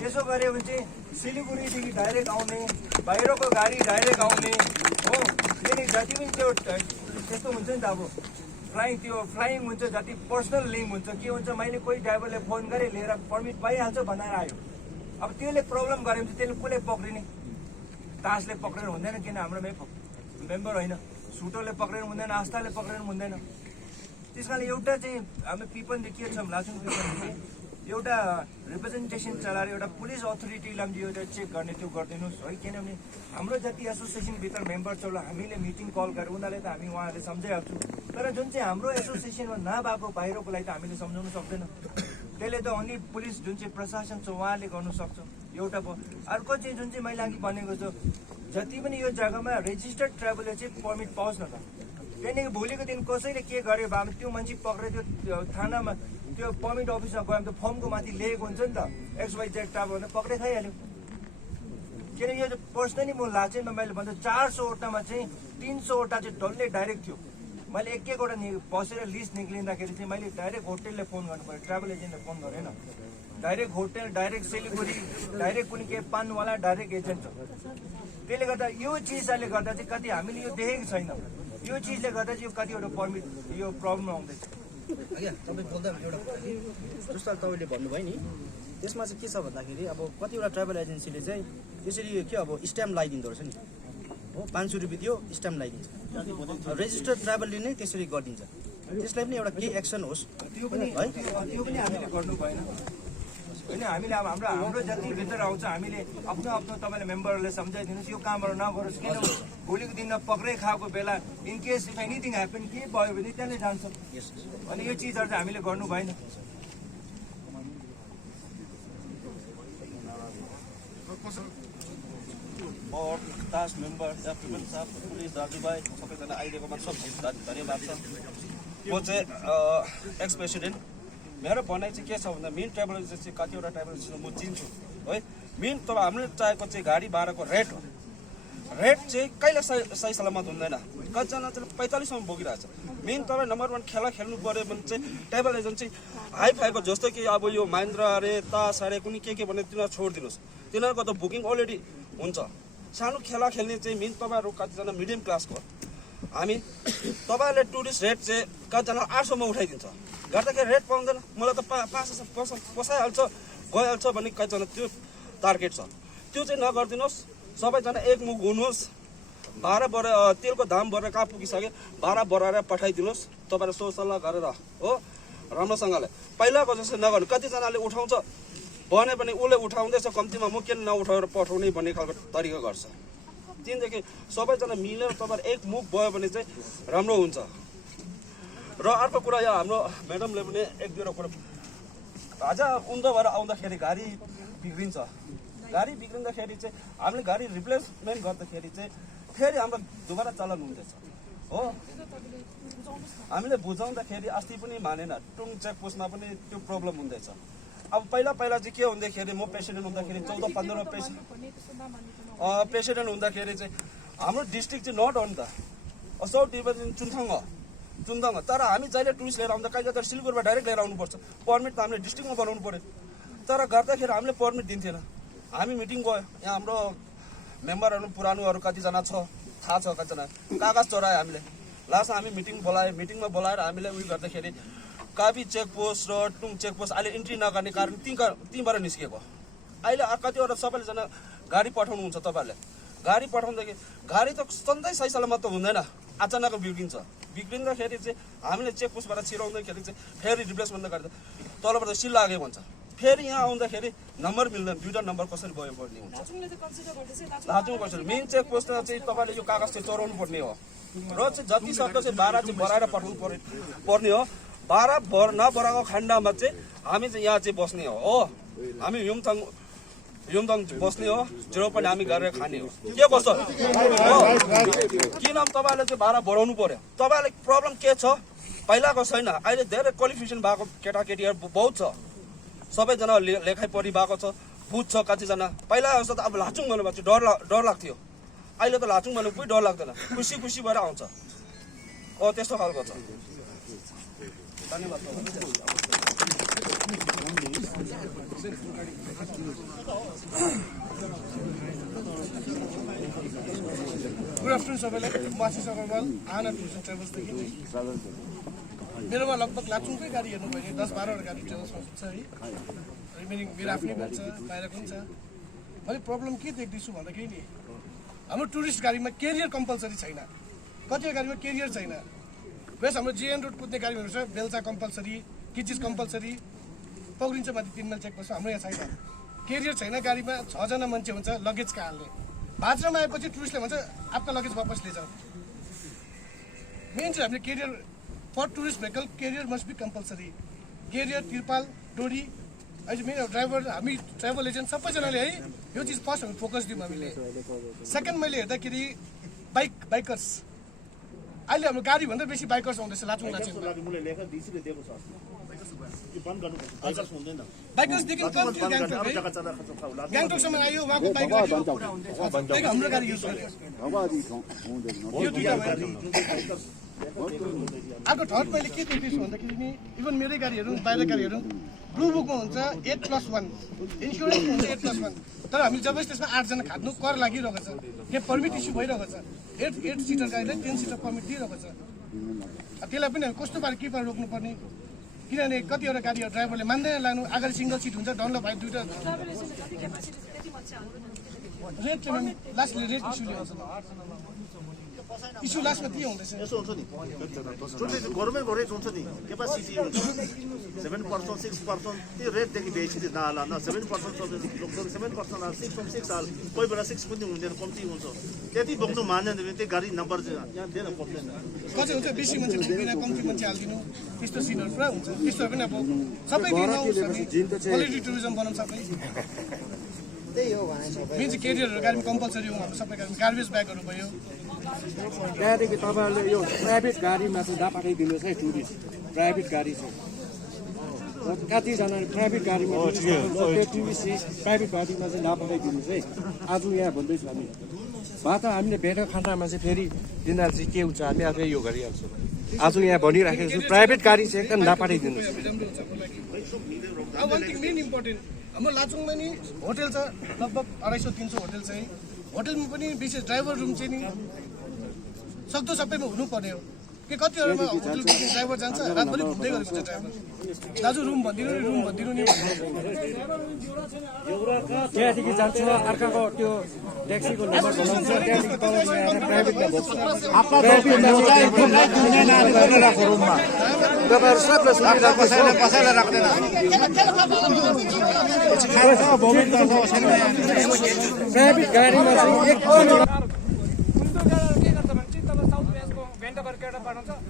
त्यसो गऱ्यो भने चाहिँ सिलिगुडीदेखि डाइरेक्ट आउने बाहिरको गाडी डाइरेक्ट आउने हो त्यहाँदेखि जति पनि त्यो त्यस्तो हुन्छ नि त अब फ्लाइङ हुन्छ जति पर्सनल लिङ्क हुन्छ के हुन्छ मैले कोही ड्राइभरले फोन गरेँ लिएर पर्मिट पाइहाल्छ भनेर आयो अब त्यसले प्रब्लम गऱ्यो भने त्यसले कसले पक्रिने तासले पक्रेर हुँदैन किन हाम्रो मेम्बर होइन सुटोले पक्रेर हुँदैन आस्थाले पक्रेर हुँदैन त्यस कारण एउटा चाहिँ हामी पिपलले के छौँ लाचुङ पिपलले एउटा रिप्रेजेन्टेसन चलाएर एउटा पुलिस अथोरिटीलाई पनि यो चेक गर्ने त्यो गरिदिनुहोस् है किनभने हाम्रो जति एसोसिएसनभित्र मेम्बर छ हामीले मिटिङ कल गरेर उनीहरूले त हामी उहाँहरूले सम्झाइहाल्छौँ तर जुन चाहिँ हाम्रो एसोसिएसनमा नभएको बाहिरकोलाई त हामीले सम्झाउन सक्दैन त्यसले त ओन्ली पुलिस जुन चाहिँ प्रशासन छ उहाँले गर्नु सक्छ एउटा भयो अर्को चाहिँ जुन चाहिँ मैले अघि भनेको छु जति पनि यो जग्गामा रेजिस्टर्ड ट्राभलर चाहिँ पर्मिट पाओस् न त त्यहाँदेखि भोलिको दिन कसैले के गर्यो भने त्यो मान्छे पक्रेर त्यो थानामा त्यो पर्मिट अफिसमा गयो भने त फर्मको माथि लेखेको हुन्छ नि त XYZ ट्राभल भनेर पक्रे खाइहाल्यो किनकि यो पर्सनली म लाचेनमा मैले भन्छु 400वटामा चाहिँ 300वटा चाहिँ डल्लै डाइरेक्ट थियो मैले एकवटा बसेर लिस्ट निक्लिँदाखेरि चाहिँ मैले डाइरेक्ट होटेलले फोन गर्नु पऱ्यो ट्राभल एजेन्टले फोन गरेन direct hotel direct Siliguri direct कुनै के पानवाला डाइरेक्ट एजेन्ट छ त्यसले गर्दा यो चिजले गर्दा चाहिँ कति हामीले यो देखेको छैन यो चिजले गर्दा चाहिँ यो कतिवटा पर्मिट यो प्रब्लम आउँदैछ होइन तपाईँ बोल्दा एउटा जस्तो तपाईँले भन्नुभयो नि त्यसमा चाहिँ के छ भन्दाखेरि अब कतिवटा ट्राभल एजेन्सीले चाहिँ त्यसरी के अब स्ट्याम्प लगाइदिँदो रहेछ नि हो 500 रुपियाँ दियो स्ट्याम्प लगाइदिन्छ रेजिस्टर्ड ट्राभलले नै त्यसरी गरिदिन्छ त्यसलाई पनि एउटा केही एक्सन होस् त्यो पनि हामीले गर्नु भएन होइन हामीले अब हाम्रो जति भित्र आउँछ हामीले आफ्नो तपाईँले मेम्बरहरूले सम्झाइदिनुहोस् यो कामहरू नगरोस् किनभने भोलिको दिनमा पक्रै खाएको बेला in case if anything happen के भयो भने त्यहाँले जान्छ अनि यो चिजहरू चाहिँ हामीले गर्नु भएन बोर्ड टास्क मेम्बर एप्लिकेन्ट साहब पुलिस दाजुभाइ सबैजना आइदिएकोमा सब धन्यवाद छ म चाहिँ एक्स प्रेसिडेन्ट मेरो भनाइ चाहिँ के छ भन्दा मेन ट्राभल एजेन्सी चाहिँ कतिवटा ट्राभल एजेन्सी म चिन्छु है। मेन त हामीले चाहेको चाहिँ गाडी भाडाको रेट हो। रेट चाहिँ कहिले सही सलामत हुँदैन। कतिजना चाहिँ 45सम्म बोकिरहेछ। मेन तपाईँ नम्बर 1 खेला खेल्नु पऱ्यो भने चाहिँ ट्राभल एजेन्सी हाई फाइको जस्तो कि अब यो महिन्द्रा अरे तास अरे कुनै के भने तिनीहरू छोडिदिनुहोस्। तिनीहरूको त बुकिङ अलरेडी हुन्छ। सानो खेला खेल्ने चाहिँ मेन तपाईँहरू कतिजना मिडियम क्लासको हामी तपाईँहरूले टुरिस्ट रेट चाहिँ कतिजना 800मा उठाइदिन्छ। गर्दाखेरि रेट पाउँदैन। मलाई त 500 पोसाइहाल्छ गइहाल्छ भन्ने कतिजना त्यो टार्गेट छ। त्यो चाहिँ नगरिदिनुहोस्। सबैजना एक मुख हुनुहोस्। भाडा तेलको दाम बढेर कहाँ पुगिसक्यो, भाडा बढाएर पठाइदिनुहोस् तपाईँहरू सोसल्लाह गरेर हो राम्रोसँगले। पहिलाको जस्तो नगर्नु। कतिजनाले उठाउँछ भन्यो भने उसले उठाउँदैछ कम्तीमा म किन नउठाएर पठाउने भन्ने खालको तरिका गर्छ। तिनदेखि सबैजना मिलेर तपाईँहरू एक मुख भयो भने चाहिँ राम्रो हुन्छ। र अर्को कुरा यहाँ हाम्रो म्याडमले पनि एक दुईवटा कुरा आज उन्दोबाट आउँदाखेरि गाडी बिग्रिन्छ। गाडी बिग्रिँदाखेरि चाहिँ हामीले गाडी रिप्लेसमेन्ट गर्दाखेरि चाहिँ फेरि हाम्रो दोबारा चलन हुँदैछ हो। हामीले बुझाउँदाखेरि अस्ति पनि मानेन। टुङ चेकपोस्टमा पनि त्यो प्रब्लम हुँदैछ। अब पहिला चाहिँ के हुँदाखेरि म प्रेसिडेन्ट हुँदाखेरि 14-15 प्रेसिडेन्ट हुँदाखेरि चाहिँ हाम्रो डिस्ट्रिक्ट चाहिँ not on the south division Chungthang. तर हामी जहिले टुरिस्ट लिएर आउँदा कहिले त सिलगढीबाट डाइरेक्ट लिएर आउनुपर्छ। पर्मिट त हामीले डिस्ट्रिक्टमा बनाउनु पऱ्यो। तर गर्दाखेरि हामीले पर्मिट दिन्थेन। हामी मिटिङ गयो। यहाँ हाम्रो मेम्बरहरू पुरानोहरू कतिजना छ थाहा छ। कतिजना कागज चढायो हामीले। लास्टमा हामी मिटिङमा बोलाएर हामीले उयो गर्दाखेरि काबी चेकपोस्ट र टुङ चेकपोस्ट अहिले इन्ट्री नगर्ने कारण तीबाट निस्किएको। अहिले कतिवटा सबैजना गाडी पठाउनुहुन्छ। तपाईँहरूले गाडी पठाउँदाखेरि गाडी त सधैँ सही सलामत त हुँदैन। अचानक बिग्रिँदाखेरि चाहिँ हामीले चेकपोस्टबाट छिराउँदाखेरि चाहिँ फेरि रिप्लेसमेन्ट गर्दा तलबाट सिल लाग्यो भन्छ। फेरि यहाँ आउँदाखेरि नम्बर मिल्दैन। 2टा नम्बर कसरी भयो पर्ने हुन्छ। लाचुङ कसरी मेन चेकपोस्टमा चाहिँ तपाईँले यो कागज चाहिँ चढाउनु पर्ने हो। र चाहिँ जति सक्दो चाहिँ भाडा चाहिँ बढाएर पठाउनु पर्ने हो। भाडा नबढाएको खण्डमा चाहिँ हामी चाहिँ यहाँ चाहिँ बस्ने हो। हामी युमथाङ बस्ने हो। जेरो पनि हामी गरेर खाने हो। के कस्तो किन तपाईँले चाहिँ भाडा बढाउनु पर्यो। तपाईँलाई प्रब्लम के छ पहिलाको छैन। अहिले धेरै क्वालिफिकेसन भएको केटाकेटीहरू बहुत छ। सबैजना लेखाइ पढी भएको छ बुझ्छ। कतिजना पहिला जस्तो त अब लाचुङ भन्नुभएको चाहिँ डर लाग्थ्यो। अहिले त लाचुङ भन्नु कोही डर लाग्दैन। खुसी भएर आउँछ। त्यस्तो खालको छ। धन्यवाद। गुड आफ्टरनुन सबैलाई। म आशिष अग्रवाल आना टुर्स एन्ड ट्राभल्सदेखि। मेरोमा लगभग लाचुङकै गाडी हेर्नुभयो भने 10-12वटा गाडी ट्राभल्समा छ है। रिमेनिङ मेरो आफ्नै पनि छ बाहिरको पनि छ। मैले प्रब्लम के देख्दैछु भन्दाखेरि नि हाम्रो टुरिस्ट गाडीमा केरियर कम्पलसरी छैन। कतिवटा गाडीमा केरियर छैन। बेस हाम्रो जिएन रोड कुद्ने गाडीहरू छ। बेल्चा कम्पलसरी, किचिज कम्पलसरी, पौरिन्छ माथि 3 माइल चेकपोस्ट। हाम्रो यहाँ छैन। केरियर छैन गाडीमा। 6 जना मान्छे हुन्छ लगेज कहाँ हाल्ने। बाथरुममा आएपछि टुरिस्टले भन्छ आपका लगेज वापस ले जाओ। मेन चाहिँ हामीले carrier for tourist vehicle carrier must be compulsory. Carrier, तिरपाल, डोरी। अहिले मेरो ड्राइभर हामी ट्राभल एजेन्ट सबैजनाले है यो चिज फर्स्ट हामी फोकस दिउँ हामीले। सेकेन्ड मैले हेर्दाखेरि बाइकर्स अहिले हाम्रो गाडीभन्दा बेसी बाइकर्स आउँदैछ लाचुङ। बाइकर्सदेखि कम थियो गान्तोकसम्म आयो। उहाँको बाइक हाम्रो गाडी युज गर्यो। अर्को थर्ड मैले के देख्दैछु भन्दाखेरि नि इभन मेरै गाडीहरू बाहिर गाडीहरू ब्लू बुकमा हुन्छ 8+1 इन्सुरेन्स हुन्छ 8+1। तर हामीले जब त्यसमा 8 जना खाद्नु कर लागिरहेको छ। यहाँ पर्मिट इस्यु भइरहेको छ। 8 सिटर गाडीलाई 10 सिटर पर्मिट दिइरहेको छ। त्यसलाई पनि कस्तो पारा के पारा रोक्नुपर्ने। किनभने कतिवटा गाडीहरू ड्राइभरले मान्दैन लानु। अगाडि सिङ्गल सिट हुन्छ डन्लो भाइ 2टा रेट चाहिँ लास्टले रेट इस्यु लास्टमा के हुँदैछ। यसो हुन्छ नि गभर्मेन्टको रेट हुन्छ नि क्यापासिटी हुन्छ 7% 6% त्यो रेटदेखि बेसी नहाल्न 7% 7% 6 हाल कोही बेला 6 पनि हुँदैन कम्ती हुन्छ। त्यति बोक्नु मान्दैन भने त्यो गाडी नम्बर यहाँ दिएर पर्दैन। कति हुन्छ बेसी मान्छे बोक्दैन कम्ती मान्छे हालिदिनु त्यस्तो सिनहरू पुरा हुन्छ। त्यस्तो पनि अब सबै क्वालिटी टुरिज्म बनाउँ सबै। त्यही हो भने मेन चाहिँ केरियरहरू गाडीमा कम्पलसरी हो। हाम्रो सबै गाडीमा गार्बेज ब्यागहरू भयो। त्यहाँदेखि तपाईँहरूले यो प्राइभेट गाडीमा चाहिँ नपठाइदिनुहोस् है टुरिस्ट। प्राइभेट गाडी चाहिँ कतिजना प्राइभेट गाडीमा प्राइभेट गाडीमा चाहिँ नपठाइदिनु चाहिँ आज यहाँ भन्दैछु हामी भए त हामीले भेटो खानामा चाहिँ फेरि तिनीहरू चाहिँ के हुन्छ हामी आफै यो गरिहाल्छौँ आज यहाँ भनिराखेको छु प्राइभेट गाडी चाहिँ एकदम नपठाइदिनुहोस् वान थिङ मेन इम्पोर्टेन्ट हाम्रो लाचुङमा नि होटल छ लगभग 250-300 होटल चाहिँ होटलमा पनि विशेष ड्राइभर रुम चाहिँ नि सक्दो सबैमा हुनुपर्ने हो कि कतिवटामा होटल ड्राइभर जान्छ रातभरि घुम्दै गरेको हुन्छ ड्राइभर दाजु रुम भनिदिनु नि त्यहाँदेखि जान्छु अर्काको त्यो ट्याक्सीको नम्बर बोलाउँछ त्यहाँदेखि तल ल्याएर प्राइभेटमा बोक्छ तपाईँहरू सबलाई सुविधा कसैलाई राख्दैन प्राइभेट गाडीमा चाहिँ एकदम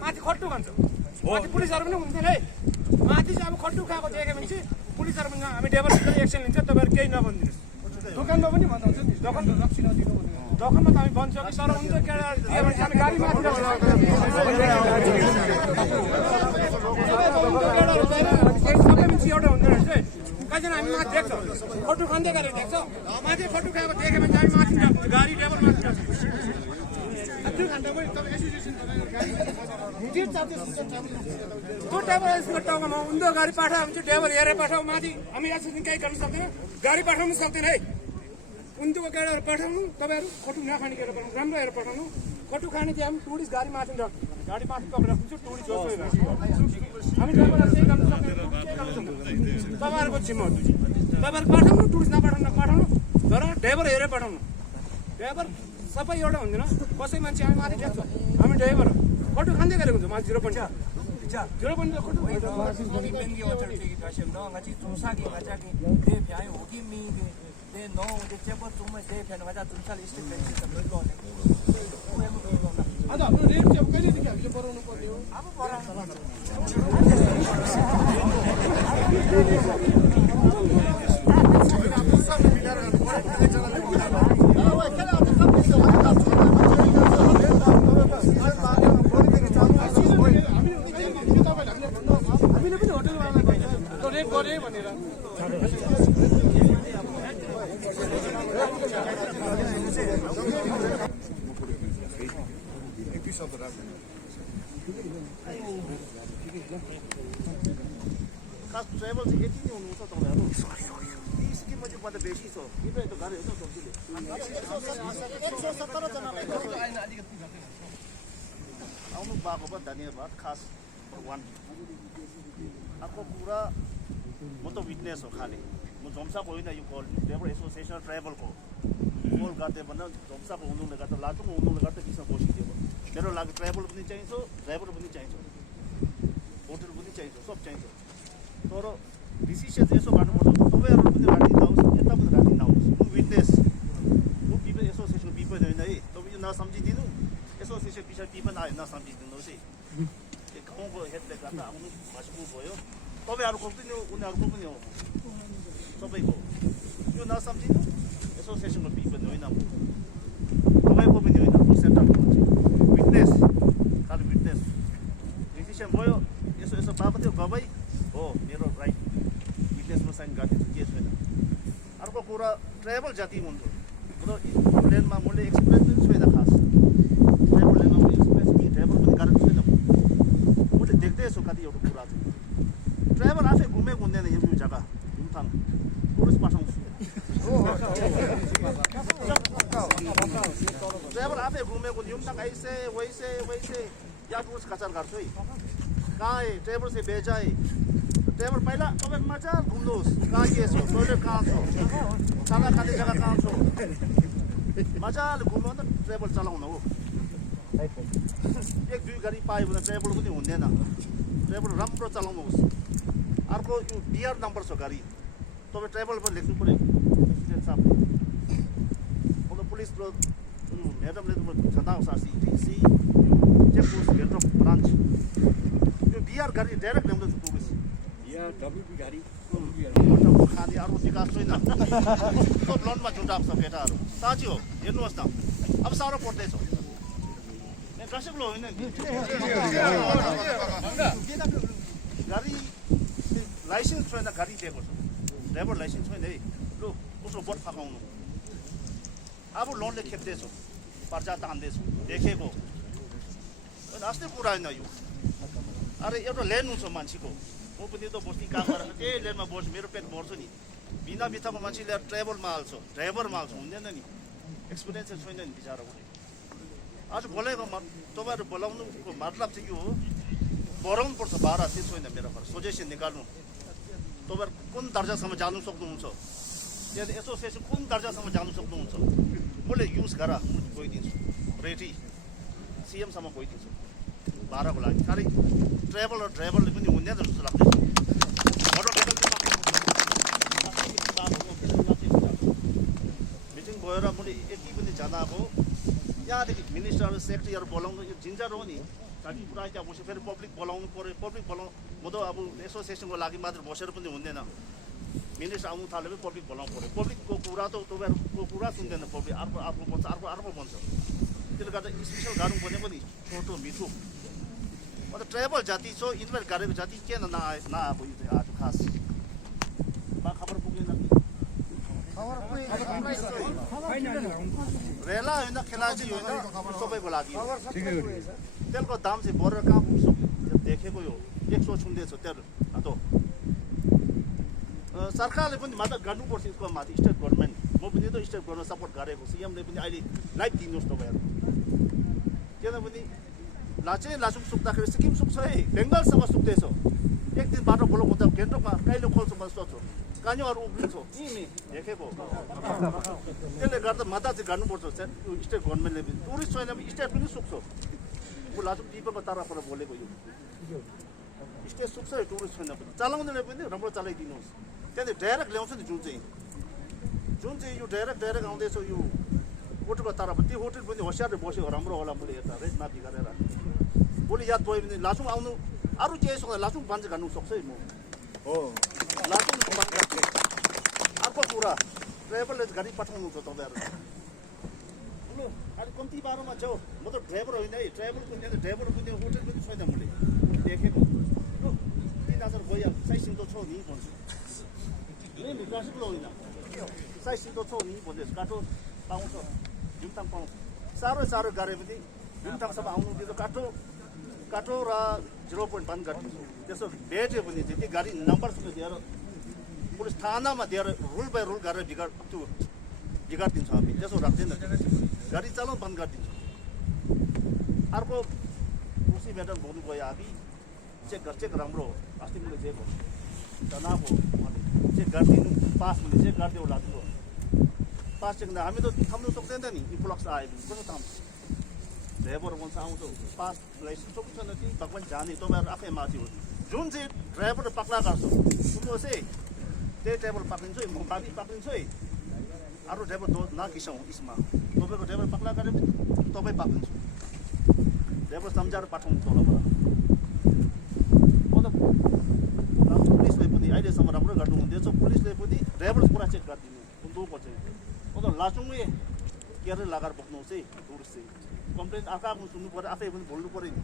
माथि खट्टु भन्छ माथि पुलिसहरू पनि हुन्थेन है माथि चाहिँ अब खट्टु खाएको देख्यो भने चाहिँ पुलिसहरू पनि हामी डेभलपमेन्ट एक्सन लिन्छ तपाईँहरू केही नभनिदिनुहोस् दोकानमा पनि भन्नुहुन्छ नि दोकानको रक्सी नदिनु दोकानमा त हामी भन्छ कि तर हुन्छ केटा हामी गाडी माथि सबै मान्छे एउटा हुँदैन रहेछ है कतिजना हामी माथि देख्छौँ खट्टु खाँदै गरेर देख्छौँ माथि खट्टु खाएको देख्यो भने चाहिँ हामी माथि गाडी टेबल माथि जान्छ 2 घन्टा पनि तपाईँ एसोसिएसन त्यो ड्राइभर टाउकोमा उन्दो गाडी पठायो भने चाहिँ ड्राइभर हेरेर पठाऊ माथि हामी एसोसिएसन केही गर्न सक्दैन गाडी पठाउनु सक्दैन है उन्दोको गाडीहरू पठाउनु तपाईँहरू खटु नखाने केटा पठाउनु राम्रो हेरेर पठाउनु खटु खाने चाहिँ हामी टुरिस्ट गाडी माथि राख्नु गाडी माथि पक्रेर राख्छु टुरिस्ट हामी ड्राइभरहरू केही गर्न सक्दैन तपाईँहरूको जिम्मा हो तपाईँहरू पठाउनु टुरिस्ट नपठाउनु तर ड्राइभर हेरेर पठाउनु ड्राइभर सबै एउटा हुँदैन कसै मान्छे हामी माथि देख्छौँ हामी ड्राइभर खटु खाँदै गरेको हुन्छ माथि 0.0 अन्त हाम्रो रेट चाहिँ अब कहिलेदेखि हामीले बढाउनु पर्ने हो अब हामीले पनि होटलवालालाई भन्छ रेट गरे भनेर खास ट्राभल चाहिँ यति नै हुनुहुन्छ तपाईँहरू 20 कि मध्ये भन्दा बेसी छ यो त गाडी हो सब्जीले 117 जनालाई आउनु भएको भयो धन्यवाद खास 1 अर्को कुरा म त विटनेस हो खालि म झम्साको होइन यो कल ट्राभल एसोसिएसन ट्राभलको कल गर्दै भन्दा झम्साको हुनुले गर्दा लाटुको हुनुले गर्दा विषय बसिदियो मेरो लागि ट्राभल पनि चाहिन्छ ड्राइभर पनि चाहिन्छ होटल पनि चाहिन्छ सब चाहिन्छ तर डिसिसन चाहिँ यसो गर्नुपर्छ तपाईँहरू पनि राति नआओस् यता पनि राति नआओस् म विटनेस म पिपल एसोसिएसनको पिपल होइन है तपाईँ यो नसम्झिदिनु एसोसिएसन विषय पिपल आयो नसम्झिदिनुहोस् है यो गाउँको हेडले गर्दा आउनु मजबुर भयो तपाईँहरूको पनि हो उनीहरूको पनि हो सबैको यो नसम्झिनु एसोसिएसनको पिपल होइन तपाईँको पनि होइन म सेन्टरको मान्छे विटनेस खालि विटनेस डिसिसन भयो यसो यसो बाबा त्यो गबै हो मेरो राइट विटनेसमा साइन गरिदिन्छु के छैन अर्को कुरा ट्राभल जति हुन्थ्यो र लेनमा मैले एक्सपिरियन्स पनि छैन खास ट्राभल लेनमा मैले एक्सपिरियन्स कि ट्राभल पनि गरेको छैन मैले देख्दैछु कति एउटा कुरा चाहिँ ट्राभल आफै घुमेको हुँदैन यो जग्गा घुमथाङ टुरिस्ट पठाउँछु ट्राभल आफै घुमेको युमथाङ ऐसे वैसे या टुरिस्ट कचार गर्छु है कहाँ है ट्राभल से बेचा है ट्राभल पहिला तपाईँ मजा घुम्नुहोस् कहाँ के छ टोइलेट कहाँ छ खाना खाने जग्गा कहाँ छ मजाले घुम्नु त ट्राभल चलाउनु हो 1-2 गाडी पायो भने ट्राभल पनि हुँदैन ट्राभल राम्रो चलाउनुहोस् अर्को यो डिआर नम्बर छ गाडी तपाईँ ट्राभल पनि लेख्नु पऱ्यो प्रेसिडेन्ट साहब मतलब पुलिस म्याडमले छताउँछ सी चेकपोस्ट भेट्रो ब्रान्च यो डिआर गाडी डाइरेक्ट ल्याउँदैछ टुरिस्ट डब्लुबी गाडी खाने अरू विकास छैन सब लोनमा जुटाएको छ केटाहरू साँच्ची हो हेर्नुहोस् न अब साह्रो पर्दैछ कसैको होइन गाडी लाइसेन्स छैन गाडी दिएको छ ड्राइभर लाइसेन्स छैन है लु उसको बोट फकाउनु अब लोनले खेप्दैछु पर्चा तान्दैछु देखेको अस्ति कुरा होइन यो अरे एउटा लेन हुन्छ मान्छेको म पनि त बस्ती काम गरेर त्यही लेनमा बस्छु मेरो पेट बढ्छु नि बिना बित्थाको मान्छेले ट्राभलमा हाल्छ ड्राइभरमा हाल्छ हुँदैन नि एक्सपिरियन्स छैन नि बिचरा उसले आज बोलेको तपाईँहरू बोलाउनुको मतलब चाहिँ के हो बढाउनु पर्छ भाडा त्यो छैन मेरो घर सजेसन निकाल्नु तपाईँहरू कुन दर्जासम्म जानु सक्नुहुन्छ त्यहाँ एसोसिएसन कुन दर्जासम्म जानु सक्नुहुन्छ मैले युज गर गइदिन्छु रेडी सिएमसम्म गइदिन्छु भाडाको लागि खालि ट्राभल र ड्राइभरले पनि हुँदैन जस्तो लाग्छ मिटिङ गएर मैले यति पनि जाँदा अब यहाँदेखि मिनिस्टर सेक्रेटरीहरू बोलाउनु यो झिन्झट हो नि कति कुरा त्यहाँ बस्यो फेरि पब्लिक बोलाउनु पऱ्यो पब्लिक बोलाउनु म त अब एसोसिएसनको लागि मात्र बसेर पनि हुँदैन मिनिस्टर आउनु थाल्यो भने पब्लिक बोलाउनु पऱ्यो पब्लिकको कुरा त तपाईँहरूको कुरा सुन्दैन पब्लिक अर्को भन्छ अर्को भन्छ त्यसले गर्दा स्पेसल गर्नुपर्ने पनि छोटो मिठो अन्त ट्राइबल जाति छ इन्भाइट गरेको जाति किन नआएको यो आज खास खबर पुगेन रेला होइन खेलाची होइन सबैको लागि तेलको दाम चाहिँ बढेर कहाँ पुगिसक्यो देखेको यो 100 छुँदैछ तेल त सरकारले पनि मात्र गर्नुपर्छ यसको माथि स्टेट गभर्मेन्ट म पनि त स्टेट गभर्मेन्ट सपोर्ट गरेको सिएमले पनि अहिले लाइभ दिनुहोस् तपाईँहरू किनभने लाचुङ सुक्दाखेरि सिक्किम सुक्छ है बेङ्गालसम्म सुक्दैछ एक दिन बाटो बोलाउनु त गेन्टोकमा कहिले खोल्छु म सोध्छु कान्योहरू उब्लिन्छ यी देखेको त्यसले गर्दा मद्दत चाहिँ गर्नुपर्छ यो स्टेट गभर्मेन्टले पनि टुरिस्ट छैन भने स्टेट पनि सुक्छ म लाचुङ दिपको तर्फबाट बोलेको यो स्टेट सुक्छ टुरिस्ट छैन पनि चलाउनेले पनि राम्रो चलाइदिनुहोस् त्यहाँदेखि डाइरेक्ट ल्याउँछ नि जुन चाहिँ यो डाइरेक्ट आउँदैछ यो होटलको तर्फ त्यो होटल पनि होसियारले बस्यो राम्रो होला मैले हेर्दा रेट माथि गरेर भोलि याद भयो भने लाचुङ आउनु अरू केही सक्छ लाचुङ बान्च गर्नु सक्छ है म हो लाचुङ अर्को कुरा ड्राइभरले गाडी पठाउनु छ तपाईँहरू लु अलिक कम्ती बाह्रमा जाऊ म त ड्राइभर होइन है ड्राइभर पनि होटल पनि छैन मैले देखेको लु 3000 गइहाल्छ साइसिङ त छ नि भन्छु नि क्लासिकल होइन साइसिङ त छ नि भन्दैछु काठो पाउँछ जुमताङ पाउँछ साह्रो गरे पनि जुमताङसम्म आउनु दिँदा काठो र 0.1 काटिन्छ त्यसो भेट्यो भने चाहिँ त्यो गाडी नम्बरसँग दिएर पुलिस थानामा दिएर रुल बाई रुल गरेर बिगाडिदिन्छौँ हामी त्यसो राख्दैन गाडी चलाउनु बन्द गरिदिन्छौँ अर्को खुसी म्याडम भन्नुभयो हामी चेक राम्रो अस्ति मैले दिएको तनाव हो चेक गरिदिनु पास भने चेक गरिदियो लाग्नु पास चेक हामी त थाम्नु सक्दैन नि इन्फ्लक्स आयो भने कसो थाम्छ ड्राइभर भन्छ आउँछ पास लाइसेन्स सक्नु छैन कि भगवान् जाने तपाईँहरू आफै माथि हो जुन चाहिँ ड्राइभर पक्ला गर्छ सुन्नुहोस् है त्यही ड्राइभर पक्रिन्छु है म माथि पक्रिन्छु है अरू ड्राइभर नकिसाउँ यसमा तपाईँको ड्राइभर पक्ला गरे पनि तपाईँ पक्रिन्छु ड्राइभर सम्झाएर पठाउनु तलबाट म त पुलिसले पनि अहिलेसम्म राम्रो गर्नु हुँदैछ पुलिसले पनि ड्राइभर पुरा चेक गरिदिनु हुँदोपर्छ म त लाचुङै केयर लगाएर बोक्नुहोस् है टुरिस्ट चाहिँ कम्प्लेन आफ्नो सुन्नु पऱ्यो आफै पनि बोल्नु पऱ्यो नि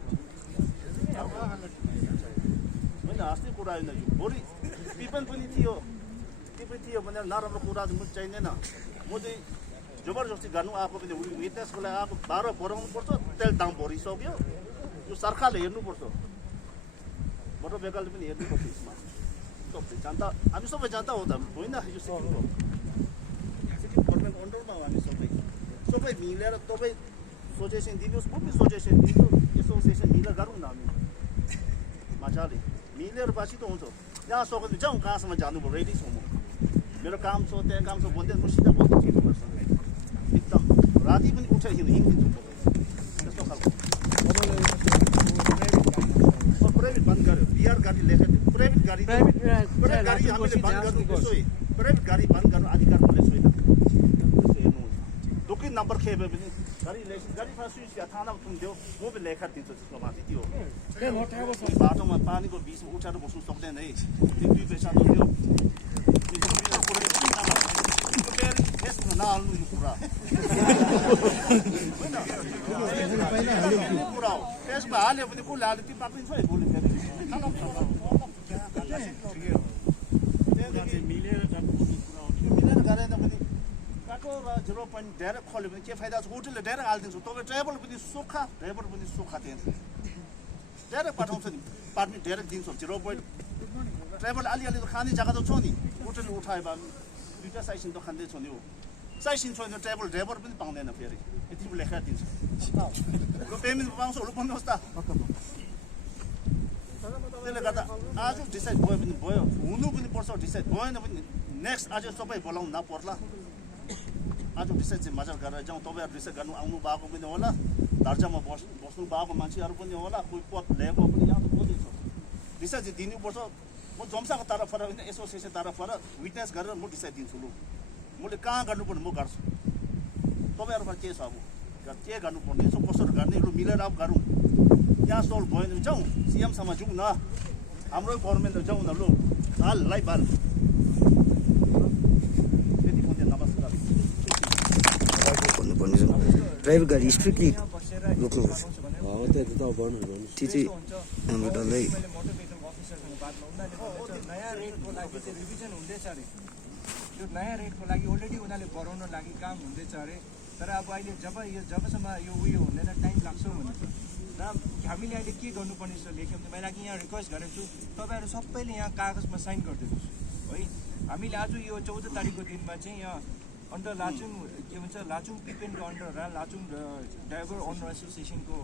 होइन अस्ति कुरा होइन यो भोलि पिपन पनि थियो भनेर नराम्रो कुरा चाहिँ चाहिँदैन म चाहिँ जबरजस्ती गर्नु आएको पनि विटनेसको लागि आएको 12 बढाउनु पर्छ तेल दाम भरिसक्यो यो सरकारले हेर्नुपर्छ मोटर बेकारले पनि हेर्नुपर्छ यसमा सबै जनता हामी सबै जनता हो त होइन यो सिक्किम गभर्मेन्ट अन्डरमा हो हामी सबै मिलेर तपाईँ सजेसन दिनुहोस् म पनि सजेसन दिन्छु एसोसिएसन मिलेर गरौँ न हामी मजाले मिलेर पछि त हुन्छ जहाँ सक्यो भने जाउँ कहाँसम्म जानुभयो रेडी छु म मेरो काम छ त्यहाँ काम छ भन्दै म सिधा बोल्छु तपाईँहरूसँग एकदम राति पनि उठेर हिँडिदिन्छु त्यस्तो खालको प्राइभेट बन्द गर्यो बिहार गाडी लेखेर प्राइभेट गाडी हामीले बन्द गर्नु त्यसो प्राइभेट गाडी बन्द गर्नु अधिकार मैले छैन हेर्नुहुन्छ दोकान नम्बर खेप्यो भने गाडी स्विच या थानामा थुन्थ्यो म पनि लेखा दिन्छु त्यसको माथि त्यो बाटोमा पानीको बिचमा उठाएर बस्नु सक्दैन है त्यो 2 पैसा त त्यो नहाल्नु यो कुरा कुरा हो त्यसमा हाल्यो भने कसले हाल्यो त्यो पाक्रिन्छ है भोलि फेरि त्यहाँ चाहिँ मिलेर जानुपर्ने कुरा हो त्यो मिलेर गरेन भने काटो र 0.0 डाइरेक्ट खोल्यो भने के फाइदा छ होटलले डाइरेक्ट हालिदिन्छ तपाईँ ड्राइभर पनि सुक्खा त्यहाँ डाइरेक्ट पठाउँछ नि पार्टी डाइरेक्ट दिन्छ 0. ड्राइभरले अलिअलि त खाने जग्गा त छ नि होटलले उठायो भए दुईवटा साइसिन त खाँदैछ नि हो साइसिन छैन ड्राइभर पनि पाउँदैन फेरि यति लेखेर दिन्छ लु पेमेन्ट पाउँछ लु भन्नुहोस् त त्यसले गर्दा आज डिसाइड भयो पनि भयो हुनु पनि पर्छ डिसाइड भएन भने नेक्स्ट आज सबै बोलाउनु नपर्ला आज डिसाइड चाहिँ मजा गरेर जाउँ तपाईँहरू डिसाइड गर्नु आउनु भएको पनि होला दर्जामा बस्नु भएको मान्छेहरू पनि होला कोही पद ल्याएको पनि यहाँ त कति छ डिसाइड चाहिँ दिनुपर्छ म जम्साको तर्फबाट होइन एसोसिएसन तर्फबाट विटनेस गरेर म डिसाइड दिन्छु लु मैले कहाँ गर्नुपर्ने म गर्छु तपाईँहरूमा के छ अब के गर्नुपर्ने यसो कसरी गर्ने लु मिलेर अब गरौँ यहाँ सोल्भ भयो भने जाउँ सिएमसम्म जाउँ न हाम्रो गभर्मेन्ट जाउँ न लु हाललाई बाल त्यति भन्दै नमस्कार भन्नुपर्ने छ ड्राइभर गाडी स्ट्रिक्टली रोक्नुपर्छ त्यो चाहिँ हाम्रो डल्लै नयाँ रेटको लागि चाहिँ रिभिजन हुँदैछ अरे त्यो नयाँ रेटको लागि अलरेडी उनीहरूले बढाउन लागि काम हुँदैछ अरे तर अब अहिले जबसम्म यो उयो हुँदैन टाइम लाग्छ भनेर र हामीले अहिले के गर्नुपर्ने जस्तो लेख्यौँ भने मैले यहाँ रिक्वेस्ट गरेको छु तपाईँहरू सबैले यहाँ कागजमा साइन गरिदिनुहोस् है हामीले आज यो 14 तारिकको दिनमा चाहिँ यहाँ अन्डर लाचुङ के भन्छ लाचुङ पिपेन्ट अन्डर लाचुङ ड्राइभर ओनर एसोसिएसनको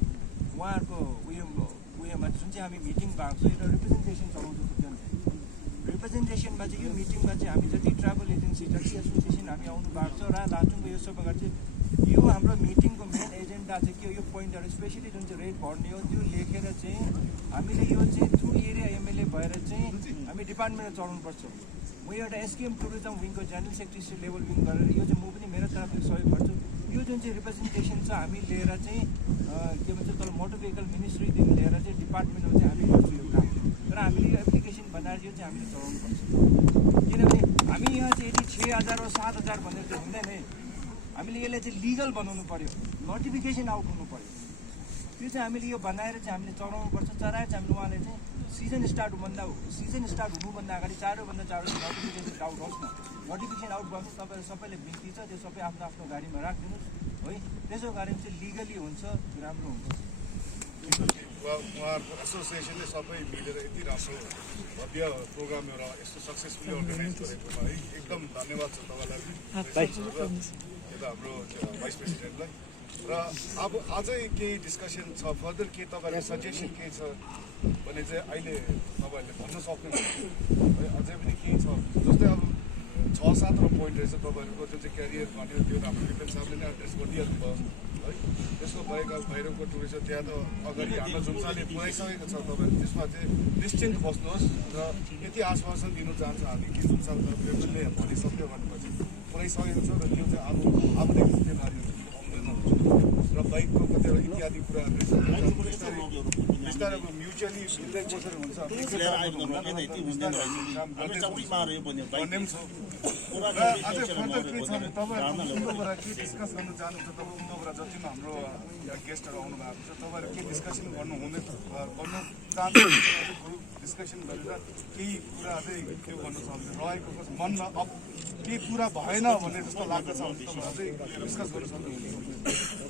उहाँहरूको उयोमा जुन चाहिँ हामी मिटिङ भएको छ एउटा रिप्रेजेन्टेसन चलाउँछौँ त्यो रिप्रेजेन्टेसनमा चाहिँ यो मिटिङमा चाहिँ हामी जति ट्राभल एजेन्सी जति एसोसिएसन हामी आउनु भएको छ र लाचुङको यो सबैबाट चाहिँ यो हाम्रो मिटिङको मेन एजेन्डा चाहिँ के हो यो पोइन्टहरू स्पेसली जुन चाहिँ रेट बढ्ने हो त्यो लेखेर चाहिँ हामीले यो चाहिँ थ्रु एरिया एमएलए भएर चाहिँ हामी डिपार्टमेन्टमा चढाउनुपर्छ म एउटा एसकेएम टुरिज्म विङको जेनरल सेक्रेटरी लेभल विङ गरेर यो चाहिँ म पनि मेरो तर्फबाट सहयोग गर्छु यो जुन चाहिँ रिप्रेजेन्टेसन छ हामी लिएर चाहिँ के भन्छ तल मोटर भेहिकल मिनिस्ट्रीदेखि लिएर चाहिँ डिपार्टमेन्टमा चाहिँ हामी गर्छौँ यो काम तर हामीले यो एप्लिकेसन बनाएर यो चाहिँ हामीले चलाउनुपर्छ किनभने हामी यहाँ चाहिँ यदि 6,000 वा 7,000 भनेर चाहिँ हुँदैन है हामीले यसलाई चाहिँ लिगल बनाउनु पऱ्यो नोटिफिकेसन आउट हुनु पऱ्यो त्यो चाहिँ हामीले यो बनाएर चाहिँ हामीले चलाउनुपर्छ चलाएर चाहिँ हामीले उहाँले चाहिँ सिजन स्टार्ट हुनुभन्दा अगाडि चाँडोभन्दा चाँडो नोटिफिकेसन आउट होस् न नोटिफिकेसन आउट गर्नु तपाईँहरू सबैले बिन्ती छ त्यो सबै आफ्नो आफ्नो गाडीमा राखिदिनुहोस् है त्यसो गऱ्यो भने चाहिँ लिगली हुन्छ राम्रो हुन्छ उहाँहरूको एसोसिएसनले सबै मिलेर यति राम्रो भव्य प्रोग्राम एउटा यस्तो सक्सेसफुली अर्गनाइज गरेकोमा है एकदम धन्यवाद छ तपाईँलाई यता हाम्रो भाइस प्रेसिडेन्टलाई र अब अझै केही डिस्कसन छ फर्दर के तपाईँहरूको सजेसन केही छ भने चाहिँ अहिले तपाईँहरूले भन्न सक्नुहुन्छ है अझै पनि केही छ जस्तै अब 6-7 पोइन्ट रहेछ तपाईँहरूको जुन चाहिँ क्यारियर भन्यो त्यो हाम्रो डिफेन्स साहबले नै एड्रेस गरिदिइहाल्नु भयो है त्यसको बाहिरको टुरिस्ट त्यहाँ त अगाडि हाम्रो जुम्साले पुऱ्याइसकेको छ तपाईँहरू त्यसमा चाहिँ निश्चिन्त बस्नुहोस् र यति आश्वासन दिनु चाहन्छ हामी कि जुम्सा तर्फले भनिसक्यो भनेपछि पुऱ्याइसकेको छ र त्यो चाहिँ अब जिम्मेवारीहरू आउँदैन र बाइकको कतिवटा इत्यादि कुराहरू बिस्तारै म्युचुअली मिल्दै कसरी हुन्छ भन्ने पनि छ र अझै फर्दर के छ भने तपाईँहरू के डिस्कस गर्न चाहनुहुन्छ तपाईँ उनीबाट जति पनि हाम्रो गेस्टहरू आउनु भएको छ तपाईँहरू के डिस्कसन गर्नु चाहनुहुन्छ ग्रुप डिस्कसन गरेर केही कुरा अझै के गर्नु छ भने रहेको मनमा अब केही कुरा भएन भन्ने जस्तो लाग्दछ भने तपाईँ अझै डिस्कस गर्न सक्नुहुन्छ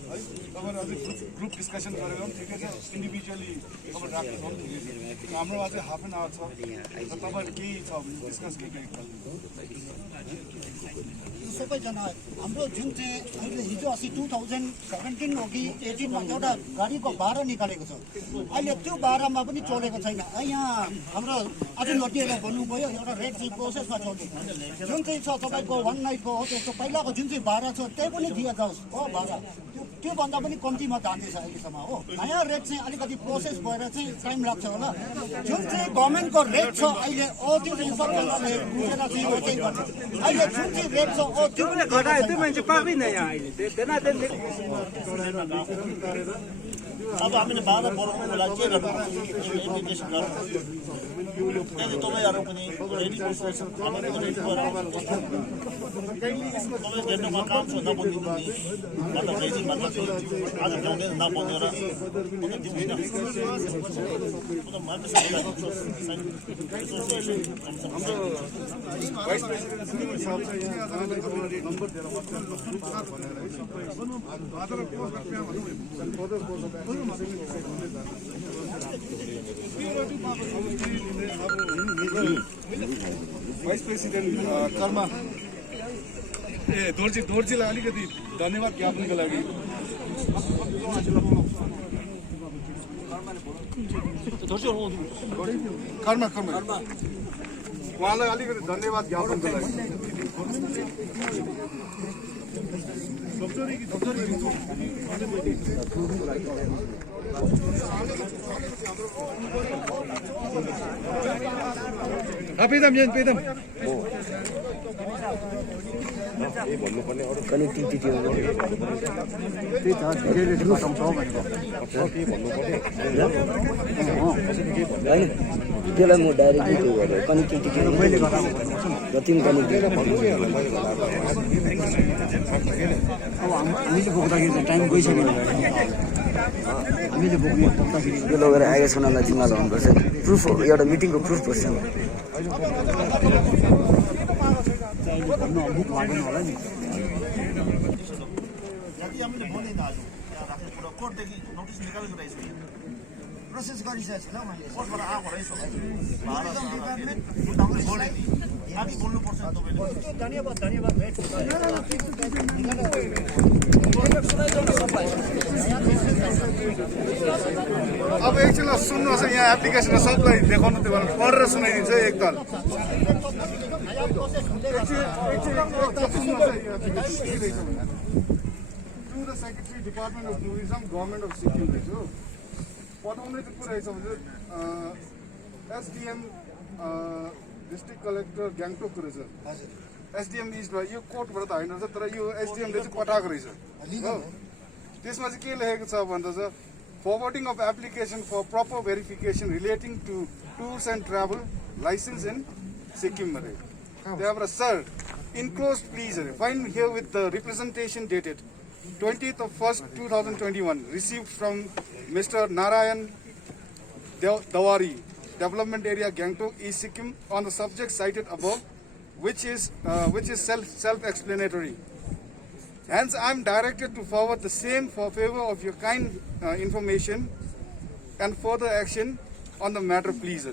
है तपाईँहरू अझै ग्रुप डिस्कसन गरेर पनि ठिकै छ इन्डिभिजुअली तपाईँ राख्नु छ ठिकै छ हाम्रो अझै हाफ एन आवर छ र तपाईँहरू केही छ भने डिस्कस केही सबैजना हाम्रो जुन चाहिँ अहिले हिजो अस्ति 2017 हो कि 18मा एउटा गाडीको भाडा निकालेको छ अहिले त्यो भाडामा पनि चलेको छैन यहाँ हाम्रो आज नदिएर भन्नुभयो एउटा रेट चाहिँ प्रोसेसमा चल्दैछ जुन चाहिँ छ तपाईँको 1 नाइटको हो त्यस्तो पहिलाको जुन चाहिँ भाडा छ त्यही पनि दिएर जाओस् हो भाडा त्योभन्दा पनि कम्तीमा जाँदैछ अहिलेसम्म हो नयाँ रेट चाहिँ अलिकति प्रोसेस भएर चाहिँ टाइम लाग्छ होला जुन चाहिँ गभर्मेन्टको रेट छ अहिले त्यो चाहिँ सबैजनाले बुझेर चाहिँ गर्छ अहिले जुन चाहिँ रेट छ जोले घटायो त्यो मान्छे पाउँदैन यहाँ अहिले त्यहाँ अब हामीले बाधा बनाउनुको लागि के गर्नु एप्लिकेसन गर्नु त्यही तपाईँहरू पनि रेडी बस्नुहोस् हामी पनि रेडी भएर तपाईँ गेटमा काम छ नबनिदिनु नि मतलब भेजी मतलब आज ल्याउने नबनेर भाइस प्रेसिडेन्ट साहब चाहिँ यहाँ नम्बर दिएर भाइस प्रेसिडेन्ट कर्मा दोर्जीलाई अलिकति धन्यवाद ज्ञापनको लागि कर्मा उहाँलाई अलिकति धन्यवाद ज्ञापनको लागि कनेक्टिभिटी त्यसलाई म डाइरेक्टली त्यो गरेँ कनेक्टिभिटी जति पनि कनेक्टिभिटी हामीले बोक्दाखेरि टाइम गइसक्यो हामीले बोक्दाखेरि यो लगेर आइएस उनीहरूलाई जिम्मा लगाउनुपर्छ प्रुफ एउटा मिटिङको प्रुफ पर्छ हामीले बोलेन आज यहाँ राख्ने कुरा कोर्टदेखि नोटिस निकालेको रहेछ प्रोसेस गरिसकेको छैन मैले कोर्टबाट आएको रहेछ बोले नि हामी बोल्नुपर्छ तपाईँले धन्यवाद अब एकछिन सुन्नुहोस् यहाँ एप्लिकेसन सबलाई देखाउनु त्यो भनेर पढेर सुनाइदिन्छ एकताल to the secretary department of tourism government of Sikkim रहेछ पठाउने चाहिँ को रहेछ भने एसडिएम डिस्ट्रिक्ट कलेक्टर ग्याङटोक रहेछ एसडिएम इस्टमा यो कोर्टबाट त होइन रहेछ तर यो एसडिएमले चाहिँ पठाएको रहेछ हो त्यसमा चाहिँ के लेखेको छ भन्दा चाहिँ forwarding of application for proper verification relating to tours and travel license in Sikkim. Therefore, sir, enclosed please find here with the representation dated 20th of 1st 2021 received from Mr. Narayan Dawari, Development Area Gangtok, East Sikkim, on the subject cited above, which is self-explanatory. Hence, I am directed to forward the same for favor of your kind information and further action on the matter, please.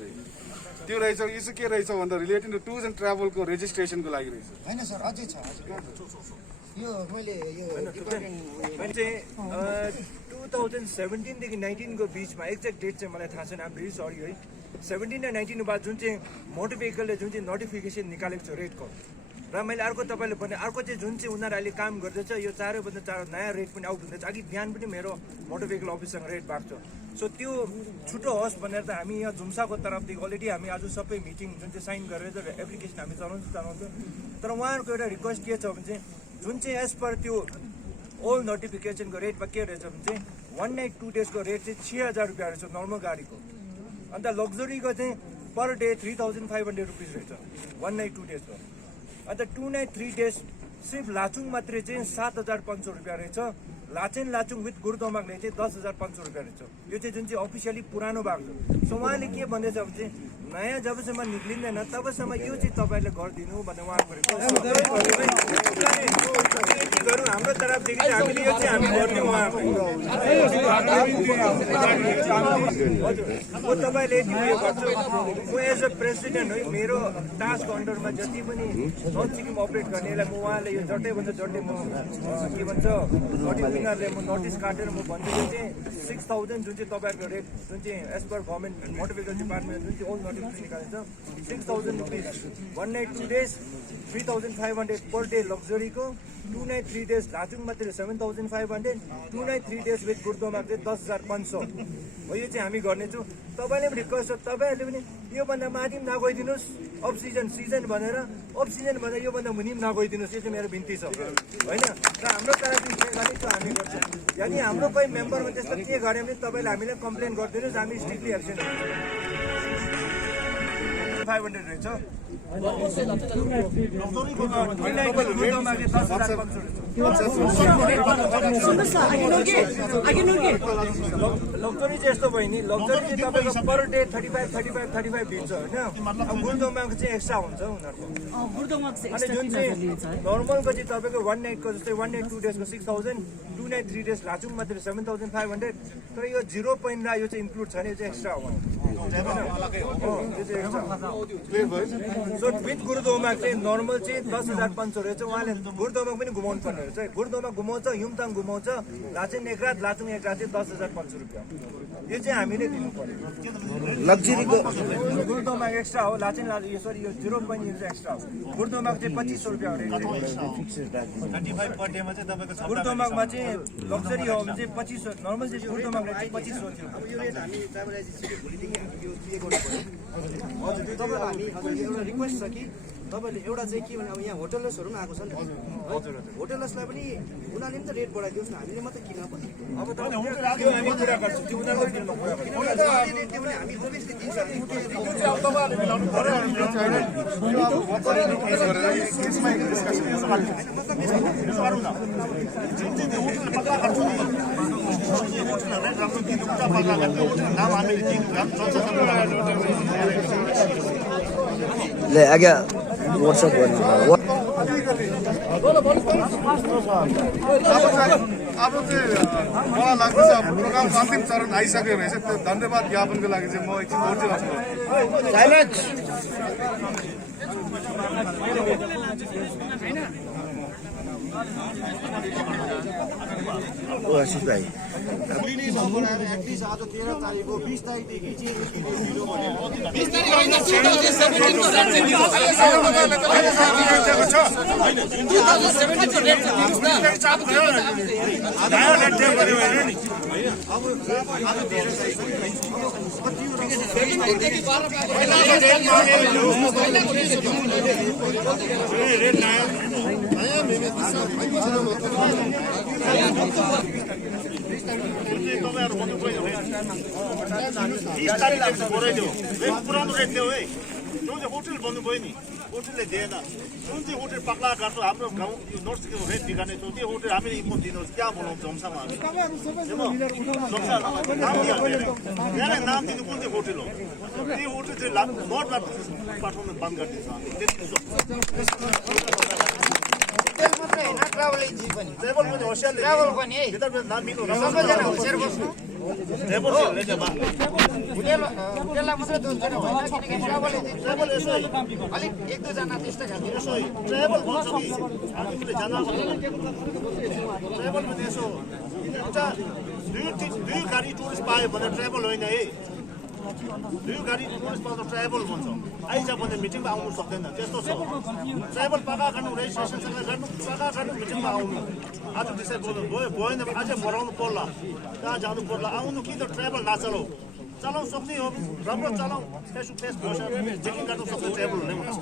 त्यो रहेछ यो चाहिँ के रहेछ भन्दा relating to tours and ट्राभलको रेजिस्ट्रेसनको लागि रहेछ हैन सर अझै छ यो मैले यो मान्छे 2017 देखि 19 को बीचमा एक्ज्याक्ट डेट चाहिँ मलाई थाहा छैन आम भेरी सरी है 17 र 19 बाद जुन चाहिँ मोटर भेहिकलले जुन चाहिँ नोटिफिकेसन निकालेको छ रेटको र मैले अर्को तपाईँले भने अर्को चाहिँ जुन चाहिँ उनीहरू अहिले काम गर्दैछ यो चारैभन्दा चार नयाँ रेट पनि आउट हुँदैछ अघि बिहान पनि मेरो मोटर भेहिकल अफिससँग रेट भएको छ सो त्यो छुटो होस् भनेर त हामी यहाँ झुम्साको तर्फदेखि अलरेडी हामी आज सबै मिटिङ जुन चाहिँ साइन गरेर एप्लिकेसन हामी चलाउँछौँ तर उहाँहरूको एउटा रिक्वेस्ट के छ भने चाहिँ जुन चाहिँ एज पर त्यो ओल्ड नोटिफिकेसनको रेटमा के रहेछ भने चाहिँ 1 नाइट 2 डेजको रेट चाहिँ 6,000 रुपियाँ रहेछ नर्मल गाडीको अन्त लग्जरीको चाहिँ पर डे 3,500 रुपिस रहेछ 1 नाइट 2 डेजको अन्त 2 नाइट 3 डेज सिर्फ लाचुङ मात्रै चाहिँ 7,500 रुपियाँ रहेछ लाचुङ विथ गुरुदोमागले चाहिँ 10,500 रुपियाँ रहेछ यो चाहिँ जुन चाहिँ अफिसियली पुरानो भएको छ सो उहाँले के भन्दैछ भने चाहिँ नयाँ जबसम्म निक्लिँदैन तबसम्म यो चाहिँ तपाईँले गरिदिनु भन्ने उहाँको गरौँ हाम्रो तर्फदेखि हामीले यो चाहिँ हामी गरिदिउँ उहाँको म तपाईँले यति उयो गर्छु म एज अ प्रेसिडेन्ट है मेरो टास्क अन्डरमा जति पनि नर्थ सिक्किम अपरेट गर्नेलाई म उहाँले यो झट्टैभन्दा झट्टै म के भन्छ उनीहरूले म नोटिस काटेर म भन्छु यो चाहिँ 6,000 जुन चाहिँ तपाईँहरूको रेट जुन चाहिँ as per government motor vehicle department जुन चाहिँ ओल्ड नोटिफिकेसन निकालेको छ 6,000 rupees 1 night 2 days 3,500 per day लग्जरीको 2 नाइट 3 डेज लाचुङ मात्रै 7,500, 2 नाइट 3 डेज विथ गुरुदोमा चाहिँ 10,500 हो। यो चाहिँ हामी गर्नेछौँ। तपाईँले पनि रिक्वेस्ट छ, तपाईँहरूले पनि योभन्दा माथि पनि नगइदिनुहोस्, अफ सिजन भनेर योभन्दा मुनि पनि नगइदिनुहोस्। यो चाहिँ मेरो बिन्ती छ होइन। र हाम्रो तर्फदेखि हामी गर्छौँ। यदि हाम्रो कोही मेम्बरमा त्यस्तो के गऱ्यो भने तपाईँले हामीलाई कम्प्लेन गरिदिनुहोस्, हामी स्ट्रिक्टली एक्सन गर्छौँ। 500 रहेछ लग्जरी चाहिँ यस्तो भयो नि, लग्जरी चाहिँ तपाईँको पर डे 35 दिन्छ होइन। अब गुरुदोमाको चाहिँ एक्स्ट्रा हुन्छ उनीहरूको। अनि जुन चाहिँ नर्मलको चाहिँ तपाईँको 1 नाइटको जस्तै 1 नाइट 2 डेजको 6,000, 2 नाइट 3 डेज लाचुङ मात्रै 7,500। तर यो 0 पोइन्ट यो चाहिँ इन्क्लुड छ नि, यो चाहिँ एक्स्ट्रा हो। सो विथ गुरुदोमा चाहिँ नर्मल चाहिँ 10,500 रहेछ। उहाँले गुरुदोमा पनि घुमाउनु पर्ने रहेछ। गुरुदोमा घुमाउँछ, युमथाङ घुमाउँछ, लाचुङ एक रात चाहिँ 10,500 रुपियाँ। यो चाहिँ हामीले दिनु पर्यो। लग्जरीको गुरुदोमा एक्स्ट्रा हो, लाचुङ सरी यो 0 पोइन्ट एक्स्ट्रा हो। गुरुदोमाको चाहिँ 2,500 रुपियाँ हो। गुरुदोमामा चाहिँ लग्जरी हो भने चाहिँ 2,500, नर्मल चाहिँ गुरुदोमाको चाहिँ 2,500 थियो। यो रेट हामी ट्राभल एजेन्सीले भोलिदेखि यो पे गर्नु पर्यो। हजुर तपाईँलाई हामी एउटा रिक्वेस्ट छ कि तपाईँले एउटा चाहिँ के भने अब यहाँ होटलर्सहरू पनि आएको छ नि, होटलर्सलाई पनि उनीहरूले पनि त रेट बढाइदियोस् न, हामीले मात्रै किन पर्ने। अब हामी कुरा गर्छौँ, त्यो उनीहरूको त्यो पनि हामी ओभियसली दिन्छ। ले आगे व्हाट्सएप गर्नु अब चाहिँ मलाई लाग्दैछ प्रोग्राम अन्तिम चरण आइसक्यो रहेछ। त्यो धन्यवाद ज्ञापनको लागि चाहिँ म एकछिन आशिष भाइ एटलिस्ट आज 13 तारिकको 20 तारिकदेखि चाहिँ पुरानो रेट थियो है। जुन चाहिँ होटल बन्नुभयो नि, होटलले दिएन। जुन चाहिँ होटल पक्ला काट्छ हाम्रो गाउँ नर्थ सिक्किमको रेट ठिकाने छ, त्यो होटल हामीले इम्पोर्ट दिनुहोस्। क्या बोलाउँछ जम्सामा यहाँलाई नाम दिनु कुन चाहिँ होटल हो, त्यो होटल चाहिँ नर्थबाट पठाउनु बन्द गरिदिन्छ। ट्राभल एजेन्सी पनि ट्राभल पनि होसियार ट्राभल पनि है नाम मिल्नु सबैजना होसियार बस्नु ट्राभल होटेललाई मात्रै दोष दिनु भएन किनकि ट्राभल ट्राभल यसो अलिक एक दुईजना त्यस्तै खालको यसो ट्राभल भन्छ कि हामीले जान ट्राभल पनि यसो एउटा दुई गाडी टुरिस्ट पायो भने ट्राभल होइन है। दुई गाडी टुरिस्ट पाउँदा ट्राभल भन्छ। आइज भने मिटिङमा आउनु सक्दैन, त्यस्तो छ। ट्राभल पक्का गर्नु, रेजिस्ट्रेसनसँग गर्नु, पक्का गर्नु, मिटिङमा आउनु। आज डिसाइड गर्नु भएन अझै बढाउनु पर्ला, कहाँ जानु पर्ला, आउनु कि त ट्राभल नचलाउ, चलाउनु सक्ने हो राम्रो चलाउ। फेस टु फेस बसेर चेकिङ गर्नु सक्ने ट्राभल हुने हुन्छ।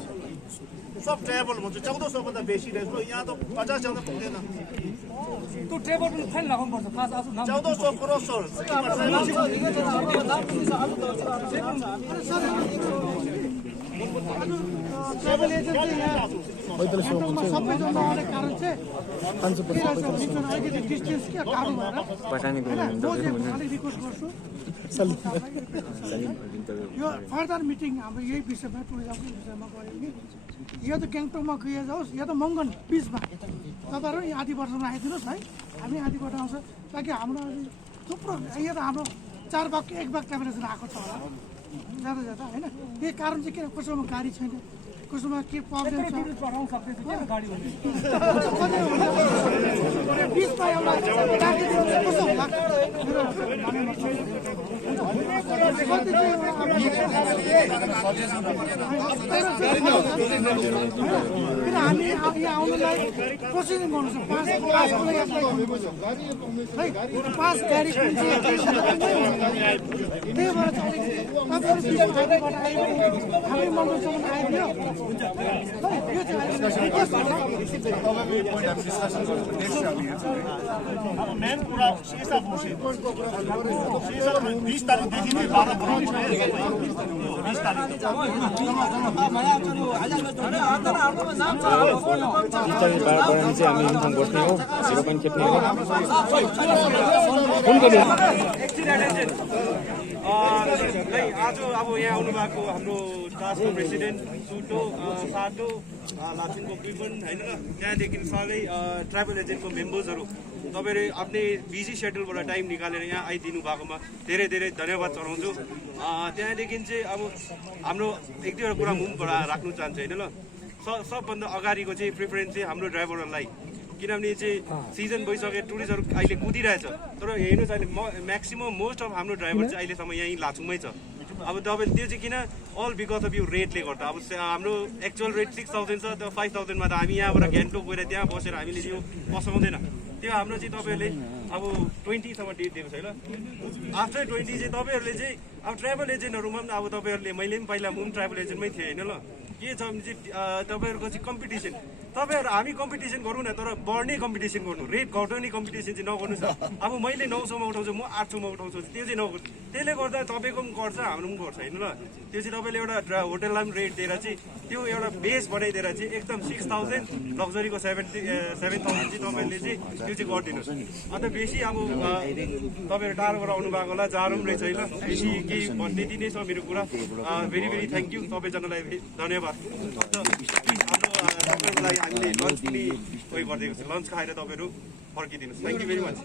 सब ट्राभल भन्छ 1400 भन्दा बेसी रहेछ। यहाँ त 50 जना पुग्दैन। त्यो ट्रेभल पनि फाइन लगाउनु पर्छ खास आज 1400 करोड सर ट्राभल एजेन्सी यहाँ सबैजना आउने कारण चाहिँ अलिकति डिस्टेन्स क्या टाढो भएर अलिक रिक्वेस्ट गर्छु यो फर्दर मिटिङ हाम्रो यही विषयमा टुरिज्मको विषयमा गऱ्यो भने या त गान्तोकमा गए जाओस् या त मङ्गन बिचमा तपाईँहरू आधी वर्षमा आइदिनुहोस् है, हामी आधी वर्ष आउँछ ताकि हाम्रो थुप्रो यहाँ त हाम्रो 4 भाग 1 भाग टेम्परेचर आएको छ होला जाँदा जाँदा होइन। यही कारण चाहिँ किन कसैमा गाडी छैन, कसैमा के प्रब्लम छ बिचमा एउटा कस्तो होला हामी यहाँ आउनुलाई प्रोसिडिङ गर्नु छ पाँच गाडी त्यही भएर हामी मन्दिरसम्म आइदियो यो अब मेन कुरा सिसा बस्यो 20 तारिकदेखि नै 12 बढाउने चाहिँ हामी इन्फर्म बस्ने हो झिरो पनि खेप्ने हो आज अब यहाँ आउनुभएको हाम्रो टास्कको प्रेसिडेन्ट सुटो साटो लाचुङको विपन होइन त्यहाँदेखि सँगै ट्राभल एजेन्टको मेम्बर्सहरू तपाईँले आफ्नै बिजी सेड्युलबाट टाइम निकालेर यहाँ आइदिनु भएकोमा धेरै धेरै धन्यवाद चढाउँछु। त्यहाँदेखि चाहिँ अब हाम्रो एक दुईवटा कुरा मुखबाट राख्नु चाहन्छु होइन ल। सबभन्दा अगाडिको चाहिँ प्रिफरेन्स चाहिँ हाम्रो ड्राइभरहरूलाई, किनभने चाहिँ सिजन भइसक्यो, टुरिस्टहरू अहिले कुदिरहेछ, तर हेर्नुहोस् अहिले म्याक्सिमम मोस्ट अफ हाम्रो ड्राइभर चाहिँ अहिलेसम्म यहीँ लाचुङमै छ। अब तपाईँले त्यो चाहिँ किन अल बिकज अफ यो रेटले गर्दा। अब हाम्रो एक्चुअल रेट 6000 छ, त्यो 5000 मा त हामी यहाँबाट गान्तोक गएर त्यहाँ बसेर हामीले यो पसाउँदैन। त्यो हाम्रो चाहिँ तपाईँहरूले अब 20 सम्म डेट दिएको छ ल। आफ्टर 20 चाहिँ तपाईँहरूले चाहिँ अब ट्राभल एजेन्टहरूमा पनि अब तपाईँहरूले मैले पनि पहिला म पनि ट्राभल एजेन्टमै थिएँ होइन ल। के छ भने चाहिँ तपाईँहरूको चाहिँ कम्पिटिसन, तपाईँहरू हामी कम्पिटिसन गरौँ न, तर बढ्ने कम्पिटिसन गर्नु, रेट घटाउने कम्पिटिसन चाहिँ नगर्नुहोस् न। अब मैले 900 मा उठाउँछु, म 800 मा उठाउँछु, त्यो चाहिँ नगर्नु। त्यसले गर्दा तपाईँको पनि गर्छ, हाम्रो पनि गर्छ होइन ल। त्यो चाहिँ तपाईँले एउटा होटललाई पनि रेट दिएर चाहिँ त्यो एउटा बेस बनाइदिएर चाहिँ एकदम 6000, लग्जरीको 7000 चाहिँ तपाईँले चाहिँ त्यो चाहिँ गरिदिनुहोस्। अन्त बेसी अब तपाईँहरू टाढोबाट आउनु भएको होला, जाडो पनि रहेछ होइन, बेसी केही भन्ने नै छ मेरो कुरा। भेरी भेरी थ्याङ्क यू सबैजनालाई, धन्यवाद। तपाईँको लागि हामीले लन्च पनि उयो गरिदिएको छ, लन्च खाएर तपाईँहरू फर्किदिनुहोस्। Thank you very much.